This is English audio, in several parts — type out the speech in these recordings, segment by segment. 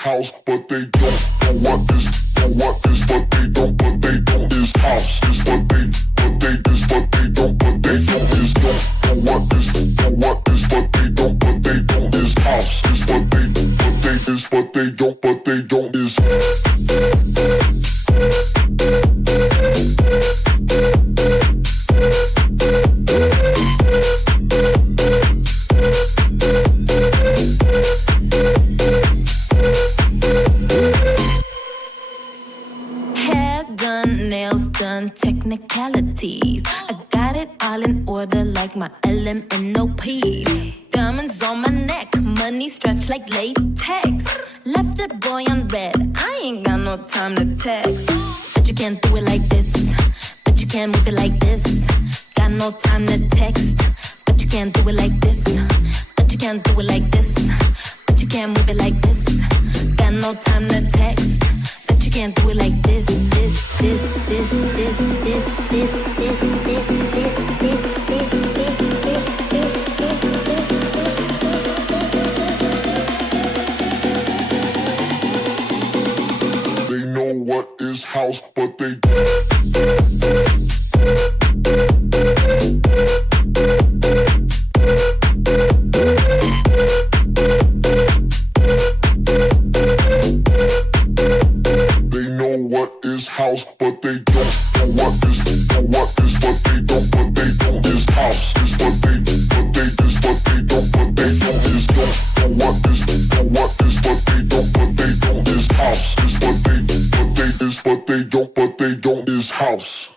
house, but they don't know what is what they don't, but they don't is house is what they is what they don't, but they don't is don't know what is what they don't, but they don't is house is what they is what they don't, but they don't is. Technicalities, I got it all in order like my LMNOP. Diamonds on my neck, money stretched like latex. Left that boy on red, I ain't got no time to text. But you can't do it like this, but you can't move it like this. Got no time to text, but you can't do it like this, but you can't do it like this, but you can't move it like this. Got no time to text, but you can't do it like this. They know what is house, but they house, but they don't know what is what they don't, but they don't is house is what they is what they don't, but they don't is don't know what is what they don't, but they don't is house is what they is what they don't, but they don't is house.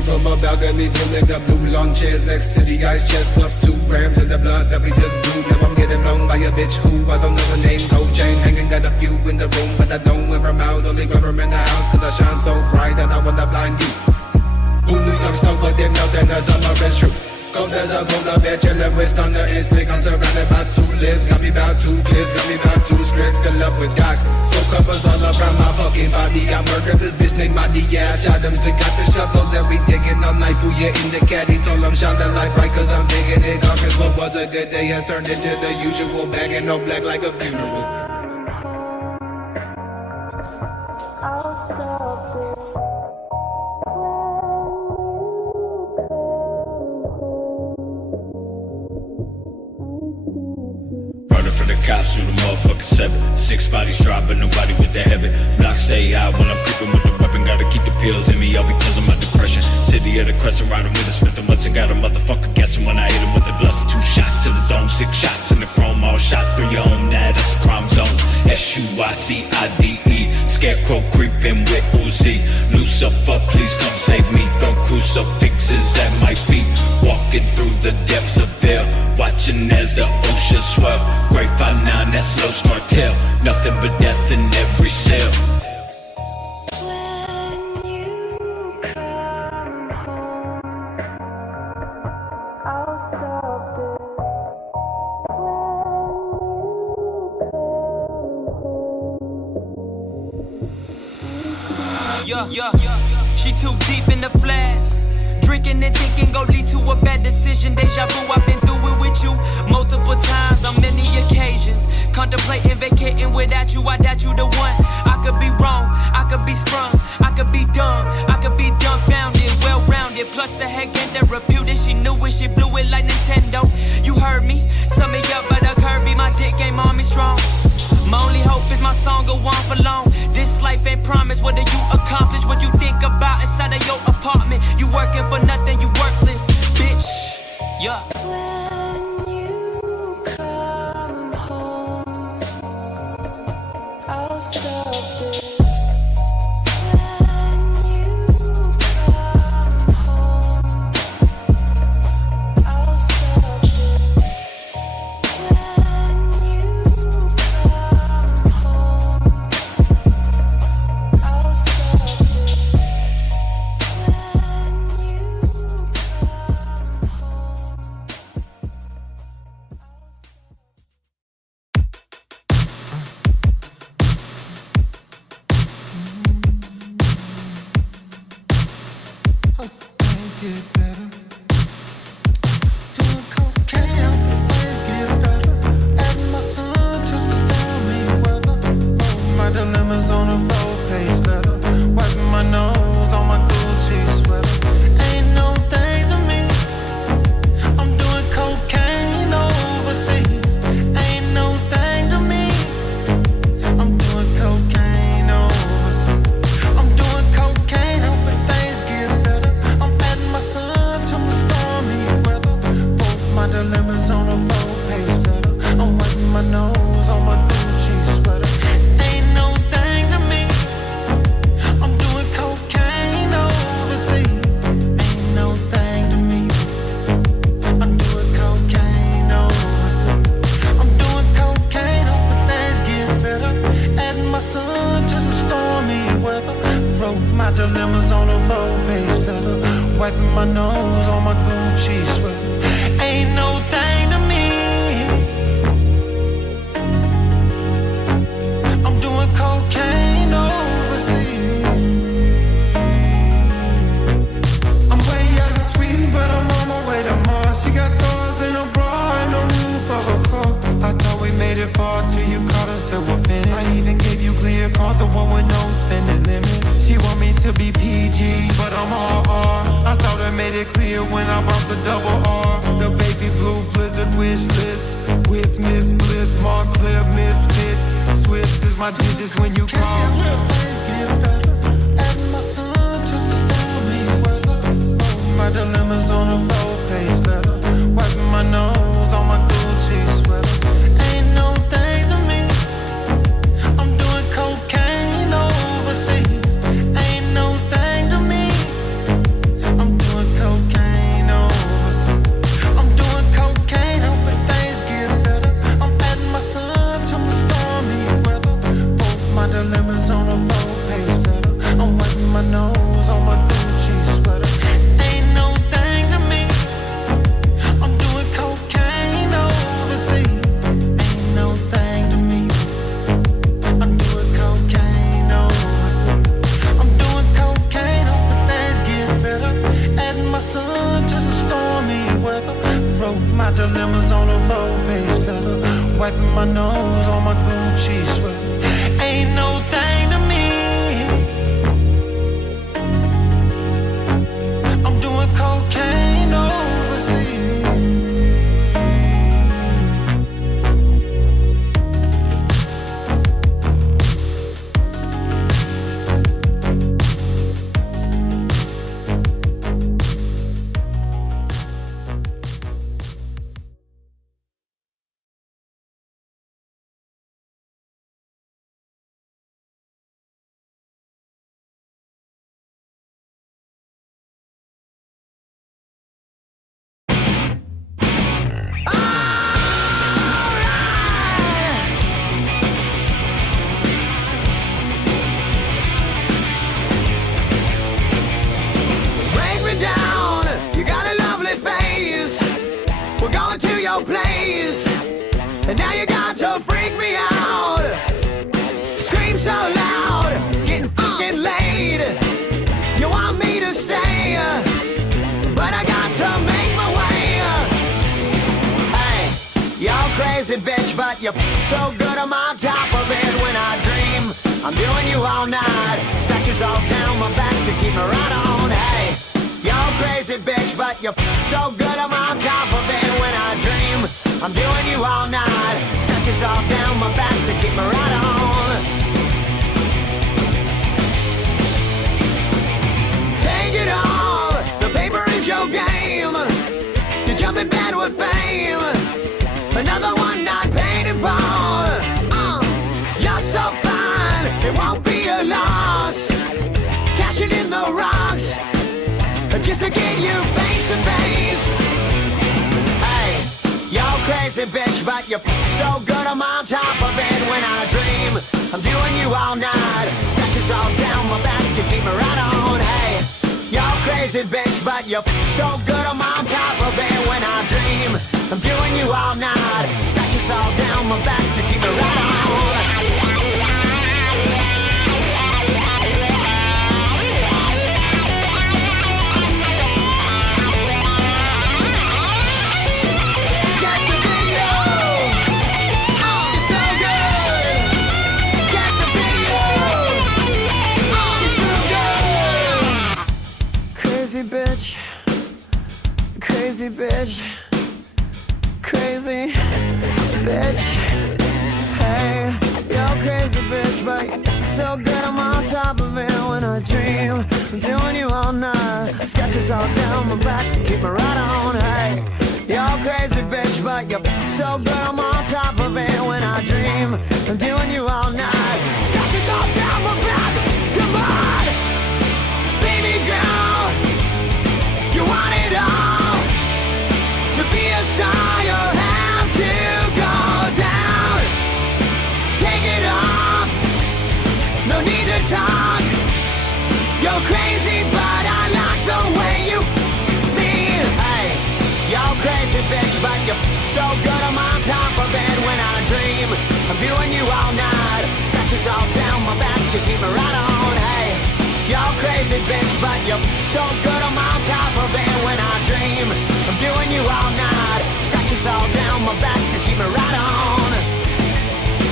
From a balcony, pulling the blue lawn chairs next to the ice chest of 2 grams in the blood that we just brewed. Now I'm getting blown by a bitch who I don't know her name. Gold chain hanging, got a few in the room, but I don't wear them out. Only grab them in the house, cause I shine so bright that I wanna blind you. Who New York snow, but they melt and the summer is true. Cold as a polar bear, chillin' with thunder and stick. I'm surrounded by 2 lives, got me about 2 clips, got me about 2 scripts. Fill up with docs, smoke up us all around my fucking body. I murdered this bitch named Maddie, yeah, I shot them. Still got the shovels that we digging all night. Booyah in the caddy, told them shine the light bright, cause I'm digging it all. Cause what was a good day has turned into the usual bag and no black like a funeral. Cops through the motherfucking 7. 6 bodies dropping, nobody with the heavy. Block stay high when I'm creeping with the weapon. Gotta keep the pills in me, all because of my depression. City of the crescent, riding with a Smith and Wesson. Got a motherfucker guessing when I hit him with the blessing. 2 shots to the dome, 6 shots in the chrome. All shot through your home, now that's a crime zone. SUICIDE, scarecrow creeping with Uzi. Lucifer, please come save me. Throw crucifixes at my feet. Walking through the depths of hell, watching as the ocean swell. Grapevine now, that's Los Cartel. Nothing but death in every cell. When you come home, I'll stop this. Yeah, she too deep in the flask. Drinking and thinking gon' lead to a bad decision. Deja vu, I've been through it with you multiple times on many occasions. Contemplating vacating without you, I doubt you the one. I could be wrong, I could be sprung, I could be dumb, I could be dumbfounded, well-rounded. Plus a heck and therapeutic, she knew it, she blew it like Nintendo. You heard me, sum me up but a curvy, my dick game on me strong. My only hope is my song go on for long. This life ain't promised. What do you accomplish? What you think about inside of your apartment? You working for nothing, you worthless, bitch. Yeah. When you come home, I'll stop. And now you got to freak me out. Scream so loud, getting fucking laid. You want me to stay, but I got to make my way. Hey, you're crazy bitch, but you're so good I'm on top of it when I dream. I'm doing you all night, scratches all down my back to keep me right on. Hey, you're crazy bitch, but you're so good I'm on top of it when I dream. I'm doing you all night, scratches all down my back to keep me right on. Take it all, the paper is your game. You jump in bed with fame, another one not paid in full. You're so fine, It won't be a loss. Cashing in the rocks just to get you face to face. Hey, you're crazy bitch, but you're so good I'm on top of it. When I dream, I'm doing you all night. Scratches all down my back to keep me right on. Hey, you're crazy bitch, but you're so good I'm on top of it. When I dream, I'm doing you all night. Scratches all down my back to keep me right on. Bitch, crazy bitch, crazy bitch. Hey, you're crazy bitch, but you're so good I'm on top of it. When I dream, I'm doing you all night. Scratches all down my back to keep me right on. Hey, you're crazy bitch, but you're so good I'm on top of it. When I dream, I'm doing you all night. Scratches all down my back. Come on, baby girl. You want it all. To be a star, you have to go down. Take it off. No need to talk. You're crazy, but I like the way you feel. Hey, you're crazy bitch, but you're so good I'm on top of it. When I dream, I'm doing you all night. Scratches all down my back to keep me right on. Hey, you're crazy bitch, but you're so good I'm on top of it. When I dream, I'm doing you all night. Scratches all down my back to keep me right on.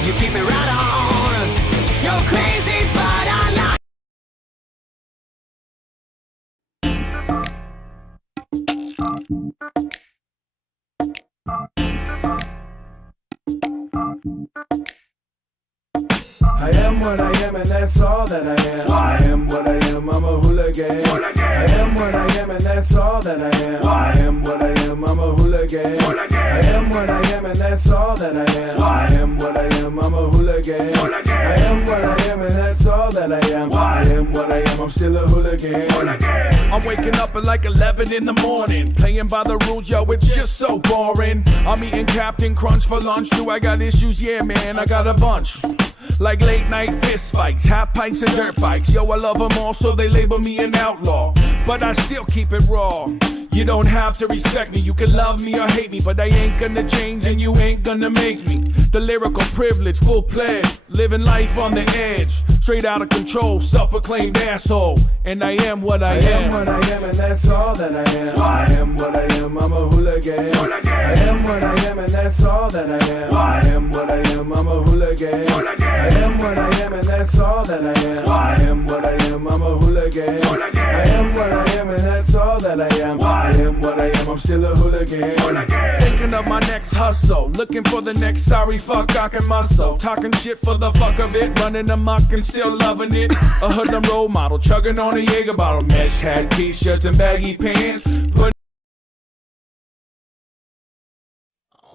You keep me right on. You're crazy, but I like. I am what I am and that's all that I am. I am what I am, I'm a hooligan. I am what I am and that's all that I am. I am what I am, I'm a hooligan. I am what I am and that's all that I am. I am what I am, I'm a hooligan. I am what I am and that's all that I am. I am what I am, I'm still a hooligan. I'm waking up at like 11 in the morning, playing by the rules, yo, it's just so boring. I'm eating Captain Crunch for lunch, do I got issues? Yeah, man, I got a bunch. Like late night fist fights, half pints and dirt bikes. Yo, I love them all, so they label me an outlaw. But I still keep it raw. You don't have to respect me, you can love me or hate me, but I ain't gonna change and you ain't gonna make me. The lyrical privilege, full pledge, living life on the edge. Straight out of control, self-proclaimed asshole. And I am what I am. I am what I am and that's all that I am. I am what I am, I'm a hooligan. I am what I am and that's all that I am. I am what I am, I'm a hooligan. I am what I am and that's all that I am. I am what I am, I'm a hooligan. I am what I am and that's all that I am. I am what I am, I'm still a hooligan. Thinking of my next hustle, looking for the next sorry fuck I can muscle. Talking shit for the fuck of it, running amok and still loving it. A hoodlum role model, chugging on a Jaeger bottle. Mesh hat, t-shirts and baggy pants.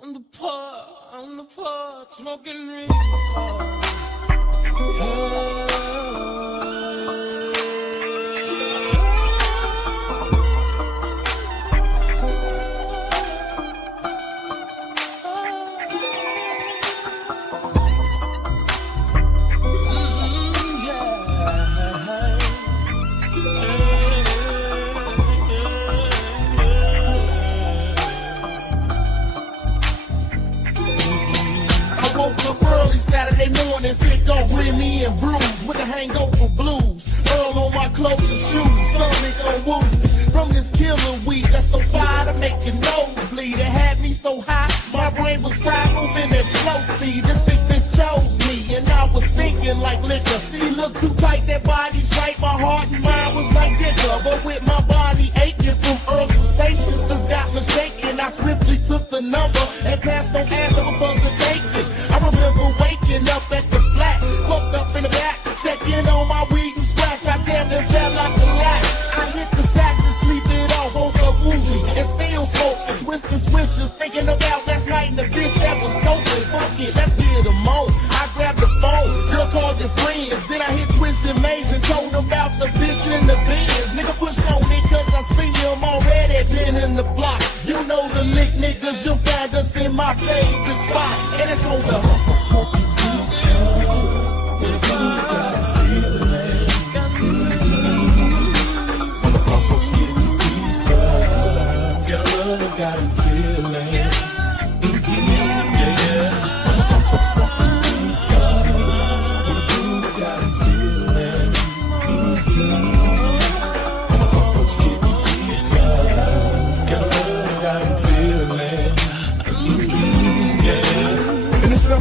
On the porch, smoking reefer. Saturday morning, sick on grimy and bruised with the hangover blues. Earl on my clothes and shoes, stomach on wounds. From this killer weed that's so fire to make your nose bleed. It had me so high, my brain was fried, moving at slow speed. This thick bitch chose me, and I was thinking like liquor. She looked too tight, that body's right. My heart and mind was like dicker, but with my body aching from Earl's sensations, just got mistaken. I swiftly took the number and passed on ass that was for the bacon. I remember waking up at the flat, fucked up in the back, checking on my weed and scratch. I damn near fell out the lap. I hit the sack to sleep it off, woke up woozy and still smoking, twisting swishers, thinking about last night and the bitch that was smoking. Fuck it, let's get them on. I grabbed the phone, girl called your friends. Then I hit Twisted Maze and told them about the bitch in the Benz. Nigga push on me cause I see him already been in the block. You know the lick niggas, you'll find us in my favorite spot. And it's on the got him feeling.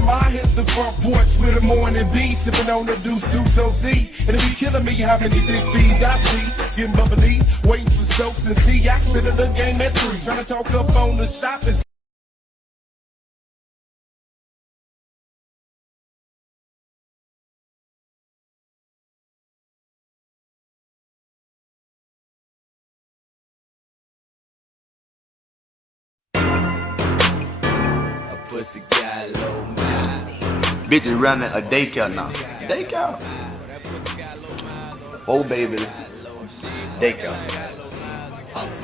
I hit the front porch with a morning bee, sipping on the deuce OZ. And it be killing me how many thick bees I see. Getting bubbly, waiting for Stokes and tea. I spit a little game at 3, trying to talk up on the shopping. Pussy got low mind. Bitches running a daycare now. Daycare? 4 baby daycare.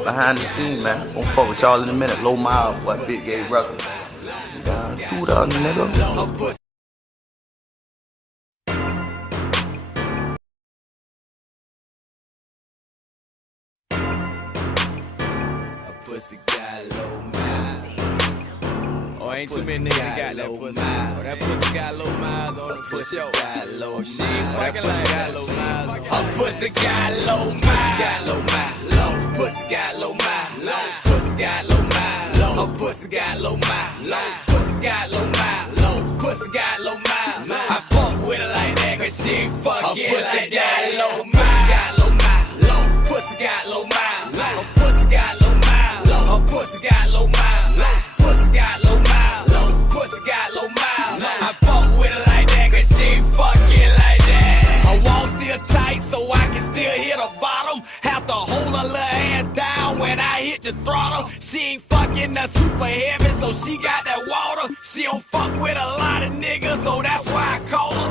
Behind the scene, man. Gonna fuck with y'all in a minute. Low mile, boy. Big gay record. $2, nigga. Pussy got low mind. Oh, ain't too many niggas got that pussy. Oh, that pussy got low miles on the pussy got low. She ain't fucking like got low miles. Her pussy got low miles. Got low miles. Low pussy got low miles. Low pussy got low miles. Her pussy got low miles. Low pussy got low miles. Low pussy got low miles. I fuck with her like that 'cause she ain't fucking like that. Low miles. Got low miles. Low pussy got low miles. Her pussy got low miles. Her pussy got low miles. Pussy got low miles. Pussy got low miles. I fuck with her like that 'cause she ain't fucking like that. Her wall still tight so I can still hit the bottom. Have to hold her little ass down when I hit the throttle. She ain't fucking the super heavy, so she got that water. She don't fuck with a lot of niggas, so that's why I call her.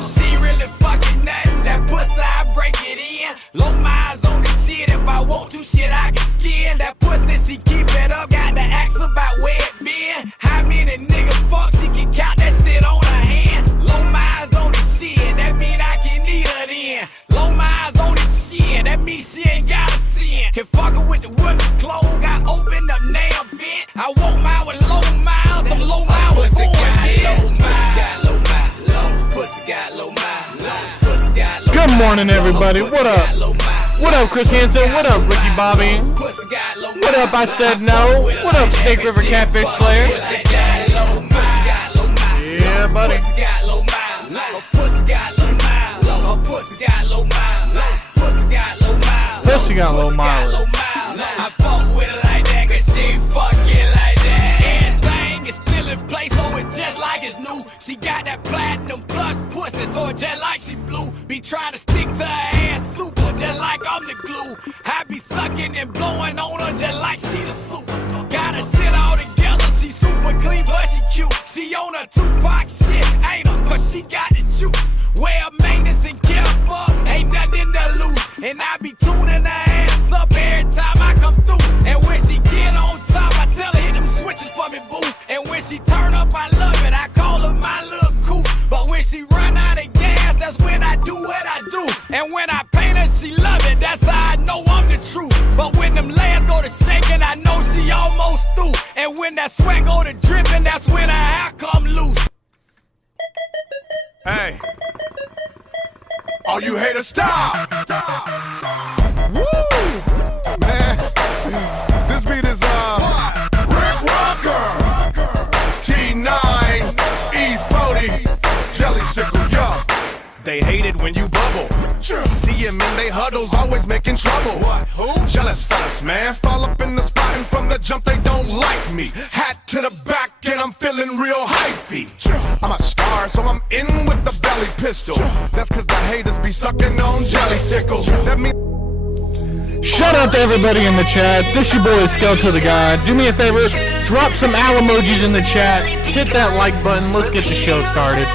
She really fucking nothing. That pussy, I break it in. Low miles on the shit. If I want to, shit, I can skin. That pussy, she keep it up. Got to ask about where it been. How many niggas fuck? She can count that shit on her hand. Low miles on the shit. That mean I can need her then. Low miles on the shit. That mean she ain't got a sin. Can fuck her with the women's clothes. Got open up nail vent. I want mine with low miles. Them low miles with going low miles. Got low miles. Low pussy got low miles. Pussy got low. Good morning, everybody. What up? What up, Chris Hansen? What up, Ricky Bobby? What up, I Said No? What up, Snake River Catfish Slayer? Yeah, buddy. Pussy got low miles. Pussy got low mileage. I fuck with her like that 'cause she ain't fucking like that. Everything is still in place, so it's just like it's new. She got that platinum plus pussy, so it's just like she blue. Be trying to stick to her ass super, just like I'm the glue. I be sucking and blowing on her just like she the soup. Got her shit all together, she super clean, but she cute. She on a Tupac shit, ain't her, 'cause she got the juice. Well, maintenance and kept up, ain't nothing to lose. And I be tuning her ass up every time I come through. And when she get on top, I tell her hit them switches for me, boo. And when she turn up, I love it, I call her my little coupe. But when she run out of gas, that's when I do what I do. And when I paint her, she love it, that's how I know I'm the truth. But when them legs go to shaking, I know she almost through. And when that sweat go to dripping, that's when her hair come loose. Hey. All you haters, stop! Woo! Man, this beat is, Rick Rocker! T9, E40, Jelly Sickle, yo. They hate it when you bubble. See him in they huddles, always making trouble. What? Who? Jealous fellas, man. Fall up in the spot and from the jump they don't like me. Hat to the back and I'm feeling real hyphy. I'm a star, so I'm in with the belly pistol. That's 'cause the haters be sucking on jelly sickles. That means. Shout out to everybody in the chat. This your boy Skeletor the God. Do me a favor, drop some owl emojis in the chat. Hit that like button. Let's get the show started.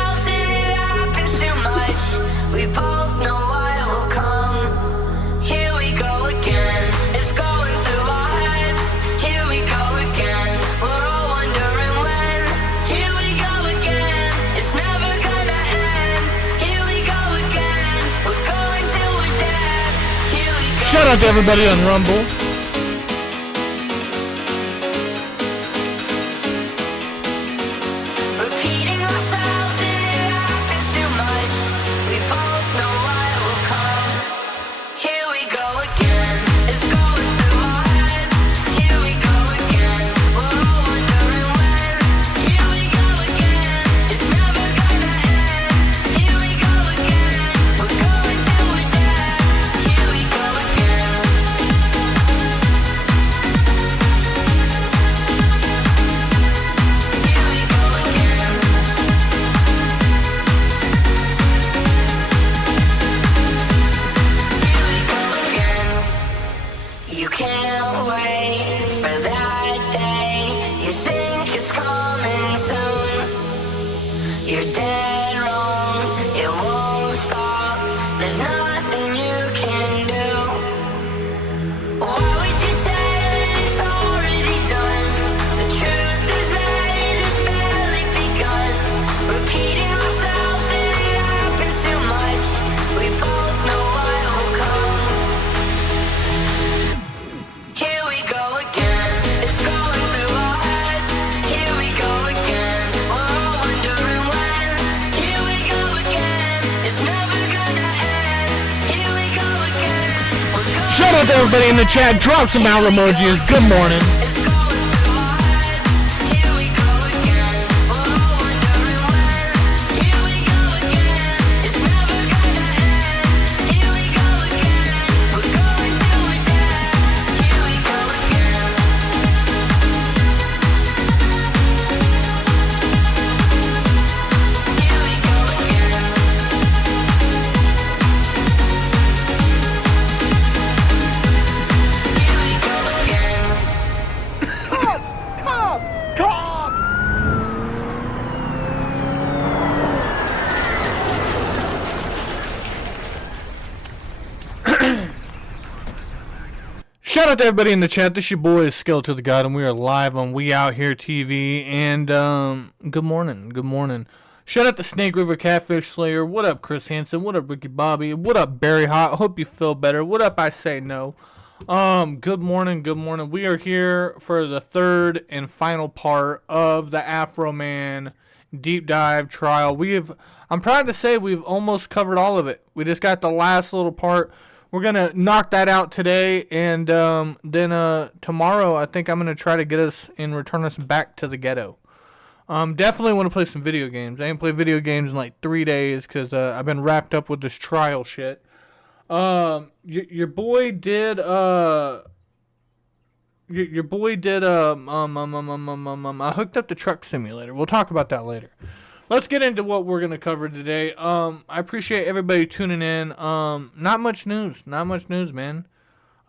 Shout out to everybody on Rumble. Repeating ourselves and it happens too much. We both know why it will come. Here we go again. It's going through our heads. Here we go again. We're all wondering when. Here we go again. It's never gonna end. Here we go again. We're going till we're dead. Here we go again. Here we go again. Here we go again. You can't wait for that day. You think it's coming soon. You're dead wrong. It won't stop. There's nothing you can do. Why would you say that it's already done? The truth is that it has barely begun. Repeating ourselves and it happens too much. We both know what will come. Here we go again. It's going through our heads. Here we go again. We're all wondering when. Here we go again. It's never gonna end. Here we go again. We're going Shout out to everybody in the chat. Drop some out emojis. Good morning. It's going through our heads. Here we go again. We're all wondering when. Here we go again. It's never gonna end. Here we go again. We're going till we're dead. Here we go again. Here we go again. Here we go again. Shout out to everybody in the chat. This your boy Skeleton the God, and we are live on We Out Here TV. And good morning, good morning. Shout out to Snake River Catfish Slayer. What up, Chris Hansen? What up, Ricky Bobby? What up, Barry Hot? Hope you feel better. What up, I Say No? Good morning, good morning. We are here for the third and final part of the Afroman deep dive trial. I'm proud to say we've almost covered all of it. We just got the last little part. We're going to knock that out today, and then tomorrow I think I'm going to try to get us and return us back to the ghetto. Definitely want to play some video games. I ain't played video games in like 3 days because I've been wrapped up with this trial shit. Your boy did I hooked up the truck simulator. We'll talk about that later. Let's get into what we're gonna cover today. I appreciate everybody tuning in. Not much news, man.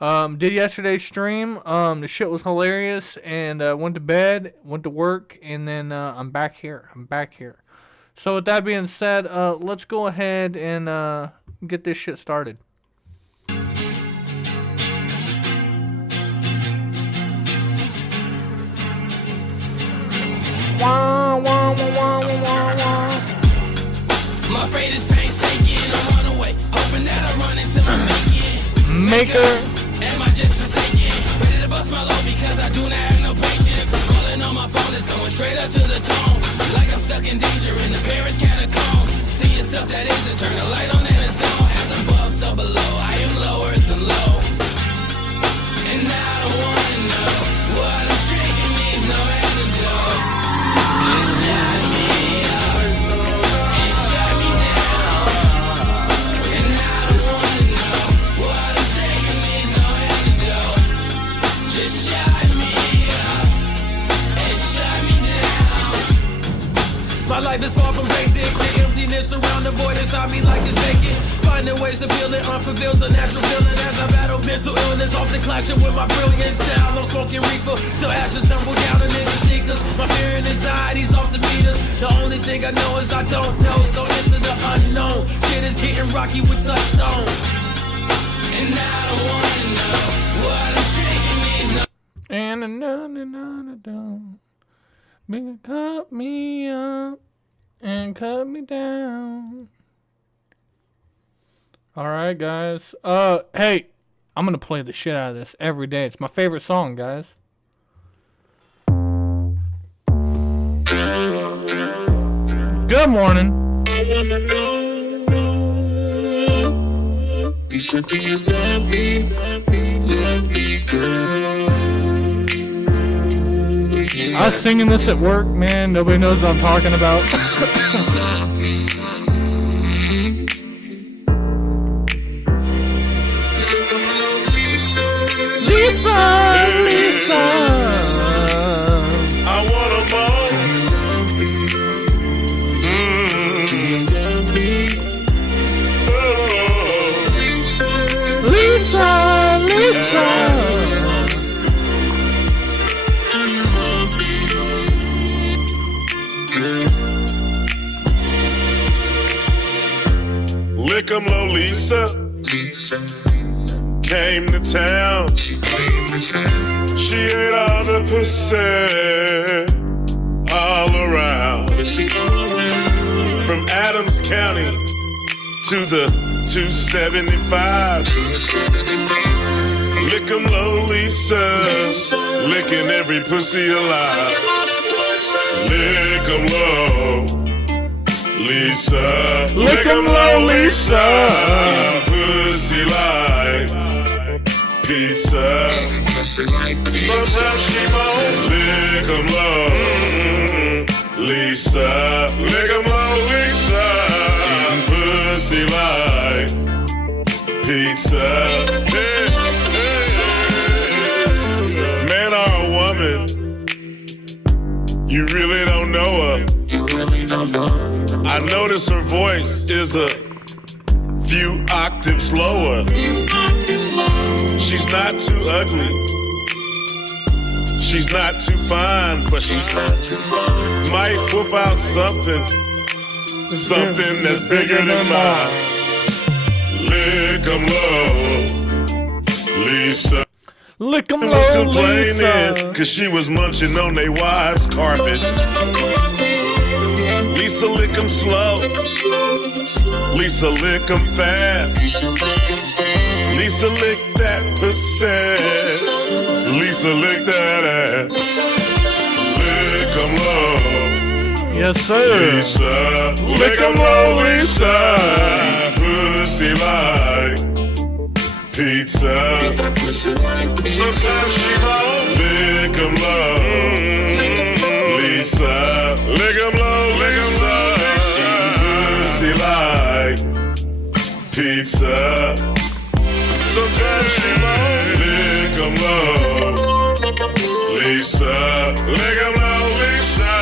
Did yesterday's stream. The shit was hilarious, and went to bed, went to work, and then I'm back here. So with that being said, let's go ahead and get this shit started. My fate is painstaking. I run away, hoping that I run into my maker. Am I just forsaken? Ready to bust my load because I do not have no patience. I'm calling on my phone, it's going straight up to the tone. Like I'm stuck in danger in the Paris catacombs. Seeing stuff that isn't, turn a light on and it's gone. As above, so below, I am lower than low. And I don't wanna know what I'm drinking needs no antidote. Just shut me up and shut me down. And I don't wanna know what I'm drinking needs no antidote. Just shut me up and shut me down. My life is far from basic. The emptiness around the void inside me like it's vacant. Finding ways to feel it unfulfills a natural feeling as I battle mental illness, often clashing with my brilliant style. I'm smoking reefer till ashes tumble down in the sneakers. My fear and anxiety's off the meters. The only thing I know is I don't know, so into the unknown. Shit is getting rocky with touchstone. And I don't wanna know what I'm drinking needs no. And Big cut me up and cut me down. Alright, guys. Hey, I'm gonna play the shit out of this every day. It's my favorite song, guys. Good morning. Lisa, do you love me? Love me, girl. I was singing this at work, man. Nobody knows what I'm talking about. Lisa, Lisa, I want 'em all. Lisa, Lisa. Lick 'em low, Lisa. Came to town. She ate all the pussy all around. From Adams County to the 275. Lick 'em low, Lisa. Licking every pussy alive. Lick 'em low, Lisa. Lick 'em low, Lisa. Pussy like pizza. Sometimes she won't. Lick 'em low, Lisa. Lick 'em low, Lisa. Eating pussy like pizza. Hey, hey. Man or a woman, you really don't know her. I notice her voice is a few octaves lower. She's not too ugly. She's not too fine, but she's might whip out something that's bigger than mine. Lick 'em low, Lisa. Lick 'em was low, complaining Lisa. cause she was munching on their wife's carpet. Lisa lick 'em slow. Lisa lick 'em fast. Lisa lick that pussy. Lisa lick that ass. Lick 'em low. Yes, sir. Lisa lick 'em low, Lisa. Pussy like pizza. Sometimes she won't. Lick 'em low, Lisa. Lick 'em low, Lisa. Pussy like pizza. Sometimes she won't. Lick 'em low, Lisa. Lick 'em low, Lisa.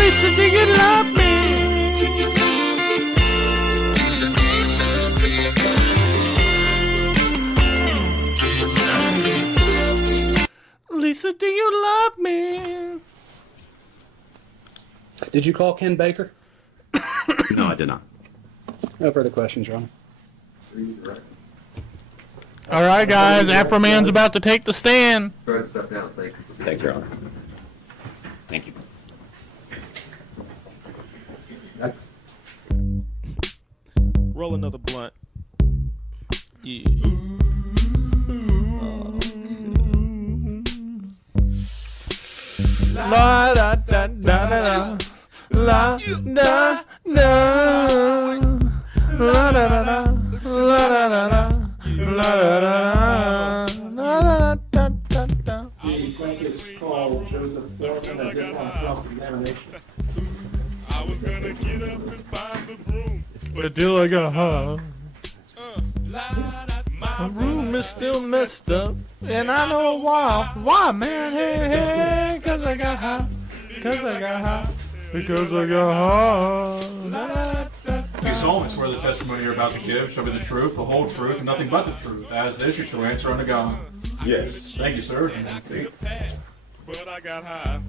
Lisa, do you love me? Lisa, do you love me? Did you call Ken Baker? No, I did not. No further questions, Your Honor. All right, guys. Afroman's about to take the stand. Thank you, Your Honor. Thank you. Roll another blunt. Yeah. La da da da da da. La da da. La da da da. La da da da. La da da da. La da da da da. it's called Joseph Thornton and didn't want to cross-examination. I was gonna get up and find the broom. But do like a my room is still messed up, and I know why. Why, man? Hey, hey, cause I got high. Cause I got high. Because I got high. You solemnly swear the testimony you're about to give shall be the truth, the whole truth, and nothing but the truth. As this, you shall answer unto God. Yes. Thank you, sir. But I got high.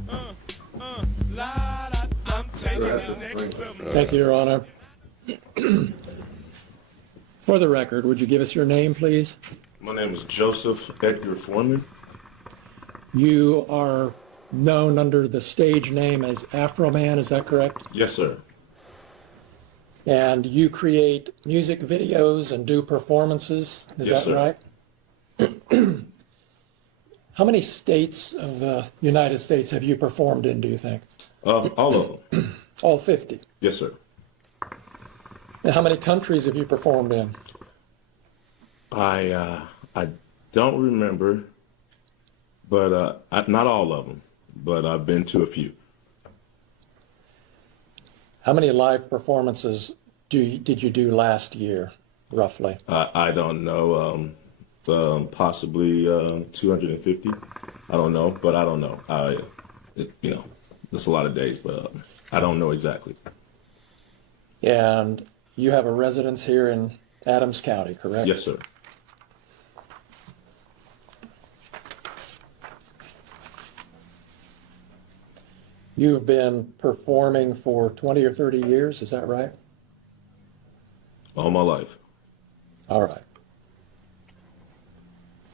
I'm taking the next summer. Thank you, Your Honor. For the record, would you give us your name, please? My name is Joseph Edgar Foreman. You are known under the stage name as Afroman, is that correct? Yes, sir. And you create music videos and do performances, is Yes, that sir. right? How many states of the United States have you performed in, do you think? All of them. All 50. Yes, sir. And how many countries have you performed in? I don't remember, but not all of them, but I've been to a few. How many live performances did you do last year, roughly? I don't know. Possibly 250. I don't know, but I don't know. It's a lot of days, but I don't know exactly. And you have a residence here in Adams County, correct? Yes, sir. You've been performing for 20 or 30 years, is that right? All my life. All right.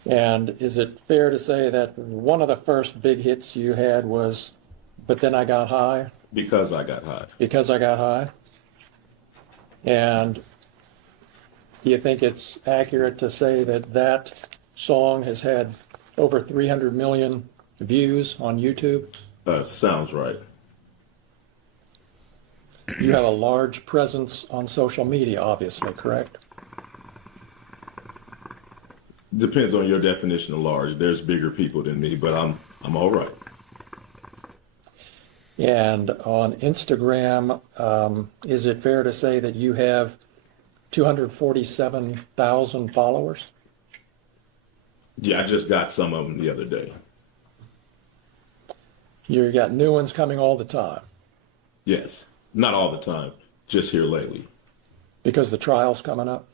And is it fair to say that one of the first big hits you had was But Then I Got High? Because I got high. Because I Got High? And do you think it's accurate to say that that song has had over 300 million views on YouTube? Sounds right. You have a large presence on social media, obviously, correct? Depends on your definition of large. There's bigger people than me, but I'm all right. And on Instagram, is it fair to say that you have 247,000 followers? Yeah, I just got some of them the other day. You got new ones coming all the time? Yes. Not all the time, just here lately. Because the trial's coming up?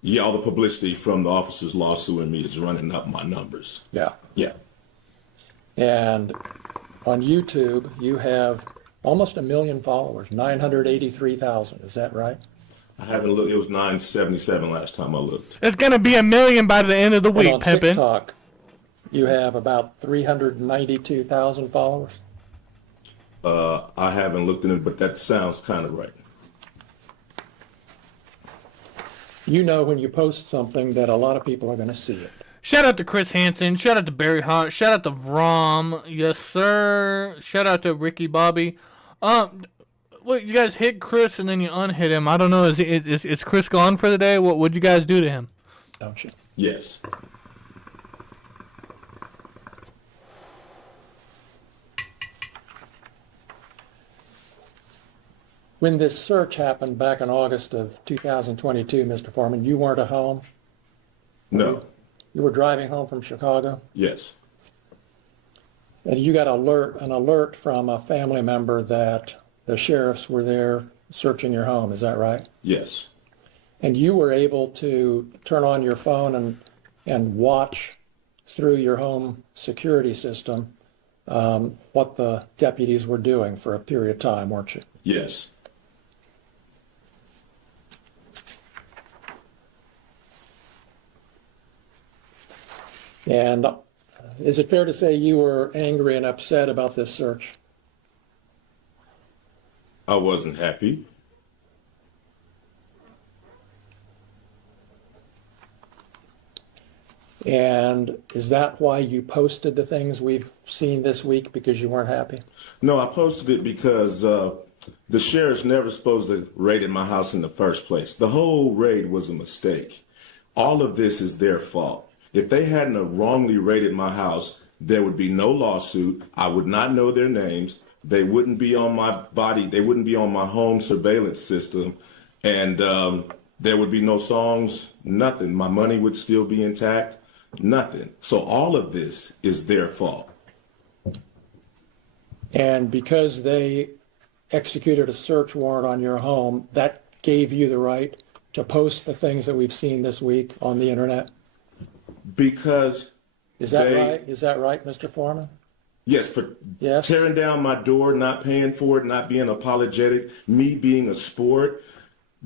Yeah, all the publicity from the officer's lawsuing me is running up my numbers. Yeah. Yeah. And on YouTube, you have almost 1 million followers, 983,000. Is that right? I haven't looked. It was 977 last time I looked. It's going to be 1 million by the end of the week, and on Pimpin'. TikTok, you have about 392,000 followers. I haven't looked in it, but that sounds kind of right. You know when you post something that a lot of people are going to see it. Shout out to Chris Hansen. Shout out to Barry Hart. Shout out to Vrom. Yes, sir. Shout out to Ricky Bobby. Look, you guys hit Chris and then you unhit him. I don't know. Is Chris gone for the day? What would you guys do to him? Don't you? Yes. When this search happened back in August of 2022, Mr. Foreman, you weren't at home? No. You were driving home from Chicago? Yes. And you got an alert from a family member that the sheriffs were there searching your home, is that right? Yes. And you were able to turn on your phone and watch through your home security system what the deputies were doing for a period of time, weren't you? Yes. And is it fair to say you were angry and upset about this search? I wasn't happy. And is that why you posted the things we've seen this week, because you weren't happy? No, I posted it because the sheriff's never supposed to raid in my house in the first place. The whole raid was a mistake. All of this is their fault. If they hadn't have wrongly raided my house, There would be no lawsuit. I would not know their names. They wouldn't be on my body. They wouldn't be on my home surveillance system. And there would be no songs, nothing. My money would still be intact, nothing. So all of this is their fault. And because they executed a search warrant on your home, that gave you the right to post the things that we've seen this week on the internet? Because Is that right? Is that right, Mr. Foreman? Yes, for tearing down my door, not paying for it, not being apologetic, me being a sport,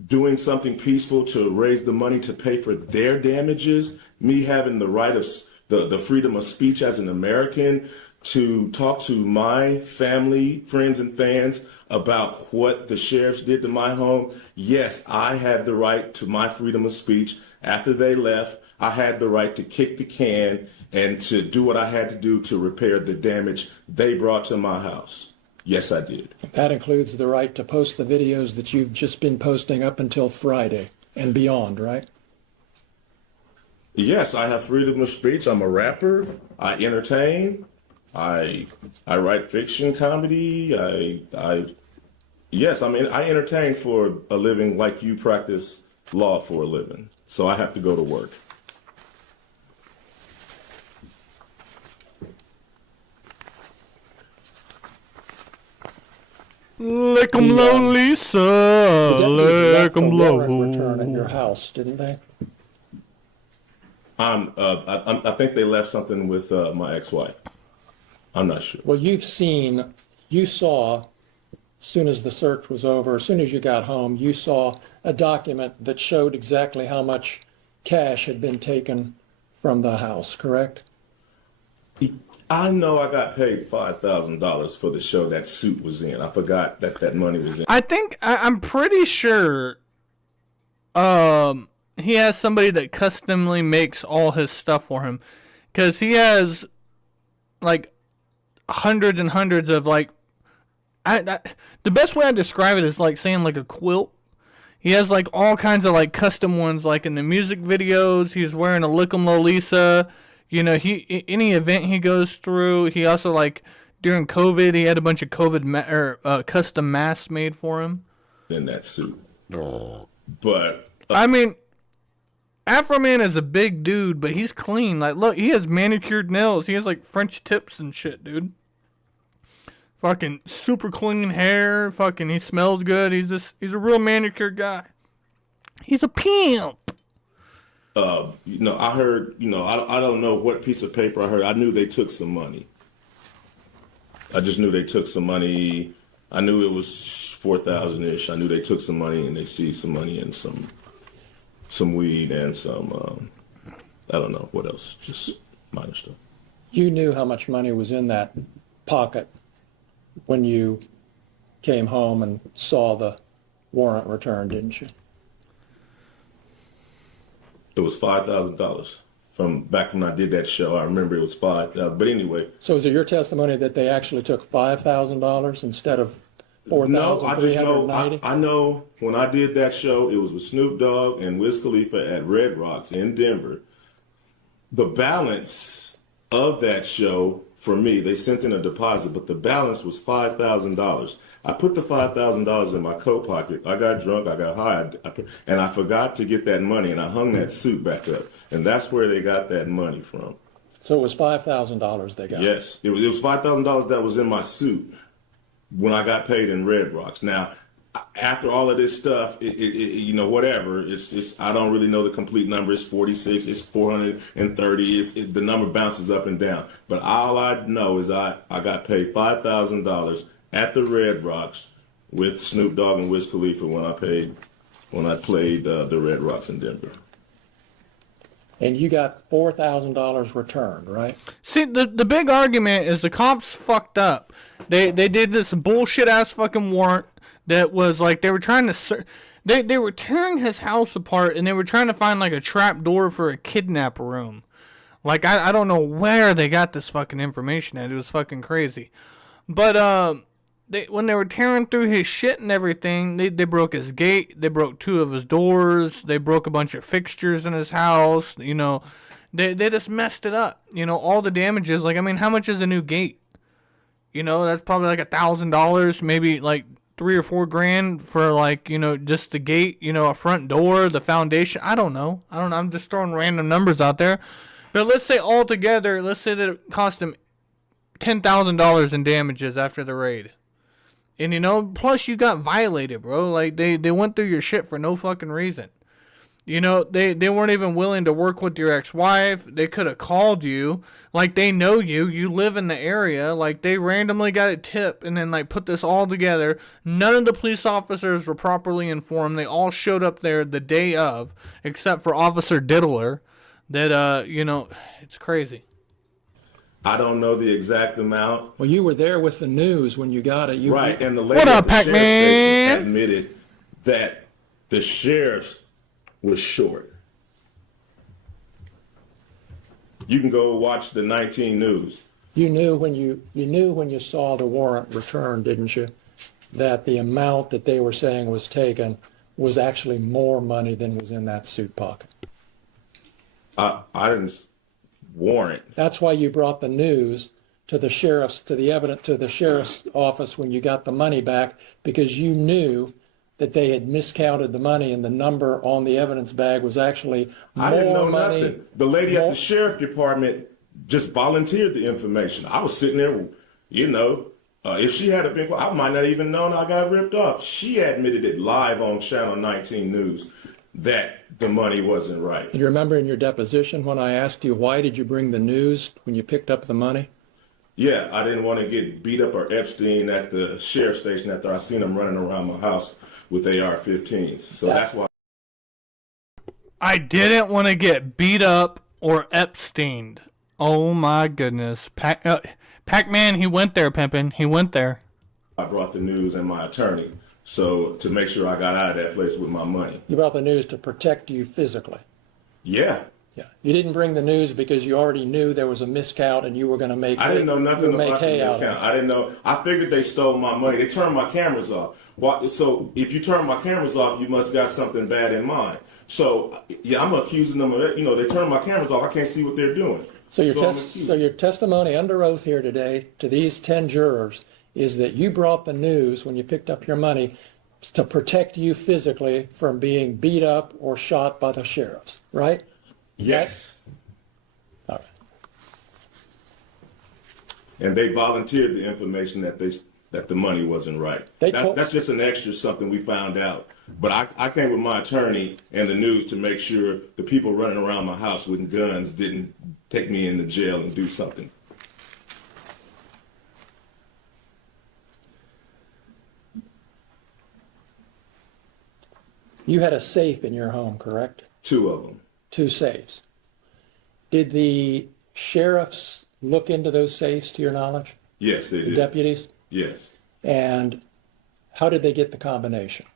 doing something peaceful to raise the money to pay for their damages, me having the right of the freedom of speech as an American to talk to my family, friends, and fans about what the sheriffs did to my home. Yes, I had the right to my freedom of speech. After they left, I had the right to kick the can and to do what I had to do to repair the damage they brought to my house. Yes, I did. That includes the right to post the videos that you've just been posting up until Friday and beyond, right? Yes, I have freedom of speech. I'm a rapper. I entertain. I write fiction, comedy. Yes, I mean, I entertain for a living like you practice law for a living. So I have to go to work. Lick 'em low, Lisa. Lick 'em low. Return at your house, didn't they? I think they left something with my ex-wife. I'm not sure. Well, you saw, as soon as the search was over, as soon as you got home, you saw a document that showed exactly how much cash had been taken from the house, correct? I know I got paid $5,000 for the show that suit was in. I forgot that money was in. I'm pretty sure he has somebody that customly makes all his stuff for him. Because he has, like, hundreds and hundreds of, like, the best way I describe it is like saying like a quilt. He has like all kinds of like custom ones, like in the music videos. He's wearing a Lick 'em Lolisa. You know, any event he goes through. He also, like, during COVID, he had a bunch of COVID custom masks made for him. In that suit. But I mean, Afroman is a big dude, but he's clean. Like, look, he has manicured nails. He has like French tips and shit, dude. Fucking super clean hair. Fucking, he smells good. He's a real manicured guy. He's a pimp. I heard, I don't know what piece of paper I heard. I knew they took some money. I just knew they took some money. I knew it was 4,000-ish. I knew they took some money and they seized some money and some weed and some, I don't know what else, just minor stuff. You knew how much money was in that pocket when you came home and saw the warrant return, didn't you? It was $5,000 from back when I did that show. I remember it was $5,000. But anyway. So is it your testimony that they actually took $5,000 instead of $4,390? No, I just know. I know when I did that show, it was with Snoop Dogg and Wiz Khalifa at Red Rocks in Denver. The balance of that show, for me, they sent in a deposit, but the balance was $5,000. I put the $5,000 in my coat pocket. I got drunk, I got high, and I forgot to get that money, and I hung that suit back up. And that's where they got that money from. So it was $5,000 they got? Yes. It was $5,000 that was in my suit when I got paid in Red Rocks. Now, after all of this stuff, whatever, it's I don't really know the complete number. It's 46, it's 430, the number bounces up and down. But all I know is I got paid $5,000 at the Red Rocks with Snoop Dogg and Wiz Khalifa when I played the Red Rocks in Denver. And you got $4,000 returned, right? See, the big argument is the cops fucked up. They did this bullshit ass fucking warrant that was like they were trying to they were tearing his house apart and they were trying to find like a trap door for a kidnap room. Like I don't know where they got this fucking information at. It was fucking crazy. But when they were tearing through his shit and everything, they broke his gate, they broke 2 of his doors, they broke a bunch of fixtures in his house, They just messed it up. You know, all the damages. Like, I mean, how much is a new gate? You know, that's probably like $1,000, maybe like $3 or $4 grand for like, you know, just the gate, you know, a front door, the foundation. I don't know. I'm just throwing random numbers out there. But let's say altogether, let's say that it cost them $10,000 in damages after the raid. And, you know, plus you got violated, bro. Like, they went through your shit for no fucking reason. You know, they weren't even willing to work with your ex-wife. They could have called you. Like, they know you. You live in the area. Like, they randomly got a tip and then, like, put this all together. None of the police officers were properly informed. They all showed up there the day of, except for Officer Diddler. That, you know, it's crazy. I don't know the exact amount. Well, you were there with the news when you got it. Right, and the lady What at up, the sheriff's Pac-Man? station admitted that the sheriff's was short. You can go watch the 19 News. You knew when you saw the warrant returned, didn't you, that the amount that they were saying was taken was actually more money than was in that suit pocket. I didn't warrant. That's why you brought the news to the sheriff's office when you got the money back, because you knew that they had miscounted the money and the number on the evidence bag was actually more money. I didn't know nothing. The lady at the sheriff department just volunteered the information. I was sitting there, you know, if she had been, I might not even known I got ripped off. She admitted it live on Channel 19 News that the money wasn't right. You remember in your deposition when I asked you, why did you bring the news when you picked up the money? Yeah, I didn't want to get beat up or Epstein at the sheriff's station after I seen him running around my house with AR-15s. So that's why. I didn't want to get beat up or Epsteined. Oh my goodness. Pac-Man, he went there, pimpin'. He went there. I brought the news and my attorney, so to make sure I got out of that place with my money. You brought the news to protect you physically. Yeah. Yeah. You didn't bring the news because you already knew there was a miscount and you were going to make. I didn't know nothing about the discount. I didn't know. I figured they stole my money. They turned my cameras off. So if you turn my cameras off, you must got something bad in mind. So yeah, I'm accusing them of it. You know, they turned my cameras off. I can't see what they're doing. So your testimony under oath here today to these 10 jurors is that you brought the news when you picked up your money to protect you physically from being beat up or shot by the sheriffs, right? Yes. All right. And they volunteered the information that the money wasn't right. That's just an extra something we found out. But I came with my attorney and the news to make sure the people running around my house with guns didn't take me into jail and do something. You had a safe in your home, correct? 2 of them. 2 safes. Did the sheriffs look into those safes, to your knowledge? Yes, they did. The deputies? Yes. And how did they get the combination?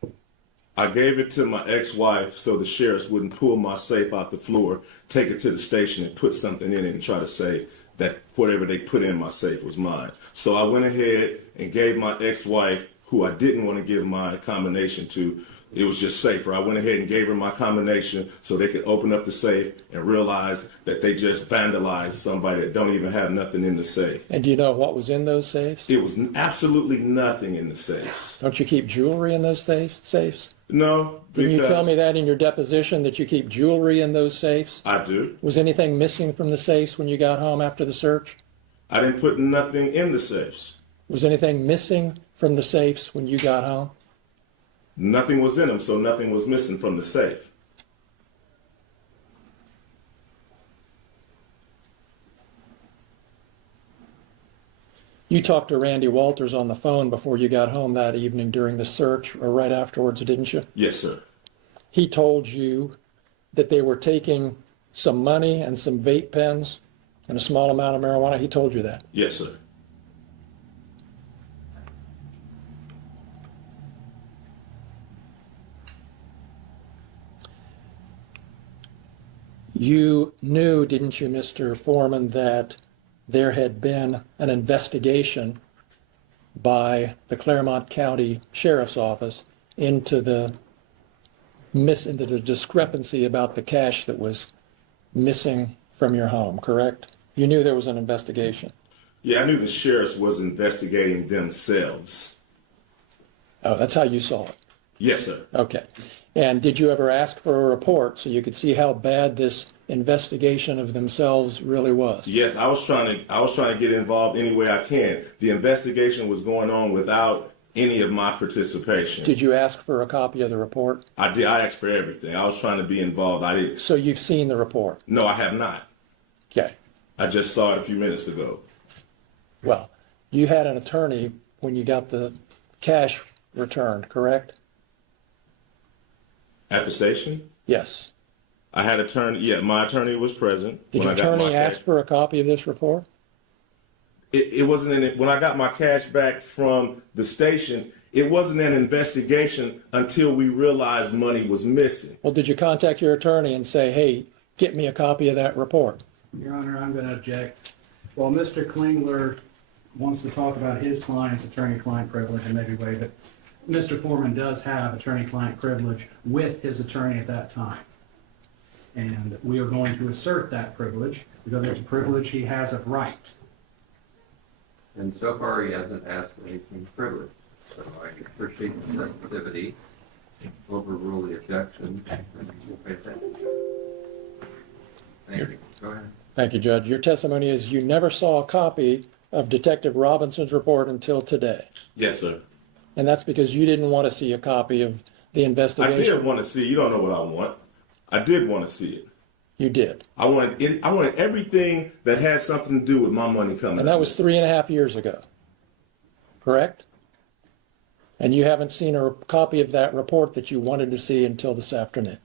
I gave it to my ex-wife so the sheriffs wouldn't pull my safe out the floor, take it to the station and put something in it and try to say that whatever they put in my safe was mine. So I went ahead and gave my ex-wife, who I didn't want to give my combination to, it was just safer. I went ahead and gave her my combination so they could open up the safe and realize that they just vandalized somebody that don't even have nothing in the safe. And do you know what was in those safes? It was absolutely nothing in the safes. Don't you keep jewelry in those safes? No. Didn't you tell me that in your deposition, that you keep jewelry in those safes? I do. Was anything missing from the safes when you got home after the search? I didn't put nothing in the safes. Was anything missing from the safes when you got home? Nothing was in them, so nothing was missing from the safe. You talked to Randy Walters on the phone before you got home that evening during the search, or right afterwards, didn't you? Yes, sir. He told you that they were taking some money and some vape pens and a small amount of marijuana. He told you that? Yes, sir. You knew, didn't you, Mr. Foreman, that there had been an investigation by the Claremont County Sheriff's Office into the discrepancy about the cash that was missing from your home, correct? You knew there was an investigation. Yeah, I knew the sheriffs was investigating themselves. Oh, that's how you saw it. Yes, sir. Okay. And did you ever ask for a report so you could see how bad this investigation of themselves really was? Yes, I was trying to get involved any way I can. The investigation was going on without any of my participation. Did you ask for a copy of the report? I did. I asked for everything. I was trying to be involved. I didn't. So you've seen the report? No, I have not. Okay. I just saw it a few minutes ago. Well, you had an attorney when you got the cash returned, correct? At the station? Yes. I had attorney. Yeah, my attorney was present. Did your attorney ask for a copy of this report? It wasn't in it. When I got my cash back from the station, it wasn't an investigation until we realized money was missing. Well, did you contact your attorney and say, hey, get me a copy of that report? Your Honor, I'm going to object. Well, Mr. Klingler wants to talk about his client's attorney-client privilege and maybe waive it. Mr. Foreman does have attorney-client privilege with his attorney at that time. And we are going to assert that privilege because it's a privilege he has of right. And so far, he hasn't asked for anything privileged. So I appreciate the sensitivity, overrule the objection, and we'll pay attention. Thank you. Go ahead. Thank you, Judge. Your testimony is you never saw a copy of Detective Robinson's report until today. Yes, sir. And that's because you didn't want to see a copy of the investigation. I did want to see. You don't know what I want. I did want to see it. You did. I wanted everything that had something to do with my money coming. And that was 3.5 years ago, correct? And you haven't seen a copy of that report that you wanted to see until this afternoon.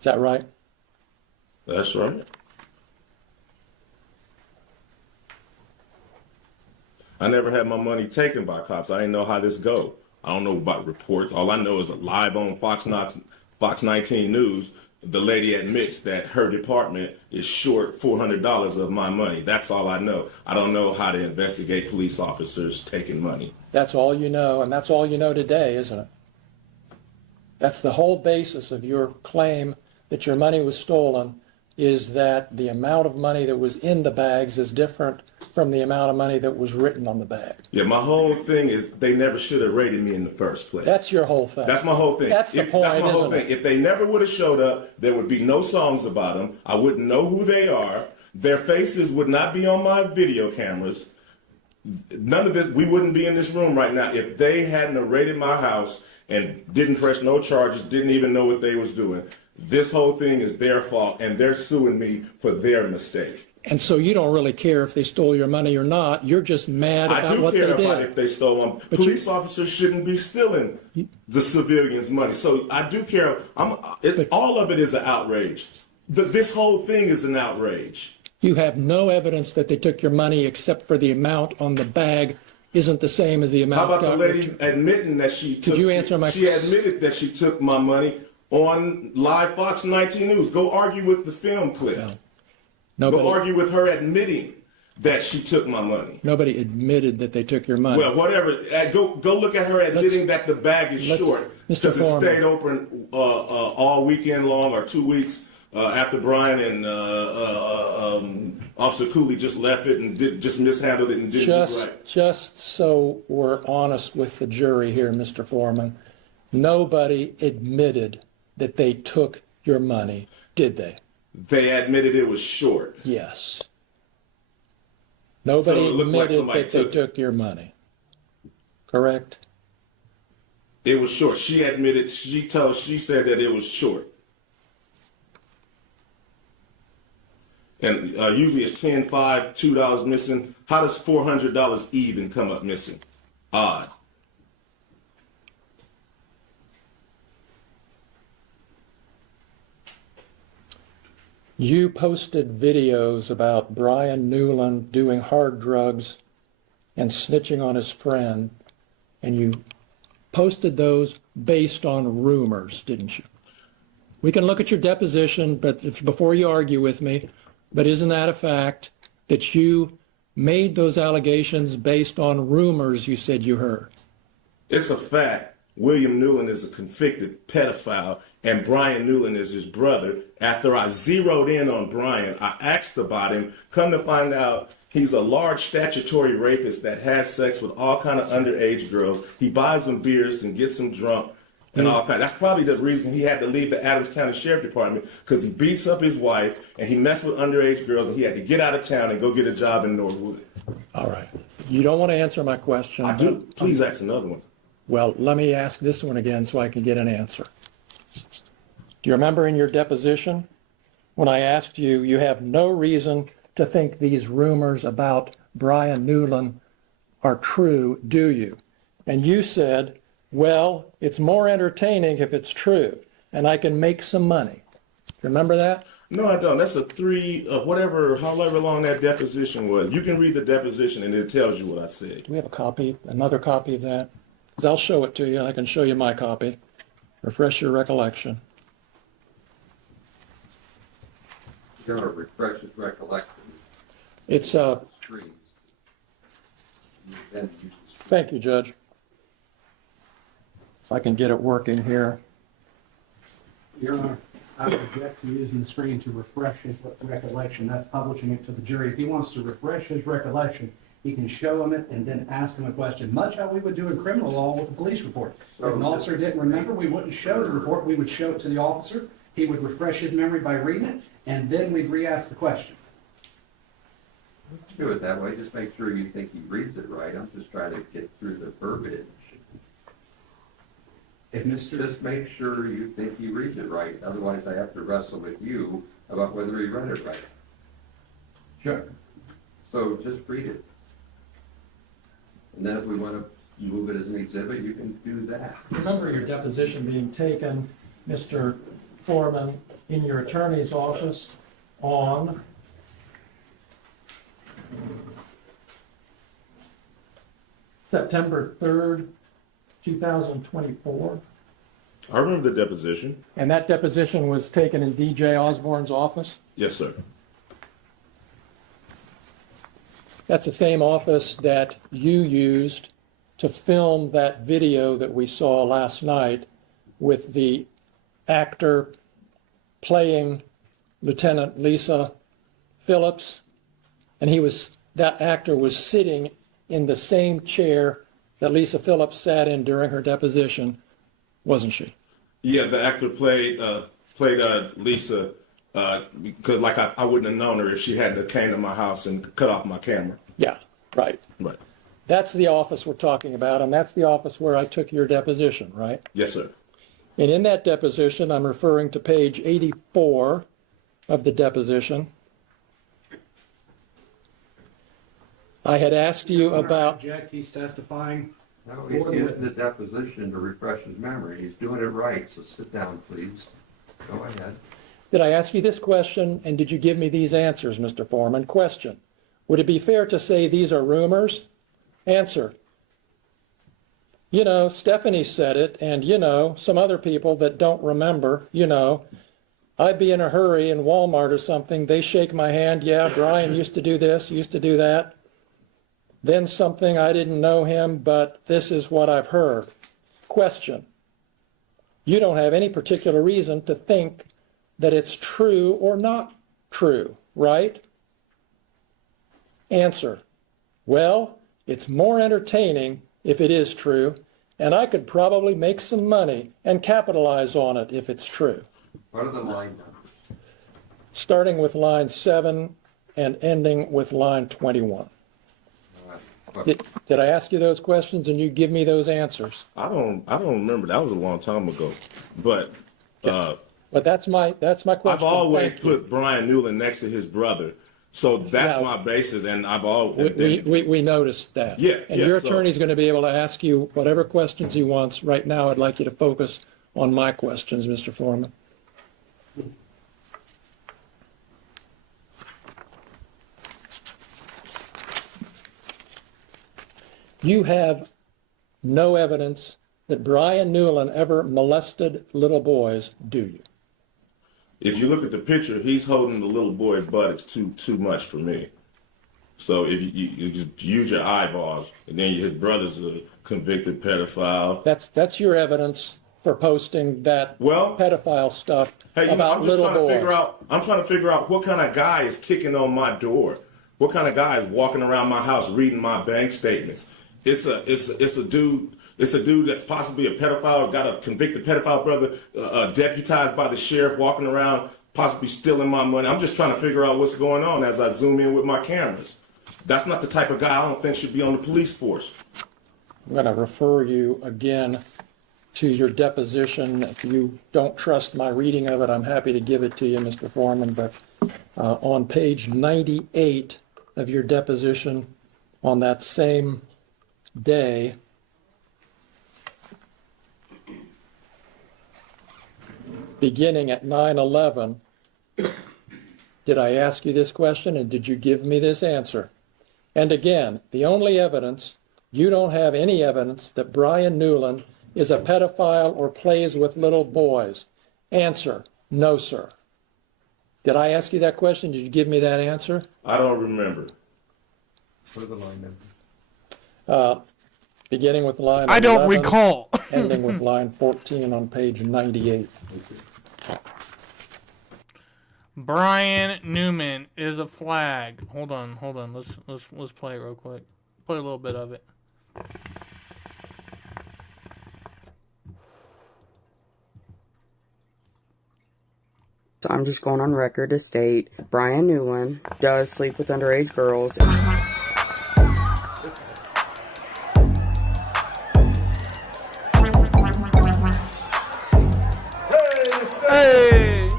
Is that right? That's right. I never had my money taken by cops. I didn't know how this go. I don't know about reports. All I know is live on Fox 19 News, the lady admits that her department is short $400 of my money. That's all I know. I don't know how to investigate police officers taking money. That's all you know, and that's all you know today, isn't it? That's the whole basis of your claim that your money was stolen, is that the amount of money that was in the bags is different from the amount of money that was written on the bag. Yeah, my whole thing is they never should have raided me in the first place. That's your whole thing. That's my whole thing. That's the point, That's my whole isn't thing. it? If they never would have showed up, there would be no songs about them. I wouldn't know who they are. Their faces would not be on my video cameras. None of this, we wouldn't be in this room right now if they hadn't raided my house and didn't press no charges, didn't even know what they was doing. This whole thing is their fault, and they're suing me for their mistake. And so you don't really care if they stole your money or not. You're just mad about what they did. I do care about if they stole one. Police officers shouldn't be stealing the civilians' money. So I do care. All of it is an outrage. This whole thing is an outrage. You have no evidence that they took your money except for the amount on the bag isn't the same as the amount. How about the lady admitting that she took? Could you answer my? She admitted that she took my money on live Fox 19 News. Go argue with the film clip. Go argue with her admitting that she took my money. Nobody admitted that they took your money. Well, whatever. Go look at her admitting that the bag is short because it stayed open all weekend long or 2 weeks after Brian and Officer Cooley just left it and just mishandled it and didn't do it right. Just so we're honest with the jury here, Mr. Foreman, nobody admitted that they took your money, did they? They admitted it was short. Yes. Nobody admitted that they took your money. Correct? It was short. She admitted, she said that it was short. And usually it's 10, $5, $2 missing. How does $400 even come up missing? Odd. You posted videos about Brian Newland doing hard drugs and snitching on his friend, and you posted those based on rumors, didn't you? We can look at your deposition, but before you argue with me, but isn't that a fact that you made those allegations based on rumors you said you heard? It's a fact William Newland is a convicted pedophile and Brian Newland is his brother. After I zeroed in on Brian, I asked about him. Come to find out, he's a large statutory rapist that has sex with all kind of underage girls. He buys them beers and gets them drunk and all kind. That's probably the reason he had to leave the Adams County Sheriff Department, because he beats up his wife and he messed with underage girls and he had to get out of town and go get a job in Northwood. All right. You don't want to answer my question. I do. Please ask another one. Well, let me ask this one again so I can get an answer. Do you remember in your deposition when I asked you, you have no reason to think these rumors about Brian Newland are true, do you? And you said, well, it's more entertaining if it's true, and I can make some money. Remember that? No, I don't. That's a however long that deposition was. You can read the deposition and it tells you what I said. Do we have a copy, another copy of that? Because I'll show it to you, and I can show you my copy. Refresh your recollection. You're going to refresh his recollection. It's Thank you, Judge. If I can get it working here. Your Honor, I would object to using the screen to refresh his recollection. That's publishing it to the jury. If he wants to refresh his recollection, he can show him it and then ask him a question, much how we would do in criminal law with a police report. If an officer didn't remember, we wouldn't show the report. We would show it to the officer. He would refresh his memory by reading it, and then we'd re-ask the question. Do it that way. Just make sure you think he reads it right. I'm just trying to get through the verbiage. Just make sure you think he reads it right. Otherwise, I have to wrestle with you about whether he read it right. Sure. So just read it. And then if we want to move it as an exhibit, you can do that. Remember your deposition being taken, Mr. Foreman, in your attorney's office on September 3rd, 2024. I remember the deposition. And that deposition was taken in DJ Osborne's office? Yes, sir. That's the same office that you used to film that video that we saw last night with the actor playing Lieutenant Lisa Phillips. And that actor was sitting in the same chair that Lisa Phillips sat in during her deposition, wasn't she? Yeah, the actor played Lisa because I wouldn't have known her if she hadn't came to my house and cut off my camera. Yeah, right. Right. That's the office we're talking about, and that's the office where I took your deposition, right? Yes, sir. And in that deposition, I'm referring to page 84 of the deposition. I had asked you about... Object, he's testifying. No, he's using the deposition to refresh his memory. He's doing it right, so sit down, please. Go ahead. Did I ask you this question, and did you give me these answers, Mr. Foreman? Question. Would it be fair to say these are rumors? Answer. You know, Stephanie said it, and you know, some other people that don't remember, you know, I'd be in a hurry in Walmart or something, they shake my hand, yeah, Brian used to do this, used to do that. Then something, I didn't know him, but this is what I've heard. Question. You don't have any particular reason to think that it's true or not true, right? Answer. Well, it's more entertaining if it is true, and I could probably make some money and capitalize on it if it's true. What are the line numbers? Starting with line 7 and ending with line 21. Did I ask you those questions and you give me those answers? I don't remember. That was a long time ago. But that's my question. I've always put Brian Newland next to his brother. So that's my basis, and I've always... We noticed that. Yeah. And your attorney's going to be able to ask you whatever questions he wants. Right now, I'd like you to focus on my questions, Mr. Foreman. You have no evidence that Brian Newland ever molested little boys, do you? If you look at the picture, he's holding the little boy butt. It's too much for me. So if you just use your eyeballs, and then his brother's a convicted pedophile. That's your evidence for posting that pedophile stuff about little boys. I'm trying to figure out what kind of guy is kicking on my door. What kind of guy is walking around my house reading my bank statements? It's a dude that's possibly a pedophile, got a convicted pedophile brother, deputized by the sheriff, walking around possibly stealing my money. I'm just trying to figure out what's going on as I zoom in with my cameras. That's not the type of guy I don't think should be on the police force. I'm going to refer you again to your deposition. If you don't trust my reading of it, I'm happy to give it to you, Mr. Foreman. But on page 98 of your deposition, on that same day, beginning at 9/11, did I ask you this question and did you give me this answer? And again, the only evidence, you don't have any evidence that Brian Newland is a pedophile or plays with little boys. Answer, no, sir. Did I ask you that question? Did you give me that answer? I don't remember. What are the line numbers? Beginning with line I don't 11, recall. ending with line 14 on page 98. Brian Newman is a flag. Hold on. Let's play it real quick. Play a little bit of it. So I'm just going on record to state Brian Newland does sleep with underage girls. Hey!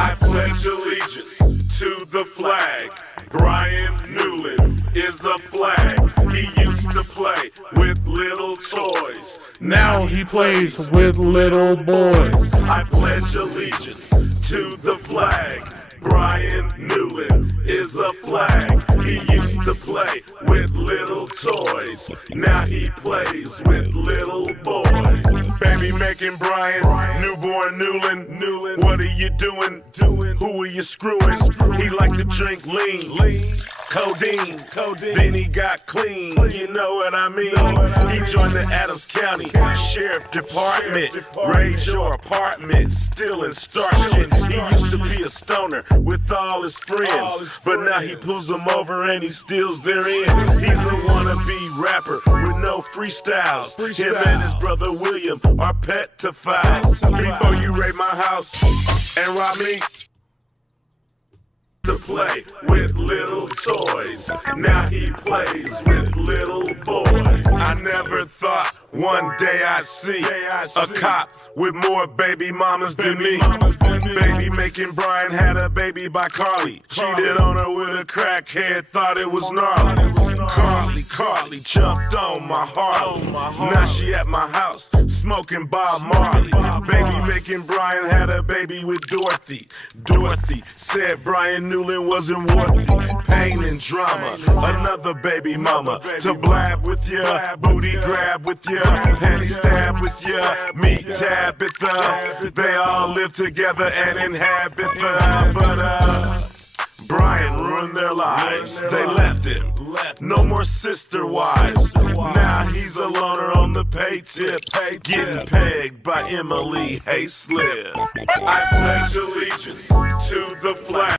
I pledge allegiance to the flag. Brian Newland is a flag. He used to play with little toys. Now he plays with little boys. I pledge allegiance to the flag. Brian Newland is a flag. He used to play with little toys. Now he plays with little boys. Baby making Brian, newborn Newland. What are you doing? Who are you screwing? He like to drink lean. Codeine, then he got clean, you know what I mean? He joined the Adams County Sheriff Department, raid your apartment, stealing star shit. He used to be a stoner with all his friends, but now he pulls them over and he steals their ends. He's a wannabe rapper with no freestyles. Him and his brother William are pedophiles. Before you raid my house and rob me, to play with little toys. Now he plays with little boys. I never thought one day I'd see a cop with more baby mamas than me. Baby making Brian had a baby by Carly. Cheated on her with a crackhead, thought it was gnarly. Carly jumped on my Harley. Now she at my house smoking Bob Marley. Baby making Brian had a baby with Dorothy. Dorothy said Brian Newland wasn't worthy. Pain and drama, another baby mama to blab with ya, booty grab with ya, panty stab with ya, meat Tabitha. They all live together and inhabit the, but Brian ruined their lives. They left him. No more sister wives. Now he's a loner on the pay tip, getting pegged by Emily Hayslip. I pledge allegiance to the flag.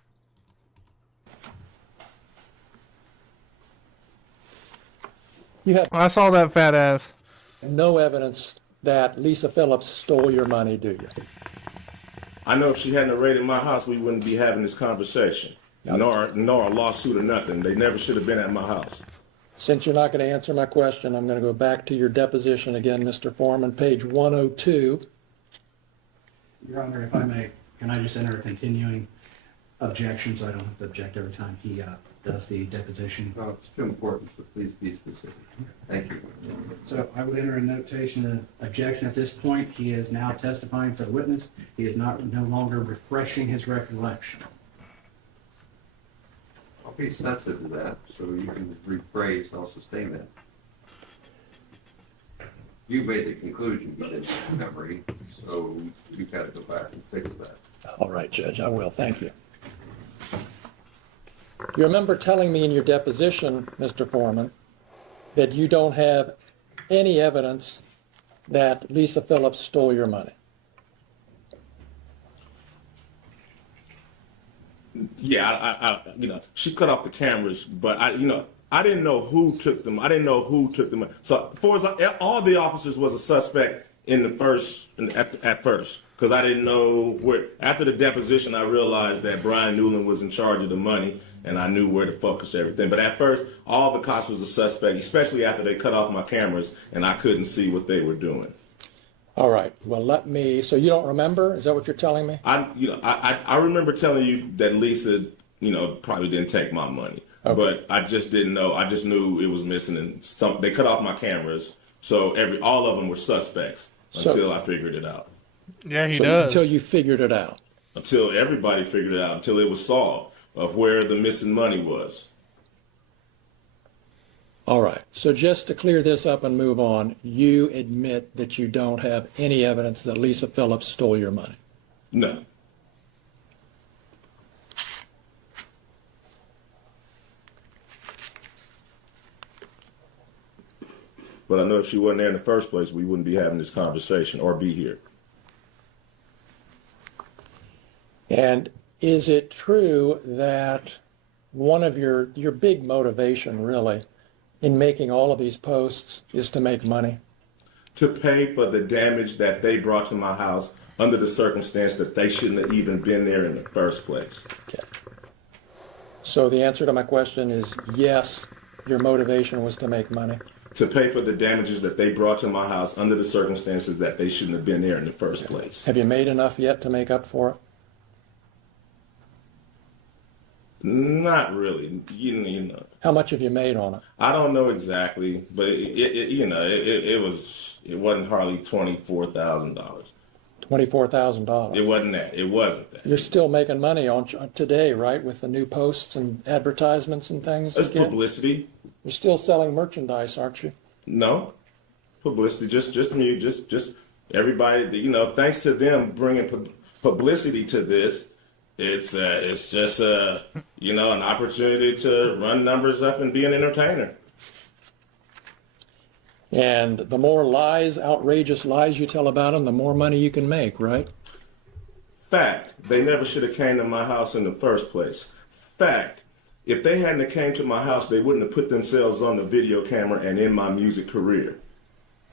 I saw that fat ass. No evidence that Lisa Phillips stole your money, do you? I know if she hadn't raided my house, we wouldn't be having this conversation. Nor a lawsuit or nothing. They never should have been at my house. Since you're not going to answer my question, I'm going to go back to your deposition again, Mr. Foreman, page 102. Your Honor, if I may, can I just enter a continuing objection so I don't have to object every time he does the deposition? No, it's too important, so please be specific. Thank you. So I would enter a notation of objection at this point. He is now testifying for the witness. He is no longer refreshing his recollection. I'll be sensitive to that, so you can rephrase, I'll sustain that. You made the conclusion you didn't have memory, so you've got to go back and fix that. All right, Judge, I will. Thank you. You remember telling me in your deposition, Mr. Foreman, that you don't have any evidence that Lisa Phillips stole your money. Yeah, she cut off the cameras, but I didn't know who took them. I didn't know who took them. So, all the officers was a suspect at first, because I didn't know where. After the deposition, I realized that Brian Newland was in charge of the money, and I knew where to focus everything. But at first, all the cops was a suspect, especially after they cut off my cameras, and I couldn't see what they were doing. All right. Well, so you don't remember? Is that what you're telling me? I remember telling you that Lisa, probably didn't take my money, but I just didn't know. I just knew it was missing, and they cut off my cameras, so all of them were suspects until I figured it out. Yeah, he does. Until you figured it out. Until everybody figured it out. Until it was solved of where the missing money was. All right. So just to clear this up and move on, you admit that you don't have any evidence that Lisa Phillips stole your money? No. But I know if she wasn't there in the first place, we wouldn't be having this conversation or be here. And is it true that one of your big motivation, really, in making all of these posts is to make money? To pay for the damage that they brought to my house under the circumstance that they shouldn't have even been there in the first place. Okay. So the answer to my question is yes, your motivation was to make money? To pay for the damages that they brought to my house under the circumstances that they shouldn't have been there in the first place. Have you made enough yet to make up for it? Not really. How much have you made on it? I don't know exactly, but it wasn't hardly $24,000. $24,000. It wasn't that. It wasn't that. You're still making money on today, right? With the new posts and advertisements and things. It's publicity. You're still selling merchandise, aren't you? No, publicity. Just me. Just everybody. Thanks to them bringing publicity to this. It's just an opportunity to run numbers up and be an entertainer. And the more lies, outrageous lies you tell about them, the more money you can make, right? Fact, they never should have came to my house in the first place. Fact, if they hadn't have came to my house, they wouldn't have put themselves on the video camera and in my music career.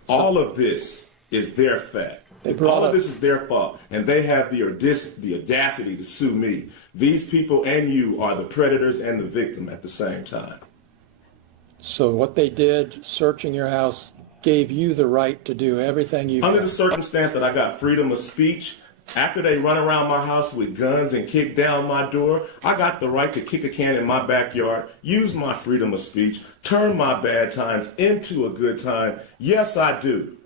All of this is their fact. All of this is their fault, and they have the audacity to sue me. These people and you are the predators and the victim at the same time. So what they did, searching your house, gave you the right to do everything you've Under done. the circumstance that I got freedom of speech, after they run around my house with guns and kick down my door, I got the right to kick a can in my backyard, use my freedom of speech, turn my bad times into a good time. Yes, I do.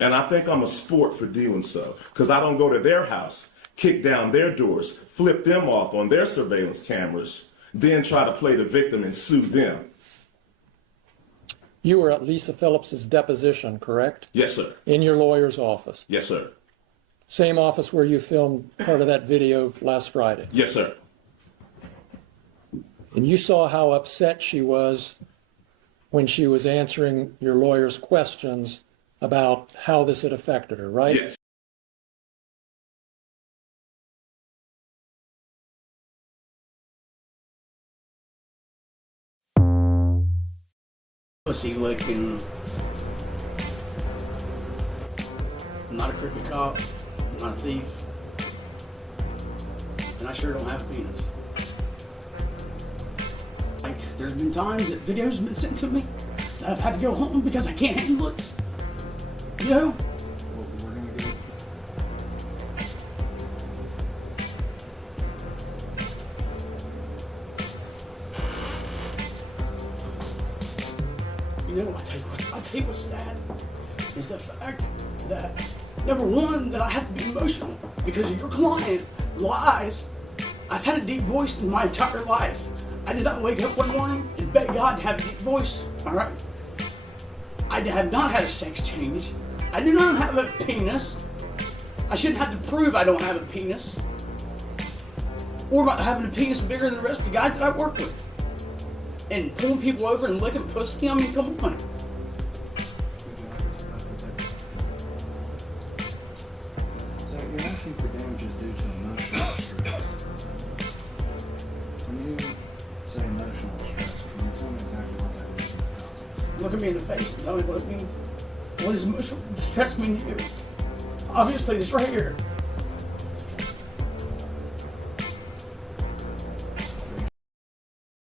And I think I'm a sport for doing so, because I don't go to their house, kick down their doors, flip them off on their surveillance cameras, then try to play the victim and sue them. You were at Lisa Phillips's deposition, correct? Yes, sir. In your lawyer's office? Yes, sir. Same office where you filmed part of that video last Friday? Yes, sir. And you saw how upset she was when she was answering your lawyer's questions about how this had affected her, right? Yes. Pussy licking. I'm not a crooked cop. I'm not a thief. And I sure don't have a penis. Like, there's been times that videos have been sent to me that I've had to go home because I can't handle it. You know? You know, I'll tell you what's sad is the fact that, number one, that I have to be emotional because your client lies. I've had a deep voice in my entire life. I did not wake up one morning and beg God to have a deep voice, all right? I have not had a sex change. I do not have a penis. I shouldn't have to prove I don't have a penis. Or about having a penis bigger than the rest of the guys that I work with. And pulling people over and licking pussy. I mean, come on. So you're asking for damages due to emotional stress. When you say emotional stress, can you tell me exactly what that is in the context? Look at me in the face and tell me what it means. What does emotional stress mean to you? Obviously, this right here.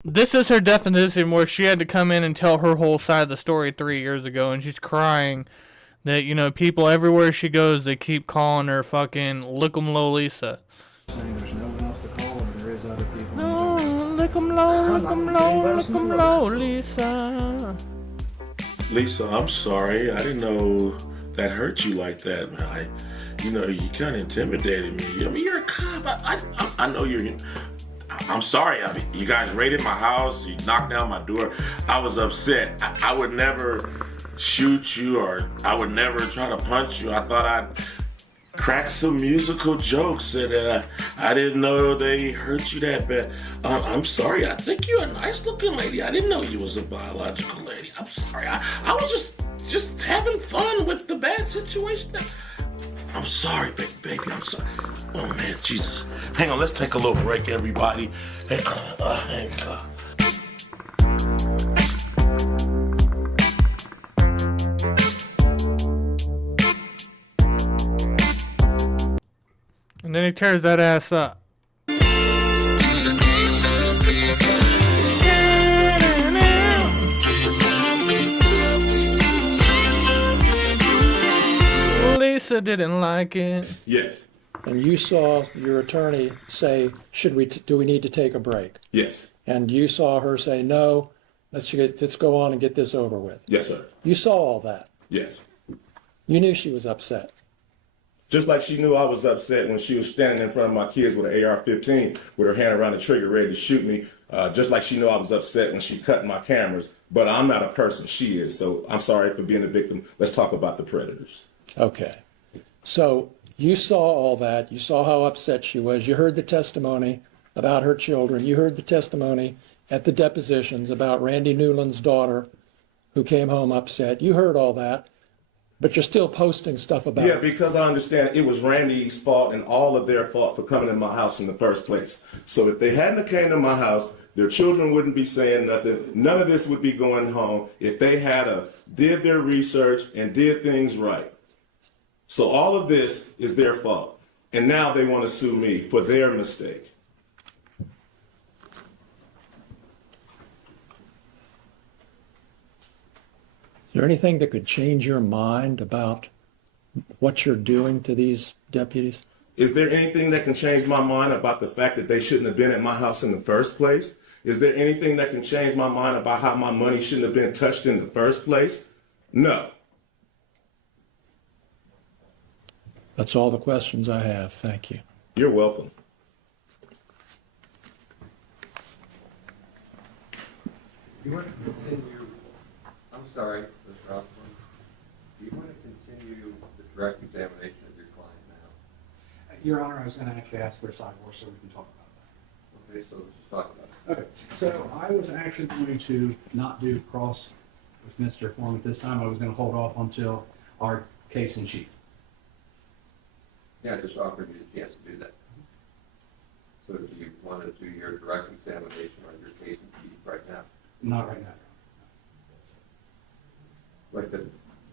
This is her definition where she had to come in and tell her whole side of the story 3 years ago, and she's crying that, you know, people everywhere she goes, they keep calling her fucking Lick 'em Low Lisa. Saying there's no one else to call, or there is other people. No, lick 'em low, lick 'em low, lick 'em low, Lisa. Lisa, I'm sorry. I didn't know that hurt you like that, man. You kind of intimidated me. I mean, you're a cop. I know you're. I'm sorry. I mean, you guys raided my house. You knocked down my door. I was upset. I would never shoot you, or I would never try to punch you. I thought I'd crack some musical jokes, and I didn't know they hurt you that bad. I'm sorry. I think you're a nice-looking lady. I didn't know you was a biological lady. I'm sorry. I was just having fun with the bad situation. I'm sorry, baby. I'm sorry. Oh, man, Jesus. Hang on, let's take a little break, everybody. Hang on. And then he tears that ass up. Lisa didn't like it. Yes. And you saw your attorney say, do we need to take a break? Yes. And you saw her say, no, let's go on and get this over with. Yes, sir. You saw all that. Yes. You knew she was upset. Just like she knew I was upset when she was standing in front of my kids with an AR-15 with her hand around the trigger ready to shoot me. Just like she knew I was upset when she cut my cameras. But I'm not a person. She is. So I'm sorry for being a victim. Let's talk about the predators. Okay. So you saw all that. You saw how upset she was. You heard the testimony about her children. You heard the testimony at the depositions about Randy Newland's daughter who came home upset. You heard all that. But you're still posting stuff about Yeah, it. because I understand it was Randy's fault and all of their fault for coming in my house in the first place. So if they hadn't came to my house, their children wouldn't be saying nothing. None of this would be going home if they did their research and did things right. So all of this is their fault. And now they want to sue me for their mistake. Is there anything that could change your mind about what you're doing to these deputies? Is there anything that can change my mind about the fact that they shouldn't have been at my house in the first place? Is there anything that can change my mind about how my money shouldn't have been touched in the first place? No. That's all the questions I have. Thank you. You're welcome. You want to continue, I'm sorry, Mr. Osborne, do you want to continue the direct examination of your client now? Your Honor, I was going to actually ask for a sidebar so we can talk about that. Okay, so let's just talk about it. Okay, so I was actually going to not do cross with Mr. Foreman this time. I was going to hold off until our case in chief. Yeah, I just offered you the chance to do that. So do you want to do your direct examination on your case in chief right now? Not right now. Like the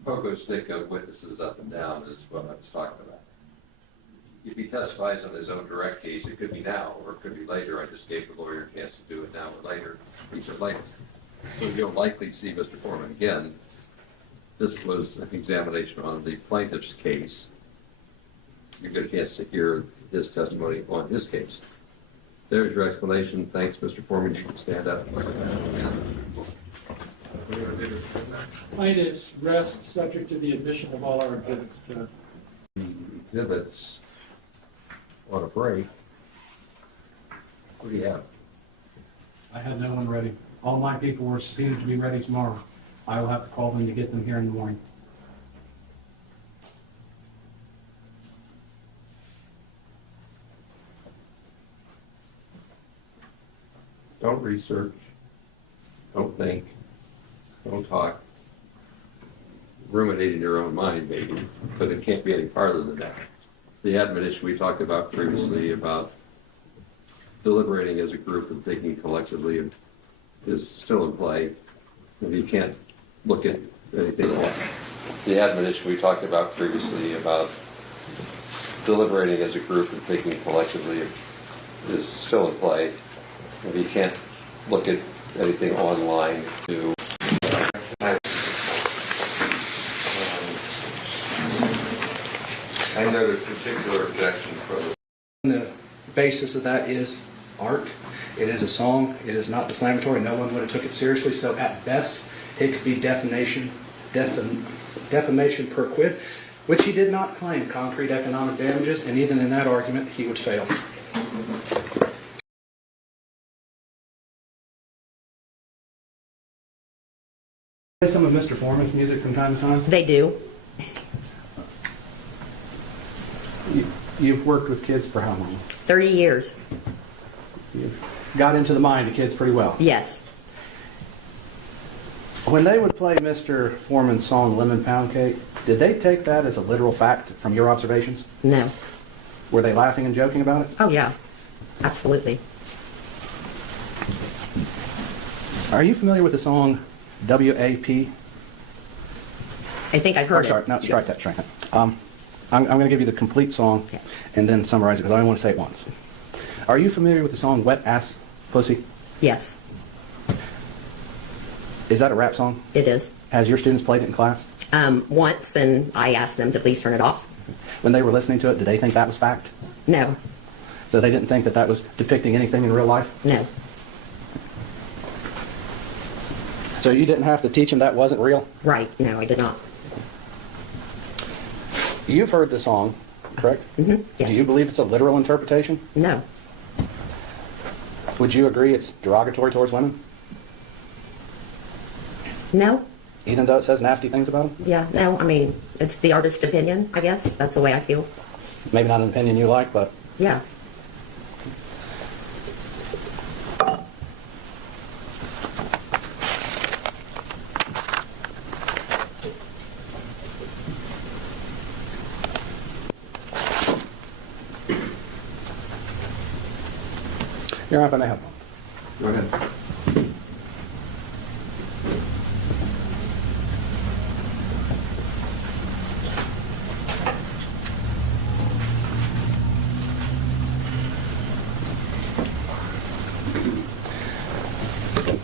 pogo stick of witnesses up and down is what I was talking about. If he testifies on his own direct case, it could be now, or it could be later. I just gave the lawyer a chance to do it now or later. He said later. So you'll likely see Mr. Foreman again. This was an examination on the plaintiff's case. You get a chance to hear his testimony on his case. There's your explanation. Thanks, Mr. Foreman. You can stand up. Plaintiffs rest subject to the admission of all our exhibits, Judge. The exhibits on a break. What do you have? I had no one ready. All my people were subpoenaed to be ready tomorrow. I will have to call them to get them here in the morning. Don't research. Don't think. Don't talk. Ruminate in your own mind, maybe, but it can't be any farther than that. The admonition we talked about previously about deliberating as a group and thinking collectively is still in play. And you can't look at anything else. The admonition we talked about previously about deliberating as a group and thinking collectively is still in play. And you can't look at anything online to I know there's particular objection from the basis of that is art. It is a song. It is not defamatory. No one would have took it seriously. So at best, it could be defamation per quid, which he did not claim concrete economic damages, and even in that argument, he would fail. Play some of Mr. Foreman's music from time to time? They do. You've worked with kids for how long? 30 years. You've got into the mind of kids pretty well. Yes. When they would play Mr. Foreman's song Lemon Pound Cake, did they take that as a literal fact from your observations? No. Were they laughing and joking about it? Oh, yeah. Absolutely. Are you familiar with the song W.A.P.? I think I've heard sorry, it. No, strike that. I'm going to give you the complete song and then summarize it because I only want to say it once. Are you familiar with the song Wet Ass Pussy? Yes. Is that a rap song? It is. Has your students played it in class? Once, and I asked them to please turn it off. When they were listening to it, did they think that was fact? No. So they didn't think that that was depicting anything in real life? No. So you didn't have to teach them that wasn't real? Right. No, I did not. You've heard the song, correct? Mm-hmm. Yes. Do you believe it's a literal interpretation? No. Would you agree it's derogatory towards women? No. Even though it says nasty things about them? Yeah, no, I mean, it's the artist's opinion, I guess. That's the way I feel. Maybe not an opinion you like, but... Yeah. You're not going to have one. Go ahead.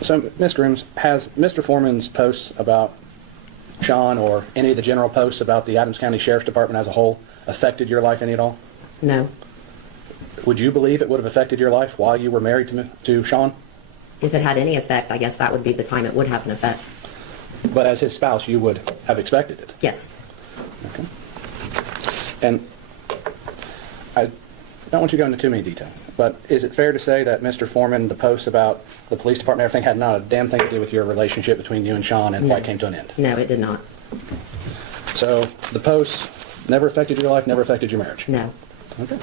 So, Ms. Grooms, has Mr. Foreman's posts about Sean or any of the general posts about the Adams County Sheriff's Department as a whole affected your life any at all? No. Would you believe it would have affected your life while you were married to Sean? If it had any effect, I guess that would be the time it would have an effect. But as his spouse, you would have expected it? Yes. Okay. And I don't want you to go into too many details, but is it fair to say that Mr. Foreman, the posts about the police department, everything had not a damn thing to do with your relationship between you and Sean and why it came to an end? No, it did not. So the posts never affected your life, never affected your marriage? No. Okay.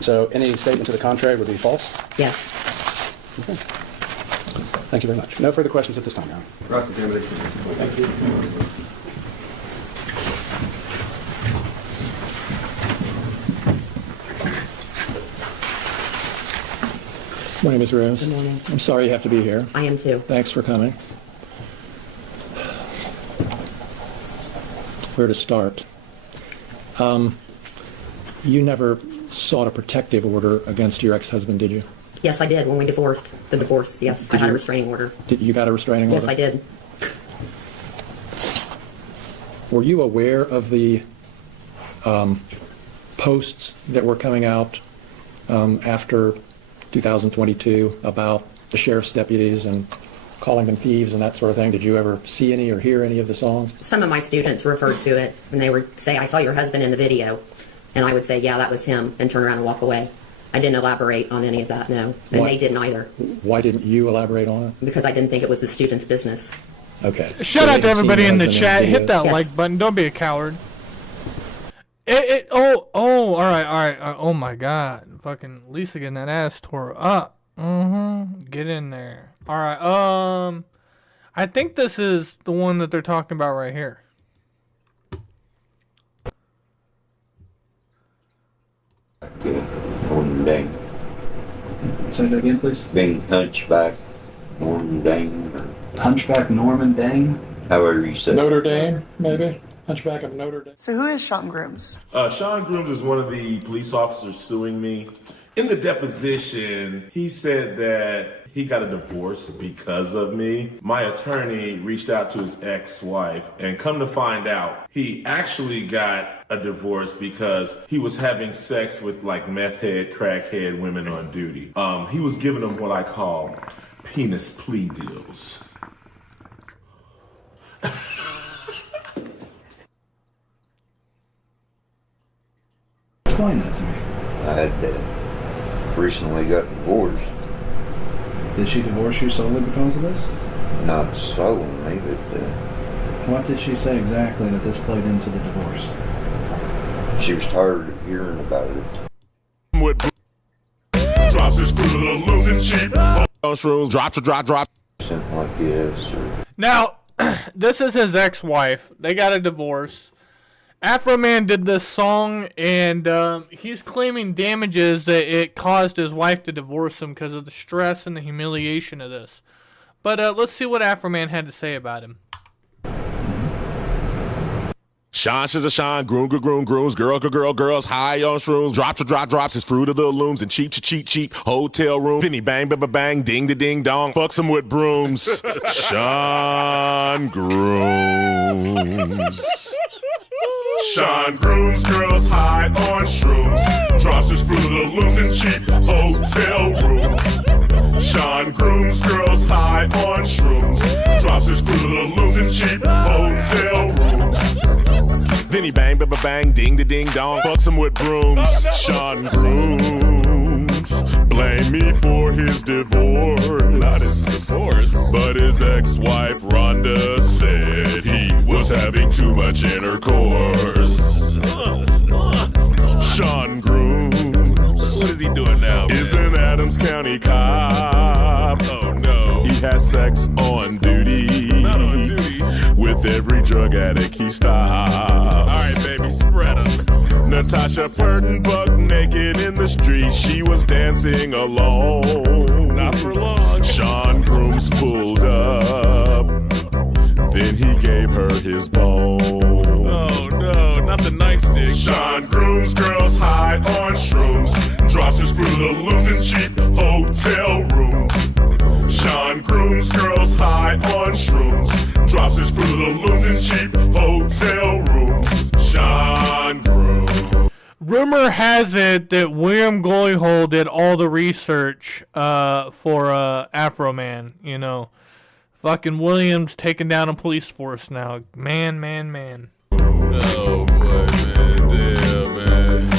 So any statement to the contrary would be false? Yes. Okay. Thank you very much. No further questions at this time, Your Honor. Cross-examination. Thank you. Morning, Ms. Rose. Good morning. I'm sorry you have to be here. I am too. Thanks for coming. Where to start? You never sought a protective order against your ex-husband, did you? Yes, I did when we divorced. The divorce, yes. I had a restraining order. You got a restraining order? Yes, I did. Were you aware of the posts that were coming out after 2022 about the sheriff's deputies and calling them thieves and that sort of thing? Did you ever see any or hear any of the songs? Some of my students referred to it, and they would say, I saw your husband in the video. And I would say, yeah, that was him, and turn around and walk away. I didn't elaborate on any of that, no. And they didn't either. Why didn't you elaborate on it? Because I didn't think it was the student's business. Okay. Shout out to everybody in the chat. Hit that like button. Don't be a coward. All right. Oh my God. Fucking Lisa getting that ass tore up. Get in there. All right. I think this is the one that they're talking about right here. Norman Dane. Say that again, please. Being Hunchback Norman Dane. Hunchback Norman Dane? However you say it. Notre Dame, maybe? Hunchback of Notre Dame. So who is Sean Grooms? Sean Grooms is one of the police officers suing me. In the deposition, he said that he got a divorce because of me. My attorney reached out to his ex-wife, and come to find out, he actually got a divorce because he was having sex with like meth head, crackhead women on duty. He was giving them what I call penis plea deals. Explain that to me. I had recently got divorced. Did she divorce you solely because of this? Not solely, but What did she say exactly that this played into the divorce? she was tired of hearing about it. Drops his screw to the losing cheap. Drop. Something like this. Or... Now, this is his ex-wife. They got a divorce. Afroman did this song, and he's claiming damages that it caused his wife to divorce him because of the stress and the humiliation of this. But let's see what Afroman had to say about him. Sean, she's a Sean, grooms, girls, high on shrooms, drops, his fruit of the looms, and cheap, hotel room, then he bang, bang, ding, ding, dong, fucks him with brooms. Sean Grooms. Sean Grooms, girls, high on shrooms, drops his fruit of the looms, and cheap hotel room. Sean Grooms, girls, high on shrooms, drops his fruit of the looms, and cheap hotel room. Then he bang, ding, ding, dong, fucks him with brooms. Sean Grooms, blame me for his divorce. Not his divorce, but his ex-wife Rhonda said he was having too much intercourse. Sean Grooms, what is he doing now? Is an Adams County cop. Oh no, he has sex on duty. Not on duty. With every drug addict he stops. Alright, baby, spread 'em. Natasha Purden buck naked in the street. She was dancing alone. Not for long. Sean Grooms pulled up. Then he gave her his bone. Oh no, not the nightstick. Sean Grooms, girls high on shrooms, drops his screw to lose his cheap hotel room. Sean Grooms, girls high on shrooms, drops his screw to lose his cheap hotel room. Sean Grooms. Rumor has it that William Gloryhole did all the research for Afroman. You know, fucking William's taking down a police force now. Man. Oh boy, man, damn, man.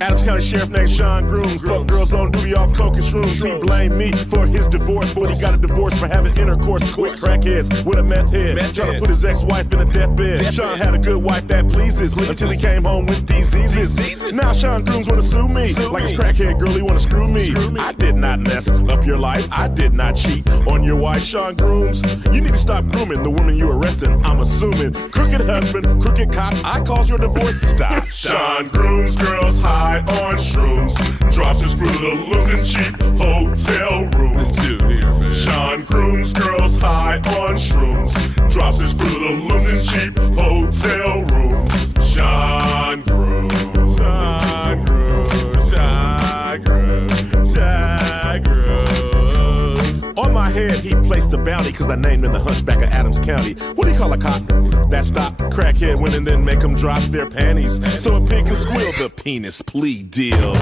Adams County Sheriff named Sean Grooms. Fuck girls on duty off coke and shrooms. He blamed me for his divorce, but he got a divorce for having intercourse with crackheads with a meth head. Trying to put his ex-wife in a deathbed. Sean had a good wife that pleases until he came home with diseases. Now Sean Grooms wanna sue me. Like his crackhead girl, he wanna screw me. I did not mess up your life. I did not cheat on your wife, Sean Grooms. You need to stop grooming the woman you arrested. I'm assuming crooked husband, crooked cop. I called your divorce to stop. Sean Grooms, girls high on shrooms, drops his screw to the losing cheap hotel room. This dude here, man. Sean Grooms, girls high on shrooms, drops his screw to the losing cheap hotel room. Sean Grooms, Sean Grooms, Sean Grooms, Sean Grooms. On my head, he placed a bounty because I named him the Hunchback of Adams County. What do you call a cop that stop crackhead women then make them drop their panties? So a pig can squeal. The penis plea deal.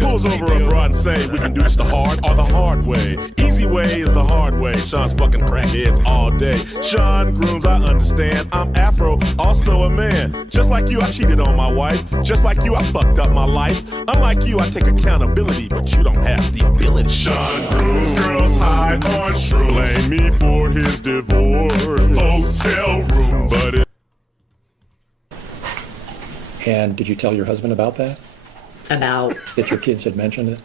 Pulls over a broad and say, we can do this the hard or the hard way. Easy way is the hard way. Sean's fucking crackheads all day. Sean Grooms, I understand. I'm Afro, also a man. Just like you, I cheated on my wife. Just like you, I fucked up my life. Unlike you, I take accountability, but you don't have the ability. Sean Grooms, girls high on shrooms, blame me for his divorce. Hotel room, but it. And did you tell your husband about that? About that your kids had mentioned it?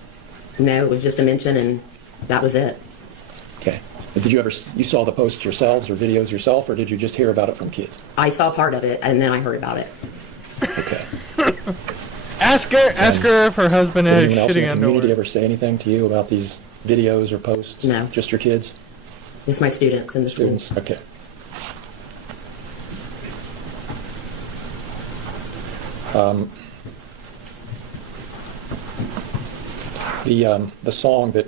no, it was just a mention, and that was it. Okay. And did you ever, you saw the posts yourselves or videos yourself, or did you just hear about it from kids? I saw part of it, and then I heard about it. Okay. Ask her if her husband Did has anyone else in shitting the community underwear. ever say anything to you about these videos or posts? No. Just your kids? It's my students in the school. Students? Okay. The song that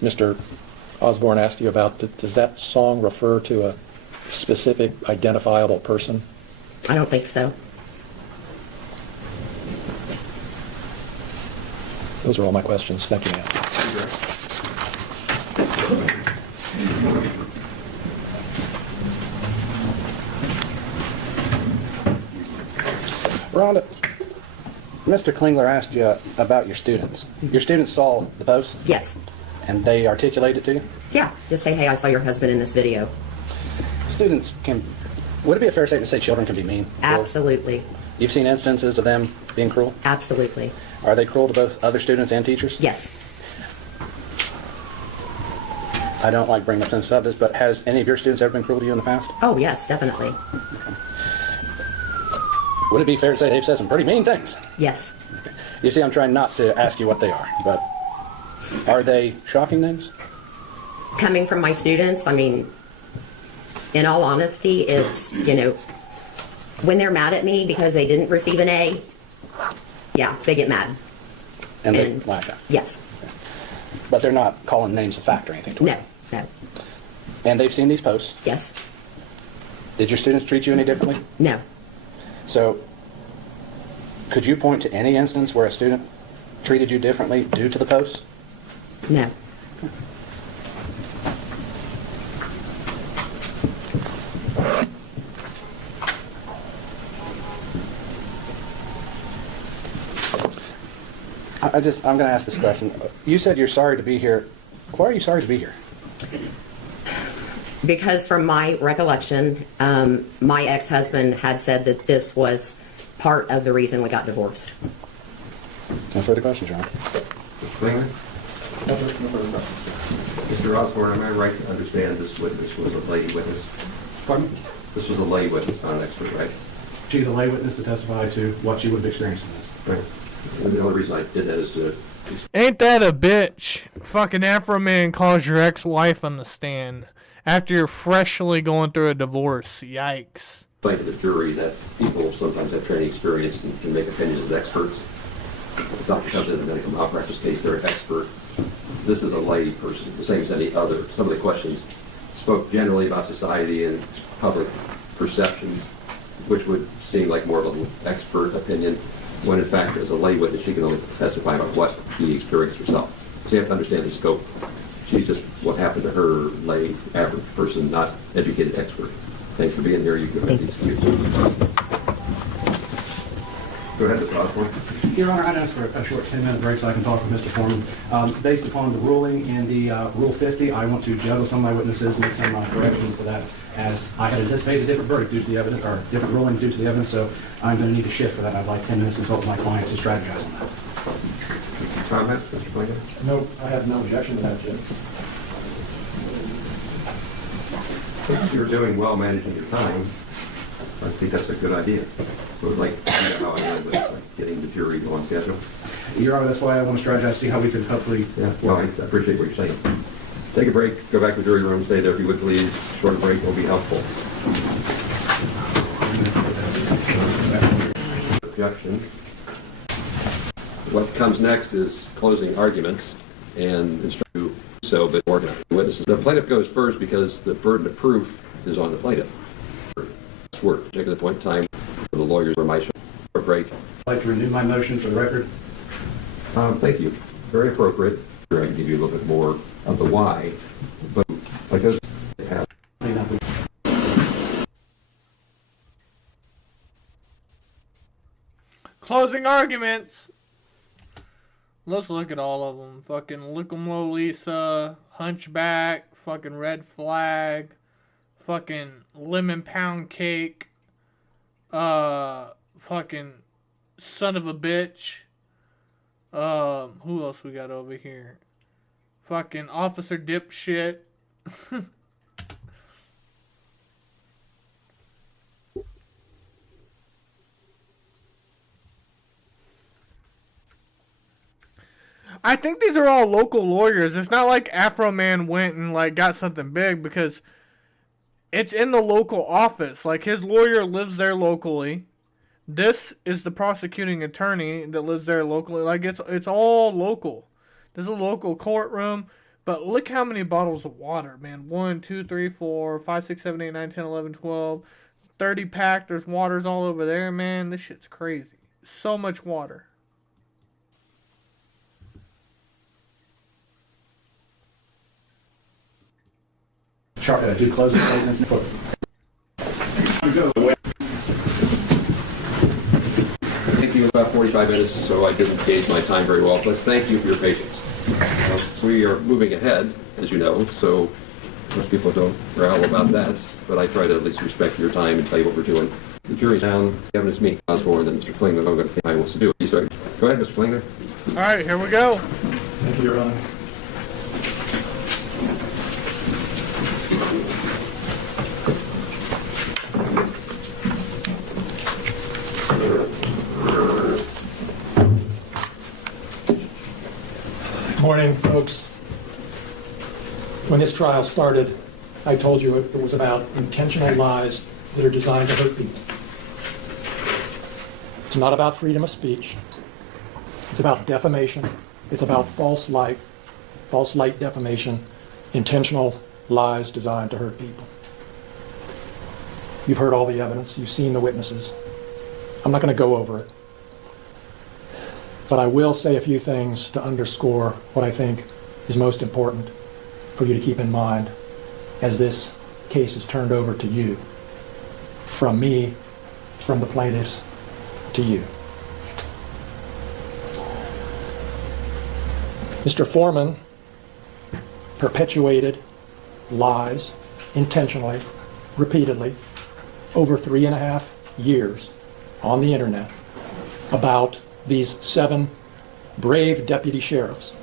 Mr. Osborne asked you about, does that song refer to a specific identifiable person? I don't think so. Those are all my questions. Thank you, ma'am. Rhonda, Mr. Klingler asked you about your students. Your students saw the post? Yes. And they articulated to you? Yeah, just say, hey, I saw your husband in this video. Students can, would it be a fair statement to say children can be mean? Absolutely. You've seen instances of them being cruel? Absolutely. Are they cruel to both other students and teachers? Yes. I don't like bringing up sensitive subjects, but has any of your students ever been cruel to you in the past? Oh, yes, definitely. Would it be fair to say they've said some pretty mean things? Yes. You see, I'm trying not to ask you what they are, but are they shocking things? Coming from my students, I mean, in all honesty, it's, you know, when they're mad at me because they didn't receive an A, yeah, they get mad. And they lash out? Yes. But they're not calling names of fact or anything to you? No. And they've seen these posts? Yes. Did your students treat you any differently? No. So, could you point to any instance where a student treated you differently due to the posts? No. I'm going to ask this question. You said you're sorry to be here. Why are you sorry to be here? Because from my recollection, my ex-husband had said that this was part of the reason we got divorced. No further questions, Your Honor. Mr. Klinger? Mr. Osborne, am I right to understand this witness was a lay witness? Pardon? This was a lay witness, not an expert, right? She's a lay witness to testify to what she would have experienced in this. Right. And the only reason I did that is to Ain't that a bitch? Fucking Afroman calls your ex-wife on the stand after you're freshly going through a divorce. Yikes. explain to the jury that people sometimes have training experience and can make opinions as experts. The doctor comes in a medical malpractice case, they're an expert. This is a lay person, the same as any other. Some of the questions spoke generally about society and public perceptions, which would seem like more of an expert opinion, when in fact, as a lay witness, she can only testify about what she experienced herself. So you have to understand the scope. She's just what happened to her, lay, average person, not educated expert. Thanks for being here. You can make the excuse. Go ahead, Mr. Osborne. Your Honor, I'd ask for a short 10-minute break so I can talk with Mr. Foreman. Based upon the ruling in the Rule 50, I want to juggle some of my witnesses, make some corrections to that, as I had anticipated a different verdict due to the evidence, or different ruling due to the evidence, so I'm going to need to shift for that. I'd like 10 minutes to consult with my clients to strategize on that. Comments, Mr. Klinger? No, I have no objection to that, Jim. You're doing well managing your time. I think that's a good idea. I would like to see how I am with getting the jury on schedule. Your Honor, that's why I want to strategize, see how we can hopefully... Yeah, well, I appreciate what you're saying. Take a break, go back to the jury room, stay there if you would please. Short break will be helpful. Objection. What comes next is closing arguments and instruct you so, but more witnesses. The plaintiff goes first because the burden of proof is on the plaintiff. Work. Check at the point in time for the lawyers for my short break. I'd like to renew my motion for the record. Thank you. Very appropriate. I can give you a little bit more of the why, but because Closing arguments. Let's look at all of them. Fucking Look 'em Low Lisa, Hunchback, fucking Red Flag, fucking Lemon Pound Cake, fucking Son of a Bitch, Who else we got over here? Fucking Officer Dipshit. I think these are all local lawyers. It's not like Afroman went and like got something big, because it's in the local office. Like, his lawyer lives there locally. This is the prosecuting attorney that lives there locally. Like, it's all local. This is a local courtroom. But look how many bottles of water, man. 1, 2, 3, 4, 5, 6, 7, 8, 9, 10, 11, 12. 30 pack. There's waters all over there, man. This shit's crazy. So much water. Sharp, do closing statements. Thank you. About 45 minutes, so I didn't gauge my time very well, but thank you for your patience. We are moving ahead, as you know, so most people don't growl about that, but I try to at least respect your time and tell you what we're doing. The jury's down. The evidence me, Osborne, and Mr. Klingler. I'm going to think I wants to do. Sorry. Go ahead, Mr. Klingler. All right, here we go. Thank you, Your Honor. Morning, folks. When this trial started, I told you it was about intentional lies that are designed to hurt people. It's not about freedom of speech. It's about defamation. It's about false light defamation, intentional lies designed to hurt people. You've heard all the evidence. You've seen the witnesses. I'm not going to go over it. But I will say a few things to underscore what I think is most important for you to keep in mind as this case is turned over to you. From me, from the plaintiffs, to you. Mr. Foreman perpetuated lies intentionally, repeatedly, over 3.5 years on the internet about these 7 brave deputy sheriffs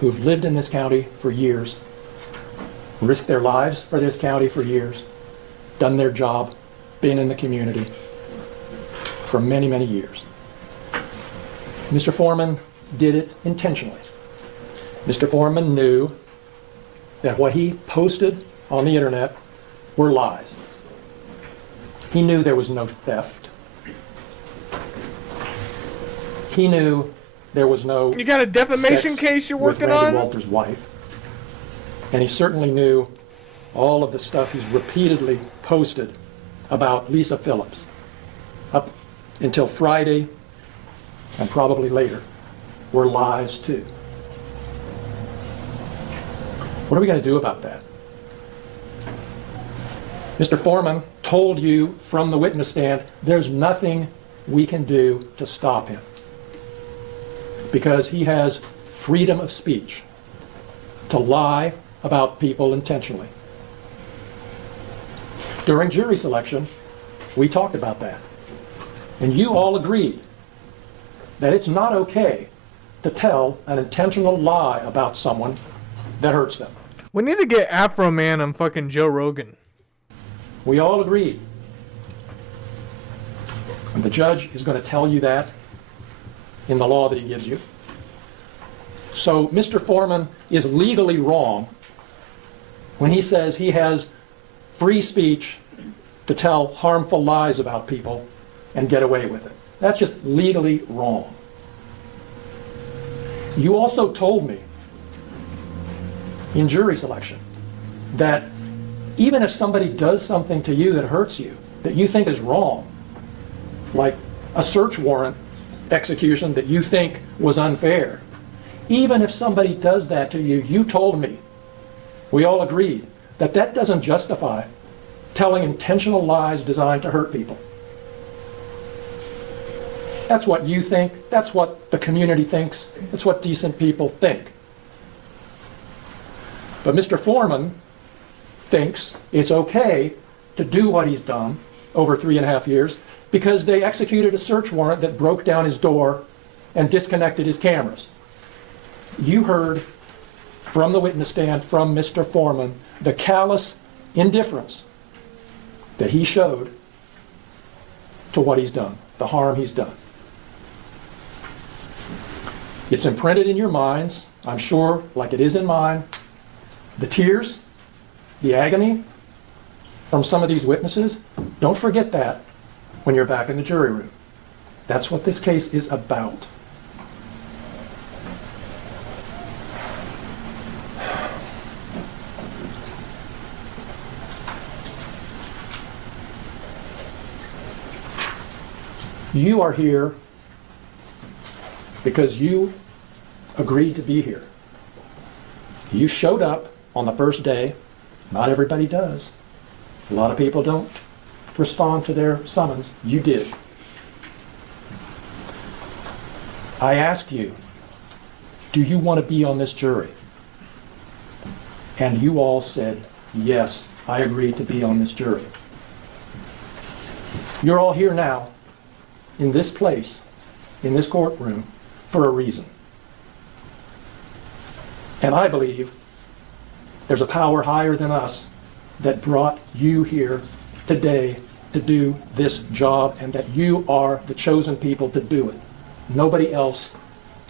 who've lived in this county for years, risked their lives for this county for years, done their job, been in the community for many, many years. Mr. Foreman did it intentionally. Mr. Foreman knew that what he posted on the internet were lies. He knew there was no theft. He knew there was no. You got a defamation case you're working with Randy on? Walter's wife. And he certainly knew all of the stuff he's repeatedly posted about Lisa Phillips up until Friday and probably later were lies too. What are we going to do about that? Mr. Foreman told you from the witness stand there's nothing we can do to stop him because he has freedom of speech to lie about people intentionally. During jury selection, we talked about that. And you all agreed that it's not okay to tell an intentional lie about someone that hurts them. We need to get Afroman on fucking Joe Rogan. We all agreed. And the judge is going to tell you that in the law that he gives you. So Mr. Foreman is legally wrong when he says he has free speech to tell harmful lies about people and get away with it. That's just legally wrong. You also told me in jury selection that even if somebody does something to you that hurts you, that you think is wrong, like a search warrant execution that you think was unfair, even if somebody does that to you, you told me, we all agreed, that that doesn't justify telling intentional lies designed to hurt people. That's what you think. That's what the community thinks. That's what decent people think. But Mr. Foreman thinks it's okay to do what he's done over 3.5 years because they executed a search warrant that broke down his door and disconnected his cameras. You heard from the witness stand, from Mr. Foreman, the callous indifference that he showed to what he's done, the harm he's done. It's imprinted in your minds, I'm sure, like it is in mine, the tears, the agony from some of these witnesses. Don't forget that when you're back in the jury room. That's what this case is about. You are here because you agreed to be here. You showed up on the first day. Not everybody does. A lot of people don't respond to their summons. You did. I asked you, do you want to be on this jury? And you all said, yes, I agreed to be on this jury. You're all here now, in this place, in this courtroom, for a reason. And I believe there's a power higher than us that brought you here today to do this job, and that you are the chosen people to do it. Nobody else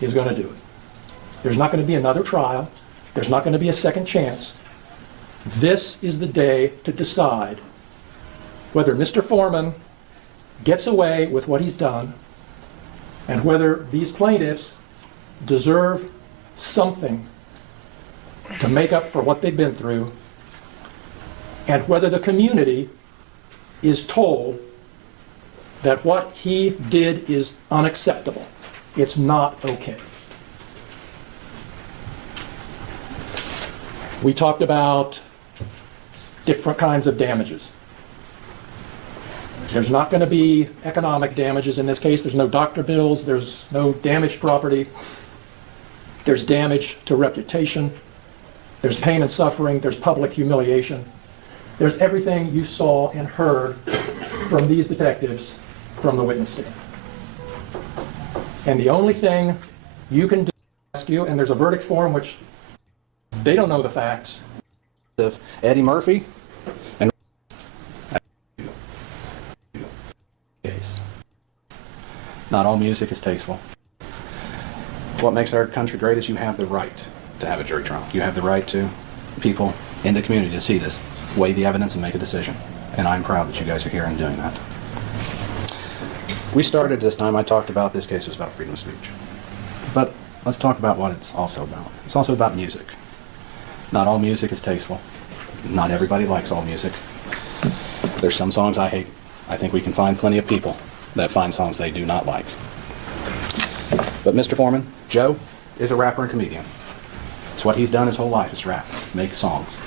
is going to do it. There's not going to be another trial. There's not going to be a second chance. This is the day to decide whether Mr. Foreman gets away with what he's done, and whether these plaintiffs deserve something to make up for what they've been through, and whether the community is told that what he did is unacceptable. It's not okay. We talked about different kinds of damages. There's not going to be economic damages in this case. There's no doctor bills. There's no damaged property. There's damage to reputation. There's pain and suffering. There's public humiliation. There's everything you saw and heard from these detectives from the witness stand. And the only thing you can do is ask you, and there's a verdict form which they don't know the facts. Of Eddie Murphy and not all music is tasteful. What makes our country great is you have the right to have a jury trial. You have the right to people in the community to see this, weigh the evidence, and make a decision. And I'm proud that you guys are here and doing that. We started this time, I talked about this case was about freedom of speech. But let's talk about what it's also about. It's also about music. Not all music is tasteful. Not everybody likes all music. There's some songs I hate. I think we can find plenty of people that find songs they do not like. But Mr. Foreman, Joe, is a rapper and comedian. It's what he's done his whole life is rap, make songs.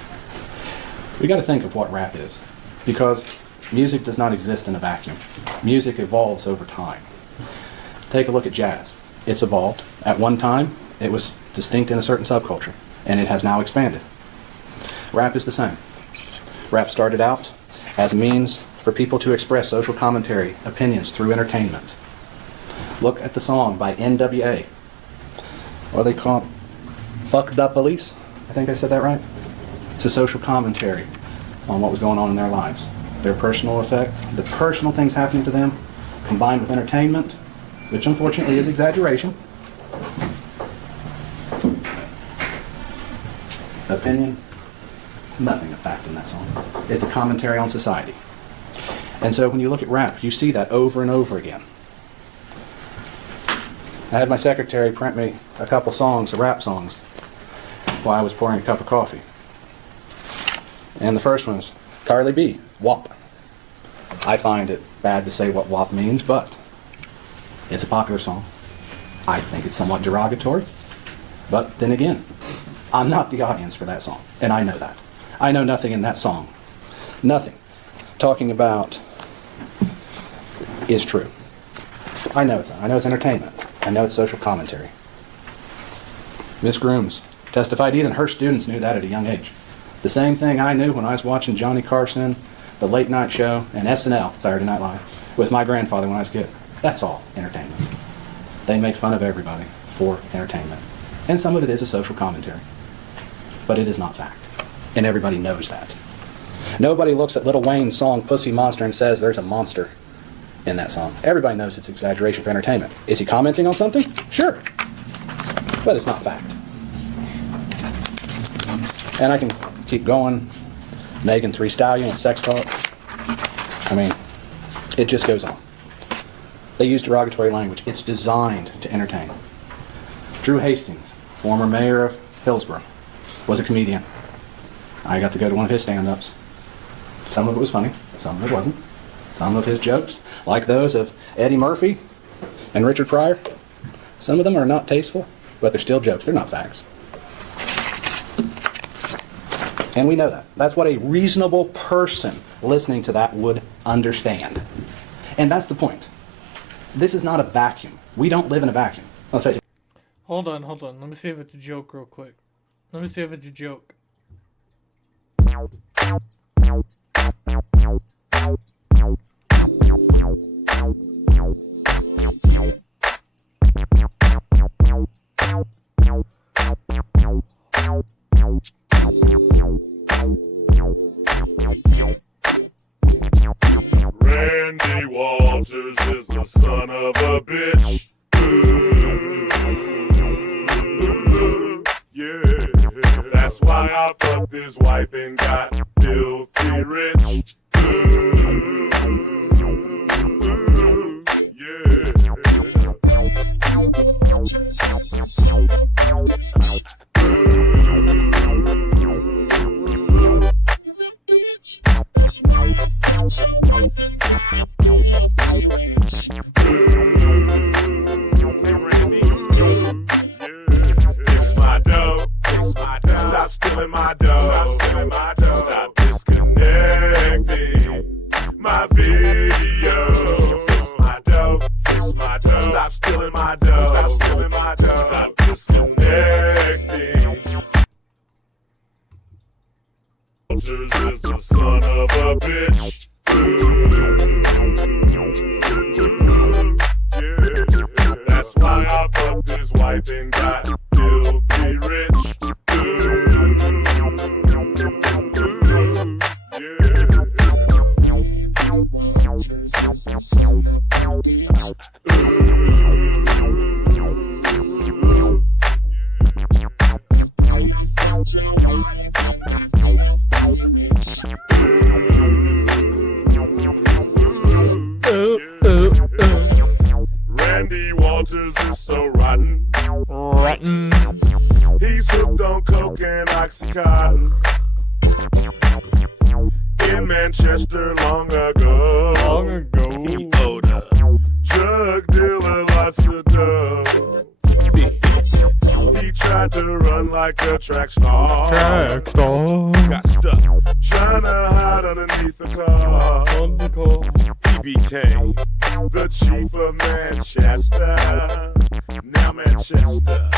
We got to think of what rap is, because music does not exist in a vacuum. Music evolves over time. Take a look at jazz. It's evolved. At one time, it was distinct in a certain subculture, and it has now expanded. Rap is the same. Rap started out as a means for people to express social commentary, opinions through entertainment. Look at the song by NWA. What do they call it? Fuck the Police? I think I said that right. It's a social commentary on what was going on in their lives. Their personal effect, the personal things happening to them, combined with entertainment, which unfortunately is exaggeration. Opinion, nothing of fact in that song. It's a commentary on society. And so when you look at rap, you see that over and over again. I had my secretary print me a couple songs, rap songs, while I was pouring a cup of coffee. And the first one is Carly B, WAP. I find it bad to say what WAP means, but it's a popular song. I think it's somewhat derogatory, but then again, I'm not the audience for that song, and I know that. I know nothing in that song. Nothing. Talking about is true. I know it's not. I know it's entertainment. I know it's social commentary. Miss Grooms testified even her students knew that at a young age. The same thing I knew when I was watching Johnny Carson, The Late Night Show, and SNL, Saturday Night Live, with my grandfather when I was a kid. That's all entertainment. They make fun of everybody for entertainment. And some of it is a social commentary. But it is not fact. And everybody knows that. Nobody looks at Lil Wayne's song Pussy Monster and says there's a monster in that song. Everybody knows it's exaggeration for entertainment. Is he commenting on something? Sure. But it's not fact. And I can keep going. Megan Thee Stallion with sex talk. I mean, it just goes on. They use derogatory language. It's designed to entertain. Drew Hastings, former mayor of Hillsborough, was a comedian. I got to go to one of his stand-ups. Some of it was funny, some of it wasn't. Some of his jokes, like those of Eddie Murphy and Richard Pryor, some of them are not tasteful, but they're still jokes. They're not facts. And we know that. That's what a reasonable person listening to that would understand. And that's the point. This is not a vacuum. We don't live in a vacuum. Let's face it. Hold on. Let me see if it's a joke real quick. Let me see if it's a joke. Randy Walters is the son of a bitch. Yeah, that's why I fucked his wife and got filthy rich. Fix my dough. Stop stealing my dough. Stop disconnecting my video. Fix my dough. Stop stealing my dough. Stop disconnecting. Walters is the son of a bitch. Yeah, that's why I fucked his wife and got filthy rich. Randy Walters is so rotten. He's hooked on coke and Oxycontin. In Manchester long ago. He owed a drug dealer lots of dough. He tried to run like a track star. Got stuck trying to hide underneath the car. He became the chief of Manchester. Now Manchester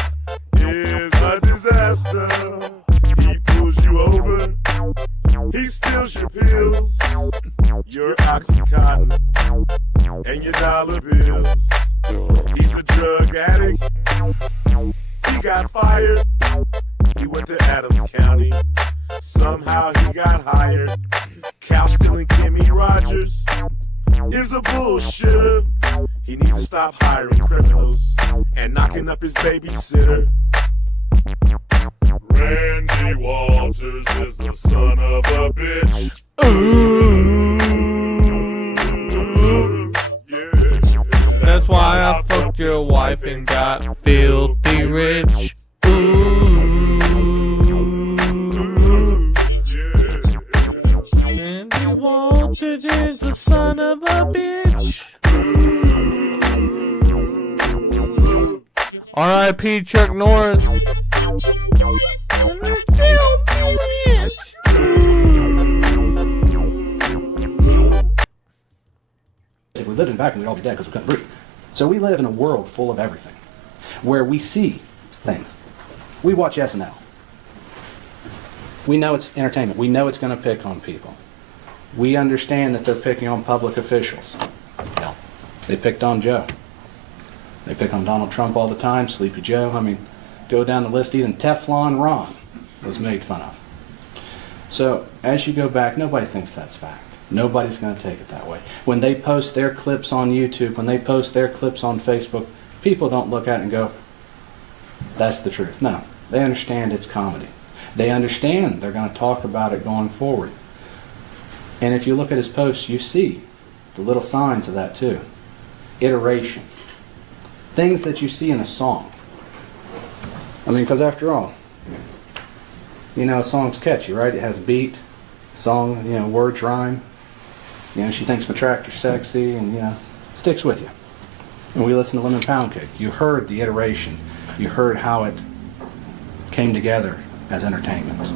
is a disaster. He pulls you over. He steals your pills, your Oxycontin, and your dollar bills. He's a drug addict. He got fired. He went to Adams County. Somehow he got hired. Cow stealing Kimmy Rogers is a bullshitter. He needs to stop hiring criminals and knocking up his babysitter. Randy Walters is the son of a bitch. Yeah, that's why I fucked your wife and got filthy rich. Randy Walters is the son of a bitch. R.I.P. Chuck Norris. If we lived in a vacuum, we'd all be dead because we couldn't breathe. So we live in a world full of everything, where we see things. We watch SNL. We know it's entertainment. We know it's going to pick on people. We understand that they're picking on public officials. Well, they picked on Joe. They pick on Donald Trump all the time, Sleepy Joe. I mean, go down the list. Even Teflon Ron was made fun of. So as you go back, nobody thinks that's fact. Nobody's going to take it that way. When they post their clips on YouTube, when they post their clips on Facebook, people don't look at it and go, that's the truth. No, they understand it's comedy. They understand they're going to talk about it going forward. And if you look at his posts, you see the little signs of that too. Iteration. Things that you see in a song. I mean, because after all, you know, a song's catchy, right? It has a beat, song, you know, words rhyme. You know, she thinks my tractor's sexy, and, you know, it sticks with you. And we listen to Lemon Pound Cake. You heard the iteration. You heard how it came together as entertainment.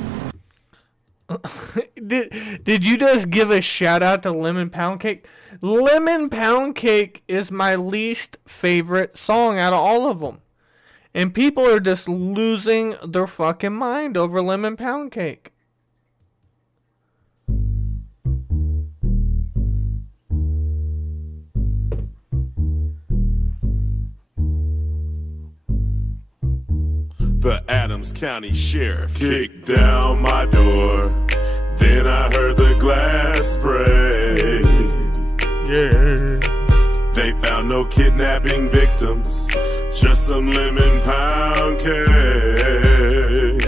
Did you just give a shout out to Lemon Pound Cake? Lemon Pound Cake is my least favorite song out of all of them. And people are just losing their fucking mind over Lemon Pound Cake. The Adams County Sheriff kicked down my door. Then I heard the glass break. Yeah. They found no kidnapping victims, just some lemon pound cake.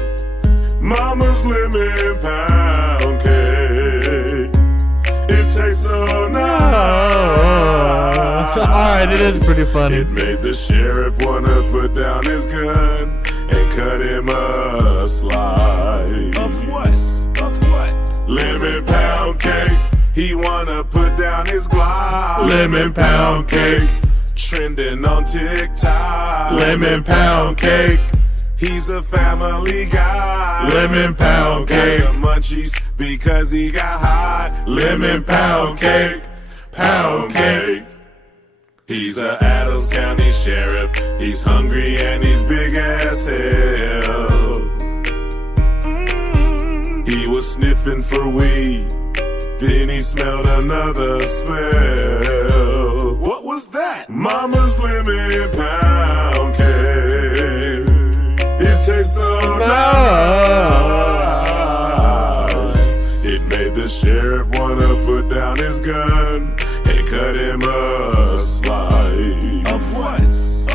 Mama's lemon pound cake. It tastes so nice. Alright, it is pretty funny. It made the sheriff wanna put down his gun and cut him a slice. Of what? Of what? Lemon pound cake. He wanna put down his Glock. Lemon pound cake. Trending on TikTok. Lemon pound cake. He's a family guy. Lemon pound cake. Got the munchies because he got hot. Lemon pound cake. Pound cake. He's a Adams County Sheriff. He's hungry and he's big as hell. He was sniffing for weed. Then he smelled another smell. What was that? Mama's lemon pound cake. It tastes so nice. It made the sheriff wanna put down his gun and cut him a slice. Of what?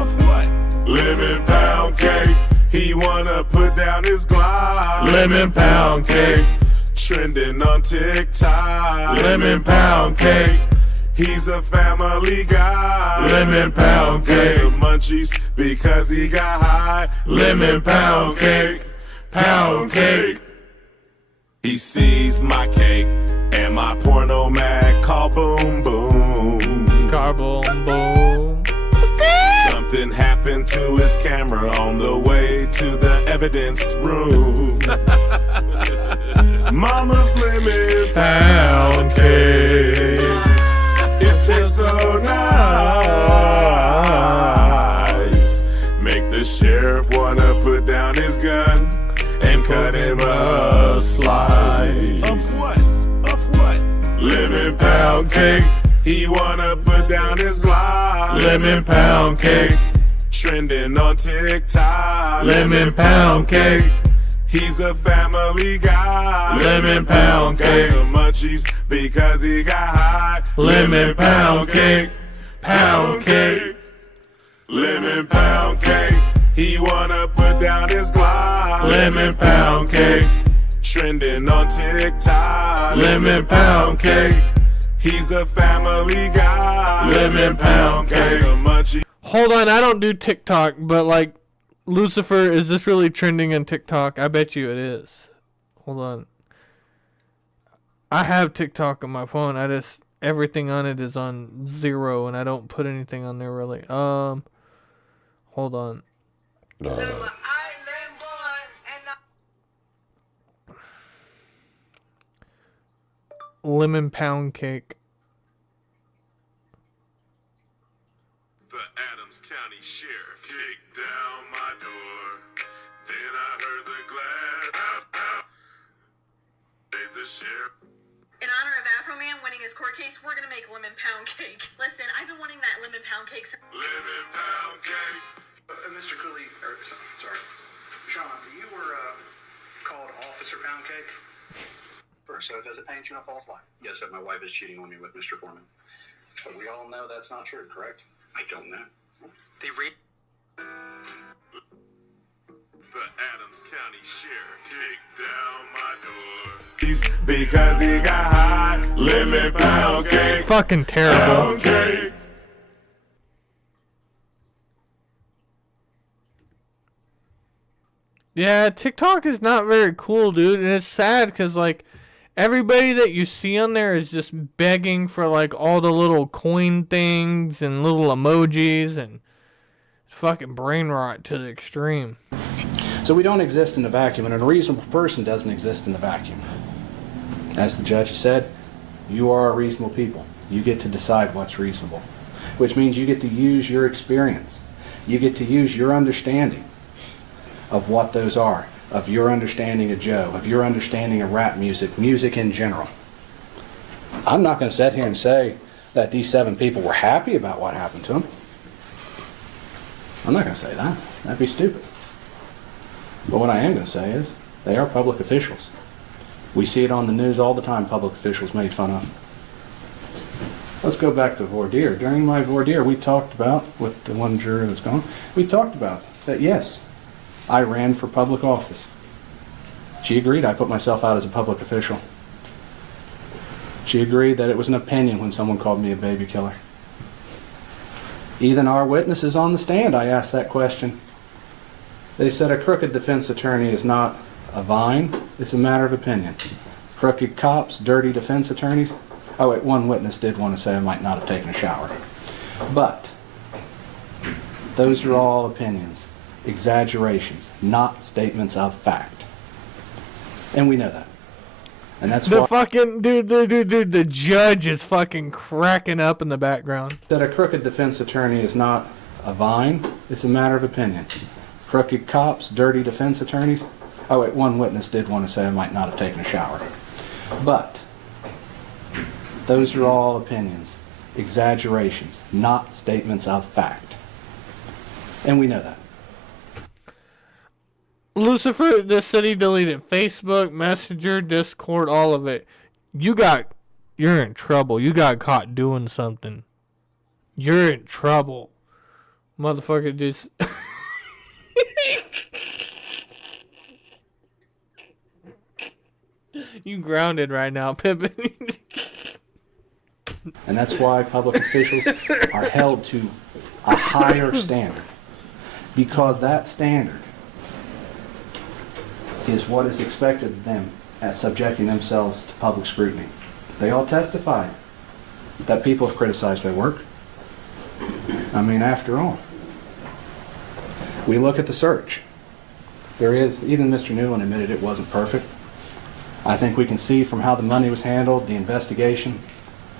Of what? Lemon pound cake. He wanna put down his Glock. Lemon pound cake. Trending on TikTok. Lemon pound cake. He's a family guy. Lemon pound cake. The munchies because he got high. Lemon pound cake. Pound cake. He sees my cake and my porno mag call boom boom. Car boom boom. Something happened to his camera on the way to the evidence room. Mama's lemon pound cake. It tastes so nice. Make the sheriff wanna put down his gun and cut him a slice. Of what? Of what? Lemon pound cake. He wanna put down his Glock. Lemon pound cake. Trending on TikTok. Lemon pound cake. He's a family guy. Lemon pound cake. The munchies because he got high. Lemon pound cake. Pound cake. Lemon pound cake. He wanna put down his Glock. Lemon pound cake. Trending on TikTok. Lemon pound cake. He's a family guy. Lemon pound cake. The munchies. Hold on, I don't do TikTok, but like, Lucifer, is this really trending on TikTok? I bet you it is. Hold on. I have TikTok on my phone. Everything on it is on 0, and I don't put anything on there really. Hold on. Lemon pound cake. The Adams County Sheriff kicked down my door. Then I heard the glass. Made the sheriff In honor of Afroman winning his court case, we're gonna make lemon pound cake. Listen, I've been wanting that lemon pound cake since... Lemon pound cake. Mr. Cooley, sorry, Sean, you were called Officer Pound Cake. First, so does it paint you in a false light? Yes, that my wife is cheating on me with Mr. Foreman. But we all know that's not true, correct? I don't know. They read. The Adams County Sheriff kicked down my door. Because he got hot. Lemon pound cake. Fucking terrible. Pound cake. Yeah, TikTok is not very cool, dude, and it's sad because, like, everybody that you see on there is just begging for, like, all the little coin things and little emojis, and it's fucking brain rot to the extreme. So we don't exist in a vacuum, and a reasonable person doesn't exist in a vacuum. As the judge said, you are a reasonable people. You get to decide what's reasonable, which means you get to use your experience. You get to use your understanding of what those are, of your understanding of Joe, of your understanding of rap music, music in general. I'm not going to sit here and say that these 7 people were happy about what happened to them. I'm not going to say that. That'd be stupid. But what I am going to say is, they are public officials. We see it on the news all the time, public officials made fun of. Let's go back to voir dire. During my voir dire, we talked about, with the one juror that's gone, we talked about that, yes, I ran for public office. She agreed I put myself out as a public official. She agreed that it was an opinion when someone called me a baby killer. Even our witnesses on the stand, I asked that question. They said a crooked defense attorney is not a vine, it's a matter of opinion. Crooked cops, dirty defense attorneys. Oh wait, one witness did want to say I might not have taken a shower. But those are all opinions, exaggerations, not statements of fact. And we know that. And that's the why fucking dude, the judge is fucking cracking up in the background. That a crooked defense attorney is not a vine, it's a matter of opinion. Crooked cops, dirty defense attorneys. Oh wait, one witness did want to say I might not have taken a shower. But those are all opinions, exaggerations, not statements of fact. And we know that. Lucifer, the city deleted Facebook, Messenger, Discord, all of it. You're in trouble. You got caught doing something. You're in trouble. Motherfucker just... You grounded right now, Pippin. And that's why public officials are held to a higher standard. Because that standard is what is expected of them as subjecting themselves to public scrutiny. They all testified that people have criticized their work. I mean, after all, we look at the search. There is, even Mr. Newland admitted it wasn't perfect. I think we can see from how the money was handled, the investigation.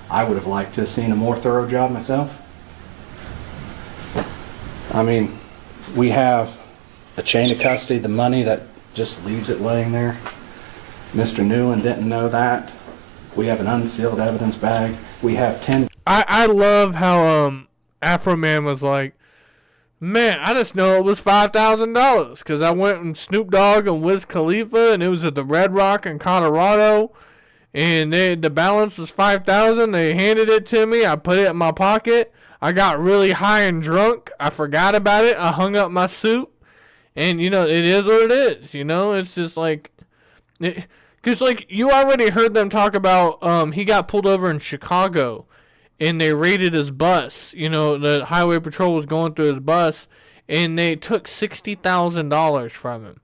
I would have liked to have seen a more thorough job myself. I mean, we have a chain of custody, the money that just leaves it laying there. Mr. Newland didn't know that. We have an unsealed evidence bag. We have 10... I love how Afroman was like, man, I just know it was $5,000 because I went and Snoop Dogg and Wiz Khalifa, and it was at the Red Rock in Colorado, and the balance was $5,000. They handed it to me. I put it in my pocket. I got really high and drunk. I forgot about it. I hung up my suit, and it is what it is. It's just like, because like you already heard them talk about. He got pulled over in Chicago. And they raided his bus. The highway patrol was going through his bus, and they took $60,000 from him.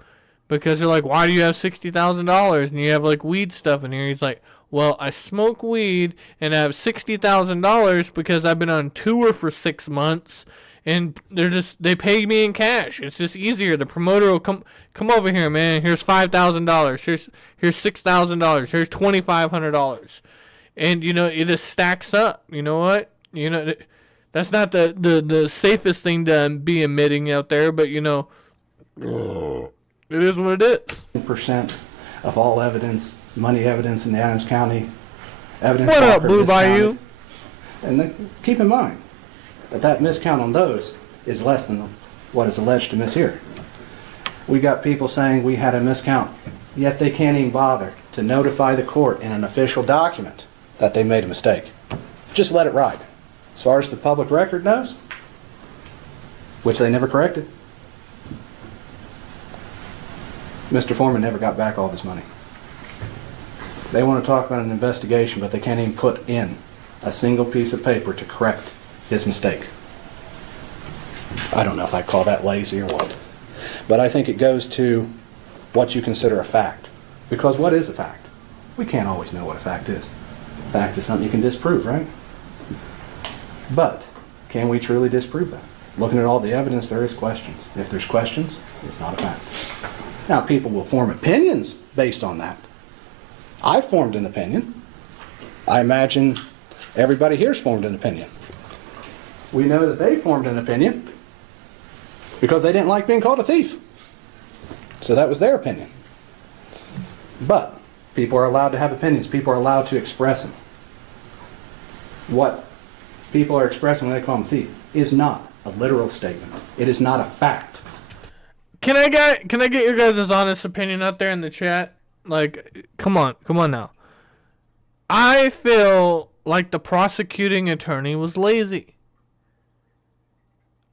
Because they're like, why do you have $60,000? And you have, like, weed stuff in here. He's like, well, I smoke weed, and I have $60,000 because I've been on tour for 6 months, and they pay me in cash. It's just easier. The promoter will come over here, man. Here's $5,000. Here's $6,000. Here's $2,500. And, it just stacks up. You know what? That's not the safest thing to be admitting out there, but, it is what it is. 10% of all evidence, money evidence in the Adams County Evidence What up, offered Blue miscounted. Bayou? And keep in mind that miscount on those is less than what is alleged to miss here. We got people saying we had a miscount, yet they can't even bother to notify the court in an official document that they made a mistake. Just let it ride. As far as the public record knows, which they never corrected, Mr. Foreman never got back all of his money. They want to talk about an investigation, but they can't even put in a single piece of paper to correct his mistake. I don't know if I call that lazy or what. But I think it goes to what you consider a fact. Because what is a fact? We can't always know what a fact is. Fact is something you can disprove, right? But can we truly disprove that? Looking at all the evidence, there is questions. If there's questions, it's not a fact. Now, people will form opinions based on that. I formed an opinion. I imagine everybody here's formed an opinion. We know that they formed an opinion because they didn't like being called a thief. So that was their opinion. But people are allowed to have opinions. People are allowed to express them. What people are expressing when they call them thief is not a literal statement. It is not a fact. Can I get your guys' honest opinion out there in the chat? Like, come on now. I feel like the prosecuting attorney was lazy.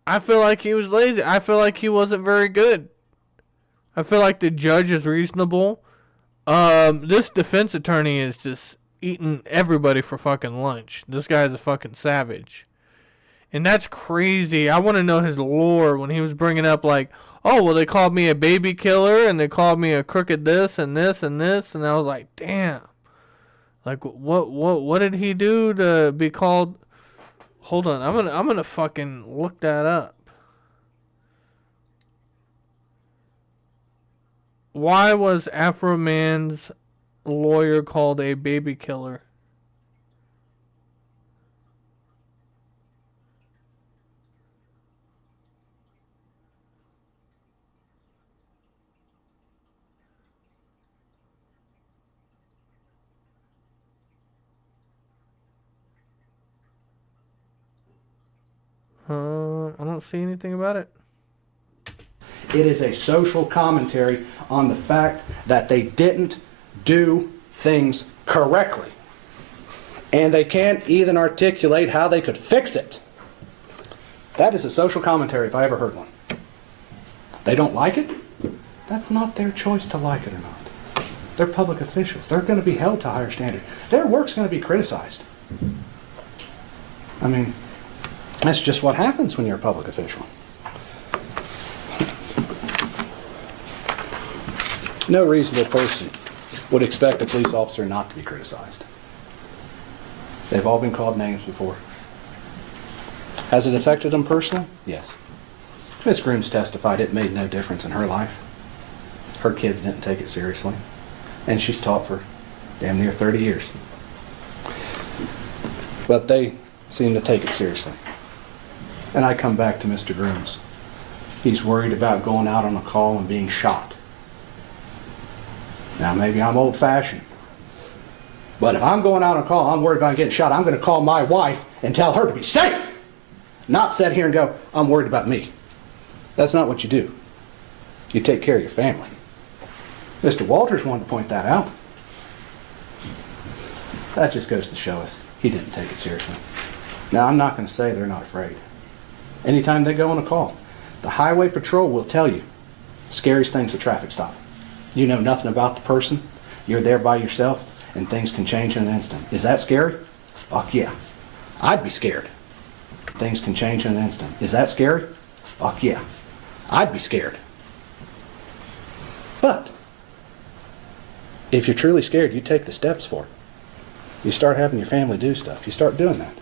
I feel like he was lazy. I feel like he wasn't very good. I feel like the judge is reasonable. This defense attorney is just eating everybody for fucking lunch. This guy is a fucking savage. And that's crazy. I want to know his lore when he was bringing up like, oh, well, they called me a baby killer and they called me a crooked this and this and this. And I was like, damn. Like, what did he do to be called? Hold on. I'm gonna fucking look that up. Why was Afroman's lawyer called a baby killer? I don't see anything about it. It is a social commentary on the fact that they didn't do things correctly. And they can't even articulate how they could fix it. That is a social commentary if I ever heard one. They don't like it? That's not their choice to like it or not. They're public officials. They're going to be held to a higher standard. Their work's going to be criticized. I mean, that's just what happens when you're a public official. No reasonable person would expect a police officer not to be criticized. They've all been called names before. Has it affected them personally? Yes. Miss Grooms testified it made no difference in her life. Her kids didn't take it seriously. And she's taught for damn near 30 years. But they seem to take it seriously. And I come back to Mr. Grooms. He's worried about going out on a call and being shot. Now, maybe I'm old-fashioned. But if I'm going out on a call, I'm worried about getting shot, I'm going to call my wife and tell her to be safe. Not sit here and go, I'm worried about me. That's not what you do. You take care of your family. Mr. Walters wanted to point that out. That just goes to show us he didn't take it seriously. Now, I'm not going to say they're not afraid. Anytime they go on a call, the highway patrol will tell you scariest thing's a traffic stop. You know nothing about the person. You're there by yourself, and things can change in an instant. Is that scary? Fuck yeah. I'd be scared. Things can change in an instant. Is that scary? Fuck yeah. I'd be scared. But if you're truly scared, you take the steps for it. You start having your family do stuff. You start doing that.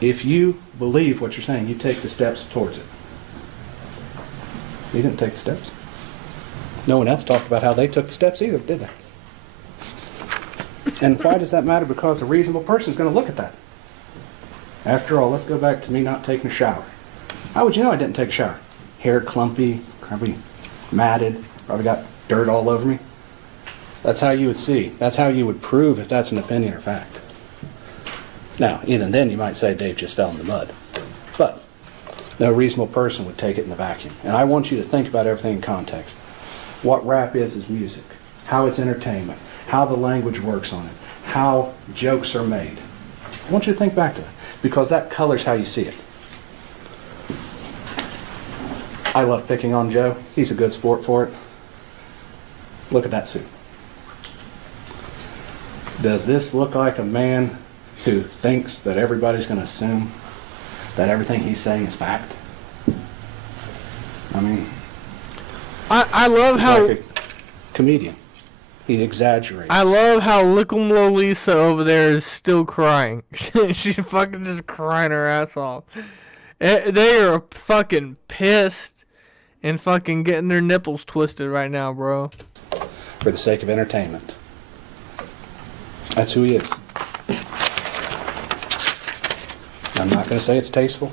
If you believe what you're saying, you take the steps towards it. You didn't take the steps. No one else talked about how they took the steps either, did they? And why does that matter? Because a reasonable person is going to look at that. After all, let's go back to me not taking a shower. How would you know I didn't take a shower? Hair clumpy, probably matted, probably got dirt all over me. That's how you would see. That's how you would prove if that's an opinion or fact. Now, even then you might say Dave just fell in the mud. But no reasonable person would take it in the vacuum. And I want you to think about everything in context. What rap is music, how it's entertainment, how the language works on it, how jokes are made. I want you to think back to that, because that colors how you see it. I love picking on Joe. He's a good sport for it. Look at that suit. Does this look like a man who thinks that everybody's going to assume that everything he's saying is fact? I mean, I love how like a comedian. He exaggerates. I love how Lickum Lisa over there is still crying. She's fucking just crying her ass off. They are fucking pissed and fucking getting their nipples twisted right now, bro. For the sake of entertainment. That's who he is. I'm not going to say it's tasteful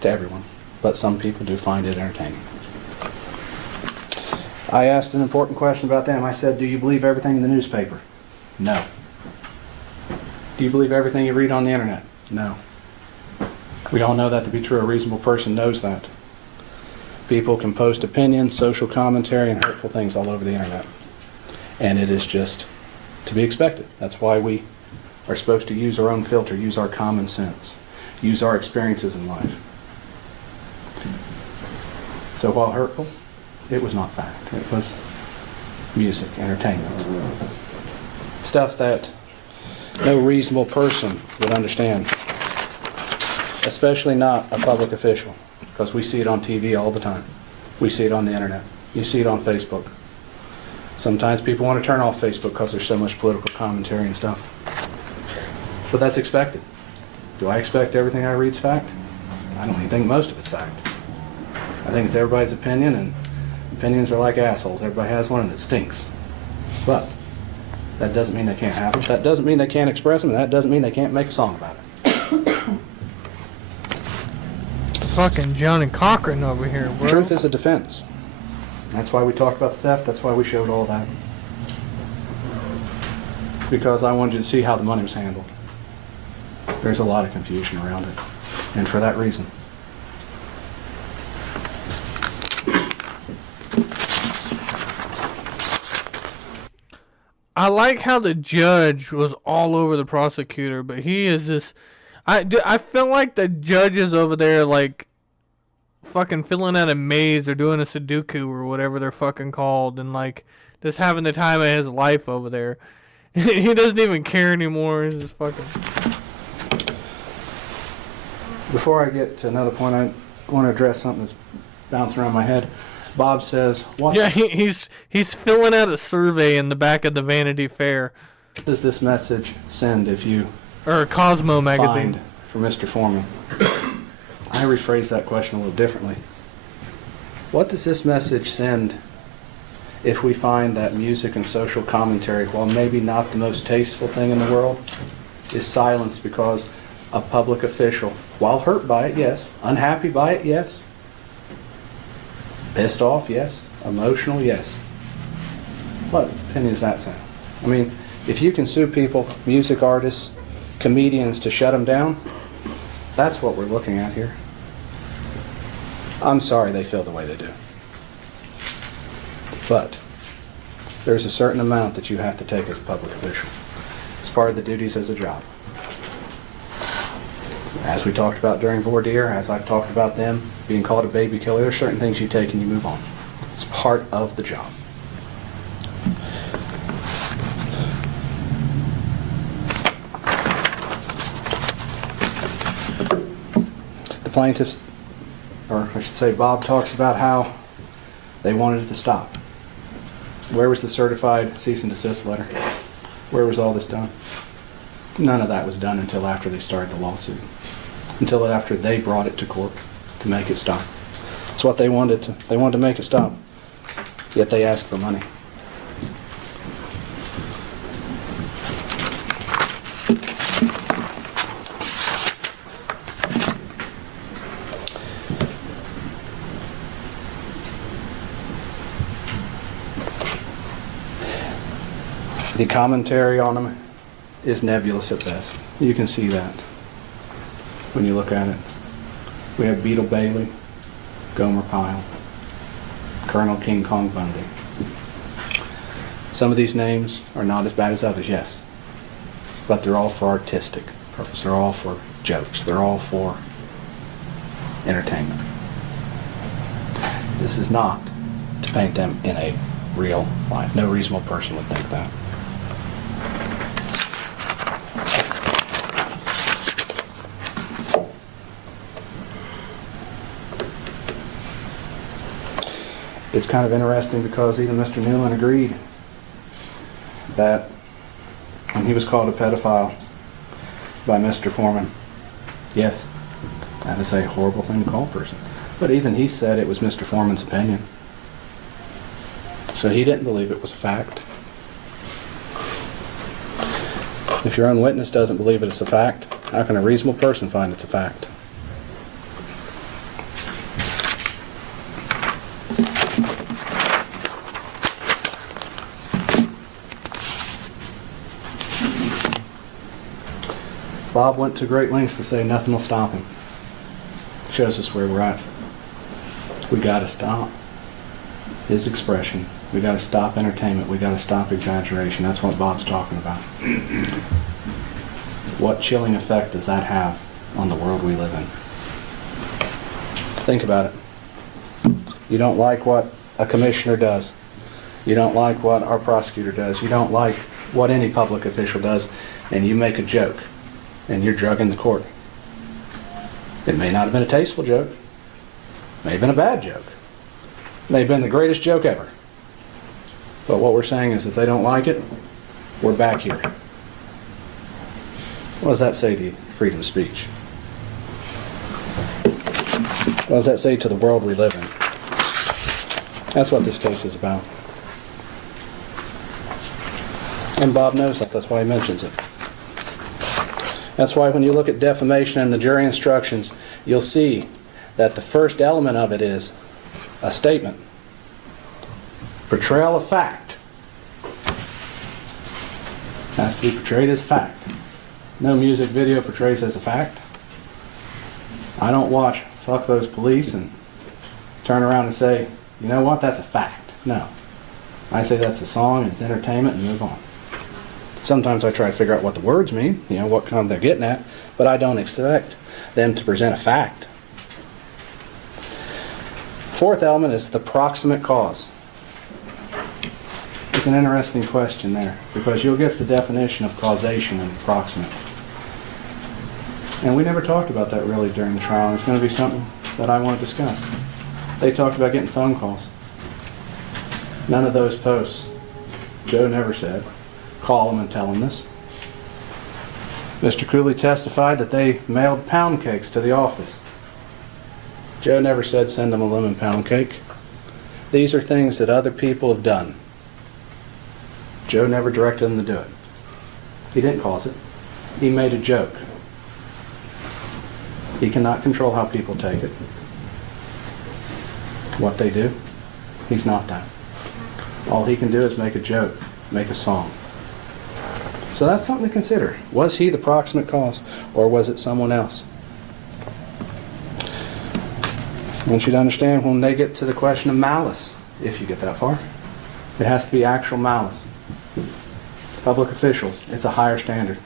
to everyone, but some people do find it entertaining. I asked an important question about them. I said, do you believe everything in the newspaper? No. Do you believe everything you read on the internet? No. We all know that to be true. A reasonable person knows that. People can post opinions, social commentary, and hurtful things all over the internet. And it is just to be expected. That's why we are supposed to use our own filter, use our common sense, use our experiences in life. So while hurtful, it was not fact. It was music, entertainment. Stuff that no reasonable person would understand. Especially not a public official. Because we see it on TV all the time. We see it on the internet. You see it on Facebook. Sometimes people want to turn off Facebook because there's so much political commentary and stuff. But that's expected. Do I expect everything I read's fact? I don't even think most of it's fact. I think it's everybody's opinion, and opinions are like assholes. Everybody has one and it stinks. But that doesn't mean they can't have them. That doesn't mean they can't express them, and that doesn't mean they can't make a song about it. Fucking Johnny Cochran over here, bro. Truth is a defense. That's why we talked about the theft. That's why we showed all that. Because I wanted you to see how the money was handled. There's a lot of confusion around it. And for that reason. I like how the judge was all over the prosecutor, but he is this... I feel like the judges over there, like, fucking filling out a maze or doing a Sudoku or whatever they're fucking called, and, like, just having the time of his life over there. He doesn't even care anymore. He's just fucking... Before I get to another point, I want to address something that's bouncing around my head. Bob says, what... Yeah, he's filling out a survey in the back of the Vanity Fair. What does this message send if you... Or Cosmo magazine. Find for Mr. Foreman? I rephrase that question a little differently. What does this message send if we find that music and social commentary, while maybe not the most tasteful thing in the world, is silenced because a public official, while hurt by it, yes, unhappy by it, yes, pissed off, yes, emotional, yes. What opinion does that sound? I mean, if you can sue people, music artists, comedians, to shut them down, that's what we're looking at here. I'm sorry they feel the way they do. But there's a certain amount that you have to take as a public official. It's part of the duties as a job. As we talked about during voir dire, as I've talked about them being called a baby killer, there's certain things you take and you move on. It's part of the job. The plaintiffs, or I should say Bob, talks about how they wanted it to stop. Where was the certified cease and desist letter? Where was all this done? None of that was done until after they started the lawsuit. Until after they brought it to court to make it stop. That's what they wanted to. They wanted to make it stop. Yet they asked for money. The commentary on them is nebulous at best. You can see that when you look at it. We have Beetle Bailey, Gomer Pyle, Colonel King Kong Bundy. Some of these names are not as bad as others, yes, but they're all for artistic purpose. They're all for jokes. They're all for entertainment. This is not to paint them in a real life. No reasonable person would think that. It's kind of interesting because even Mr. Newland agreed that when he was called a pedophile by Mr. Foreman, yes, that is a horrible thing to call a person. But even he said it was Mr. Foreman's opinion. So he didn't believe it was a fact. If your own witness doesn't believe it's a fact, how can a reasonable person find it's a fact? Bob went to great lengths to say nothing will stop him. Shows us where we're at. We got to stop his expression. We got to stop entertainment. We got to stop exaggeration. That's what Bob's talking about. What chilling effect does that have on the world we live in? Think about it. You don't like what a commissioner does. You don't like what our prosecutor does. You don't like what any public official does, and you make a joke, and you're drugging the court. It may not have been a tasteful joke. It may have been a bad joke. It may have been the greatest joke ever. But what we're saying is if they don't like it, we're back here. What does that say to freedom of speech? What does that say to the world we live in? That's what this case is about. And Bob knows that. That's why he mentions it. That's why when you look at defamation and the jury instructions, you'll see that the first element of it is a statement. Portrayal of fact has to be portrayed as fact. No music video portrays as a fact. I don't watch Fuck Those Police and turn around and say, you know what, that's a fact. No. I say that's a song, it's entertainment, and move on. Sometimes I try to figure out what the words mean, what kind they're getting at, but I don't expect them to present a fact. Fourth element is the proximate cause. It's an interesting question there, because you'll get the definition of causation and proximate. And we never talked about that really during the trial, and it's going to be something that I want to discuss. They talked about getting phone calls. None of those posts. Joe never said, call them and tell them this. Mr. Cooley testified that they mailed pound cakes to the office. Joe never said send them a lemon pound cake. These are things that other people have done. Joe never directed them to do it. He didn't cause it. He made a joke. He cannot control how people take it. What they do, he's not that. All he can do is make a joke, make a song. So that's something to consider. Was he the proximate cause, or was it someone else? I want you to understand when they get to the question of malice, if you get that far, it has to be actual malice. Public officials, it's a higher standard.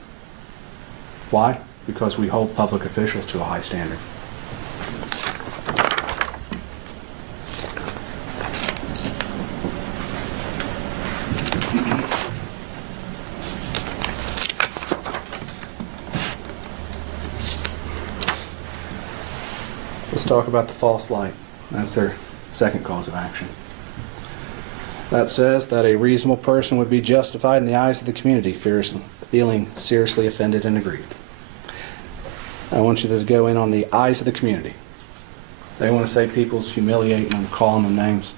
Why? Because we hold public officials to a high standard. Let's talk about the false light. That's their second cause of action. That says that a reasonable person would be justified in the eyes of the community, feeling seriously offended and aggrieved. I want you to go in on the eyes of the community. They want to say people's humiliating them, calling them names.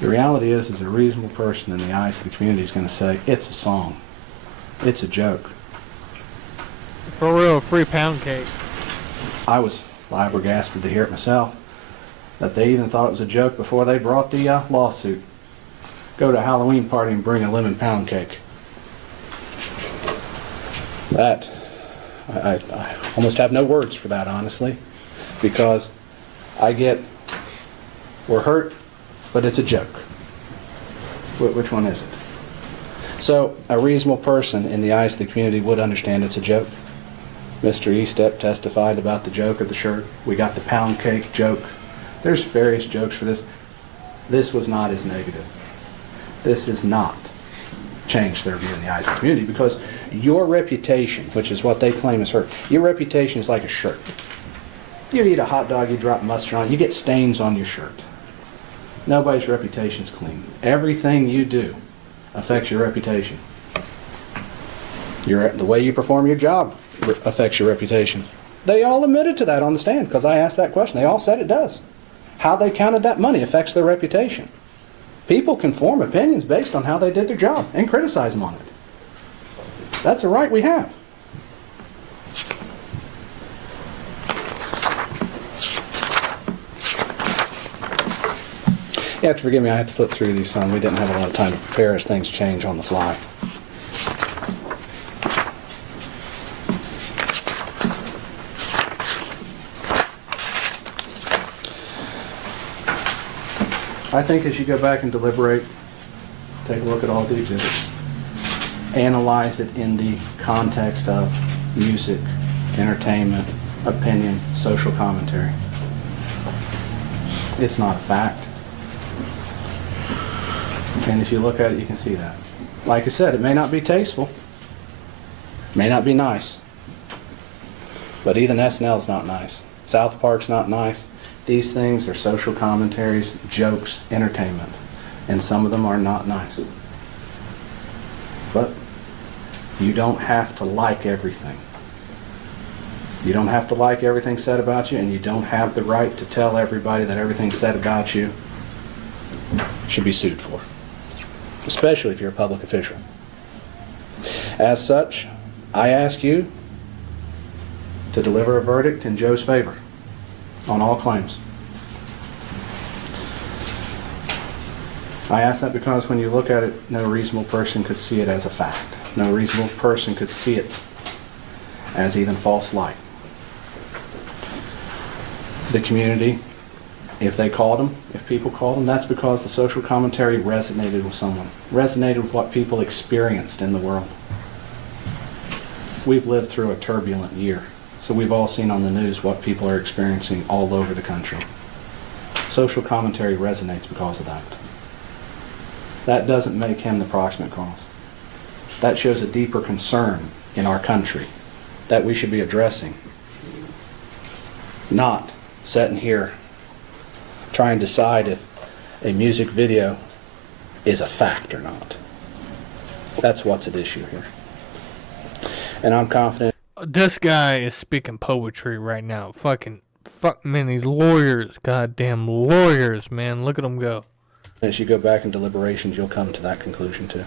The reality is a reasonable person in the eyes of the community is going to say, it's a song. It's a joke. For real, free pound cake. I was flabbergasted to hear it myself, that they even thought it was a joke before they brought the lawsuit. go to a Halloween party and bring a lemon pound cake. That, I almost have no words for that, honestly, because we're hurt, but it's a joke. Which one is it? So a reasonable person in the eyes of the community would understand it's a joke. Mr. Estep testified about the joke of the shirt. We got the pound cake joke. There's various jokes for this. This was not as negative. This has not changed their view in the eyes of the community, because your reputation, which is what they claim is hurt, your reputation is like a shirt. You eat a hot dog, you drop mustard on it, you get stains on your shirt. Nobody's reputation is clean. Everything you do affects your reputation. The way you perform your job affects your reputation. They all admitted to that on the stand because I asked that question. They all said it does. How they counted that money affects their reputation. People can form opinions based on how they did their job and criticize them on it. That's a right we have. You have to forgive me, I have to flip through these some. We didn't have a lot of time to prepare as things change on the fly. I think as you go back and deliberate, take a look at all the exhibits, analyze it in the context of music, entertainment, opinion, social commentary. It's not a fact. And if you look at it, you can see that. Like I said, it may not be tasteful, may not be nice, but even SNL's not nice. South Park's not nice. These things are social commentaries, jokes, entertainment, and some of them are not nice. But you don't have to like everything. You don't have to like everything said about you, and you don't have the right to tell everybody that everything said about you should be sued for, especially if you're a public official. As such, I ask you to deliver a verdict in Joe's favor on all claims. I ask that because when you look at it, no reasonable person could see it as a fact. No reasonable person could see it as even false light. The community, if people called them, that's because the social commentary resonated with someone, resonated with what people experienced in the world. We've lived through a turbulent year, so we've all seen on the news what people are experiencing all over the country. Social commentary resonates because of that. That doesn't make him the proximate cause. That shows a deeper concern in our country that we should be addressing, not sitting here trying to decide if a music video is a fact or not. That's what's at issue here. And I'm confident. This guy is speaking poetry right now. Fuck, man, these lawyers, goddamn lawyers, man. Look at them go. As you go back in deliberations, you'll come to that conclusion too.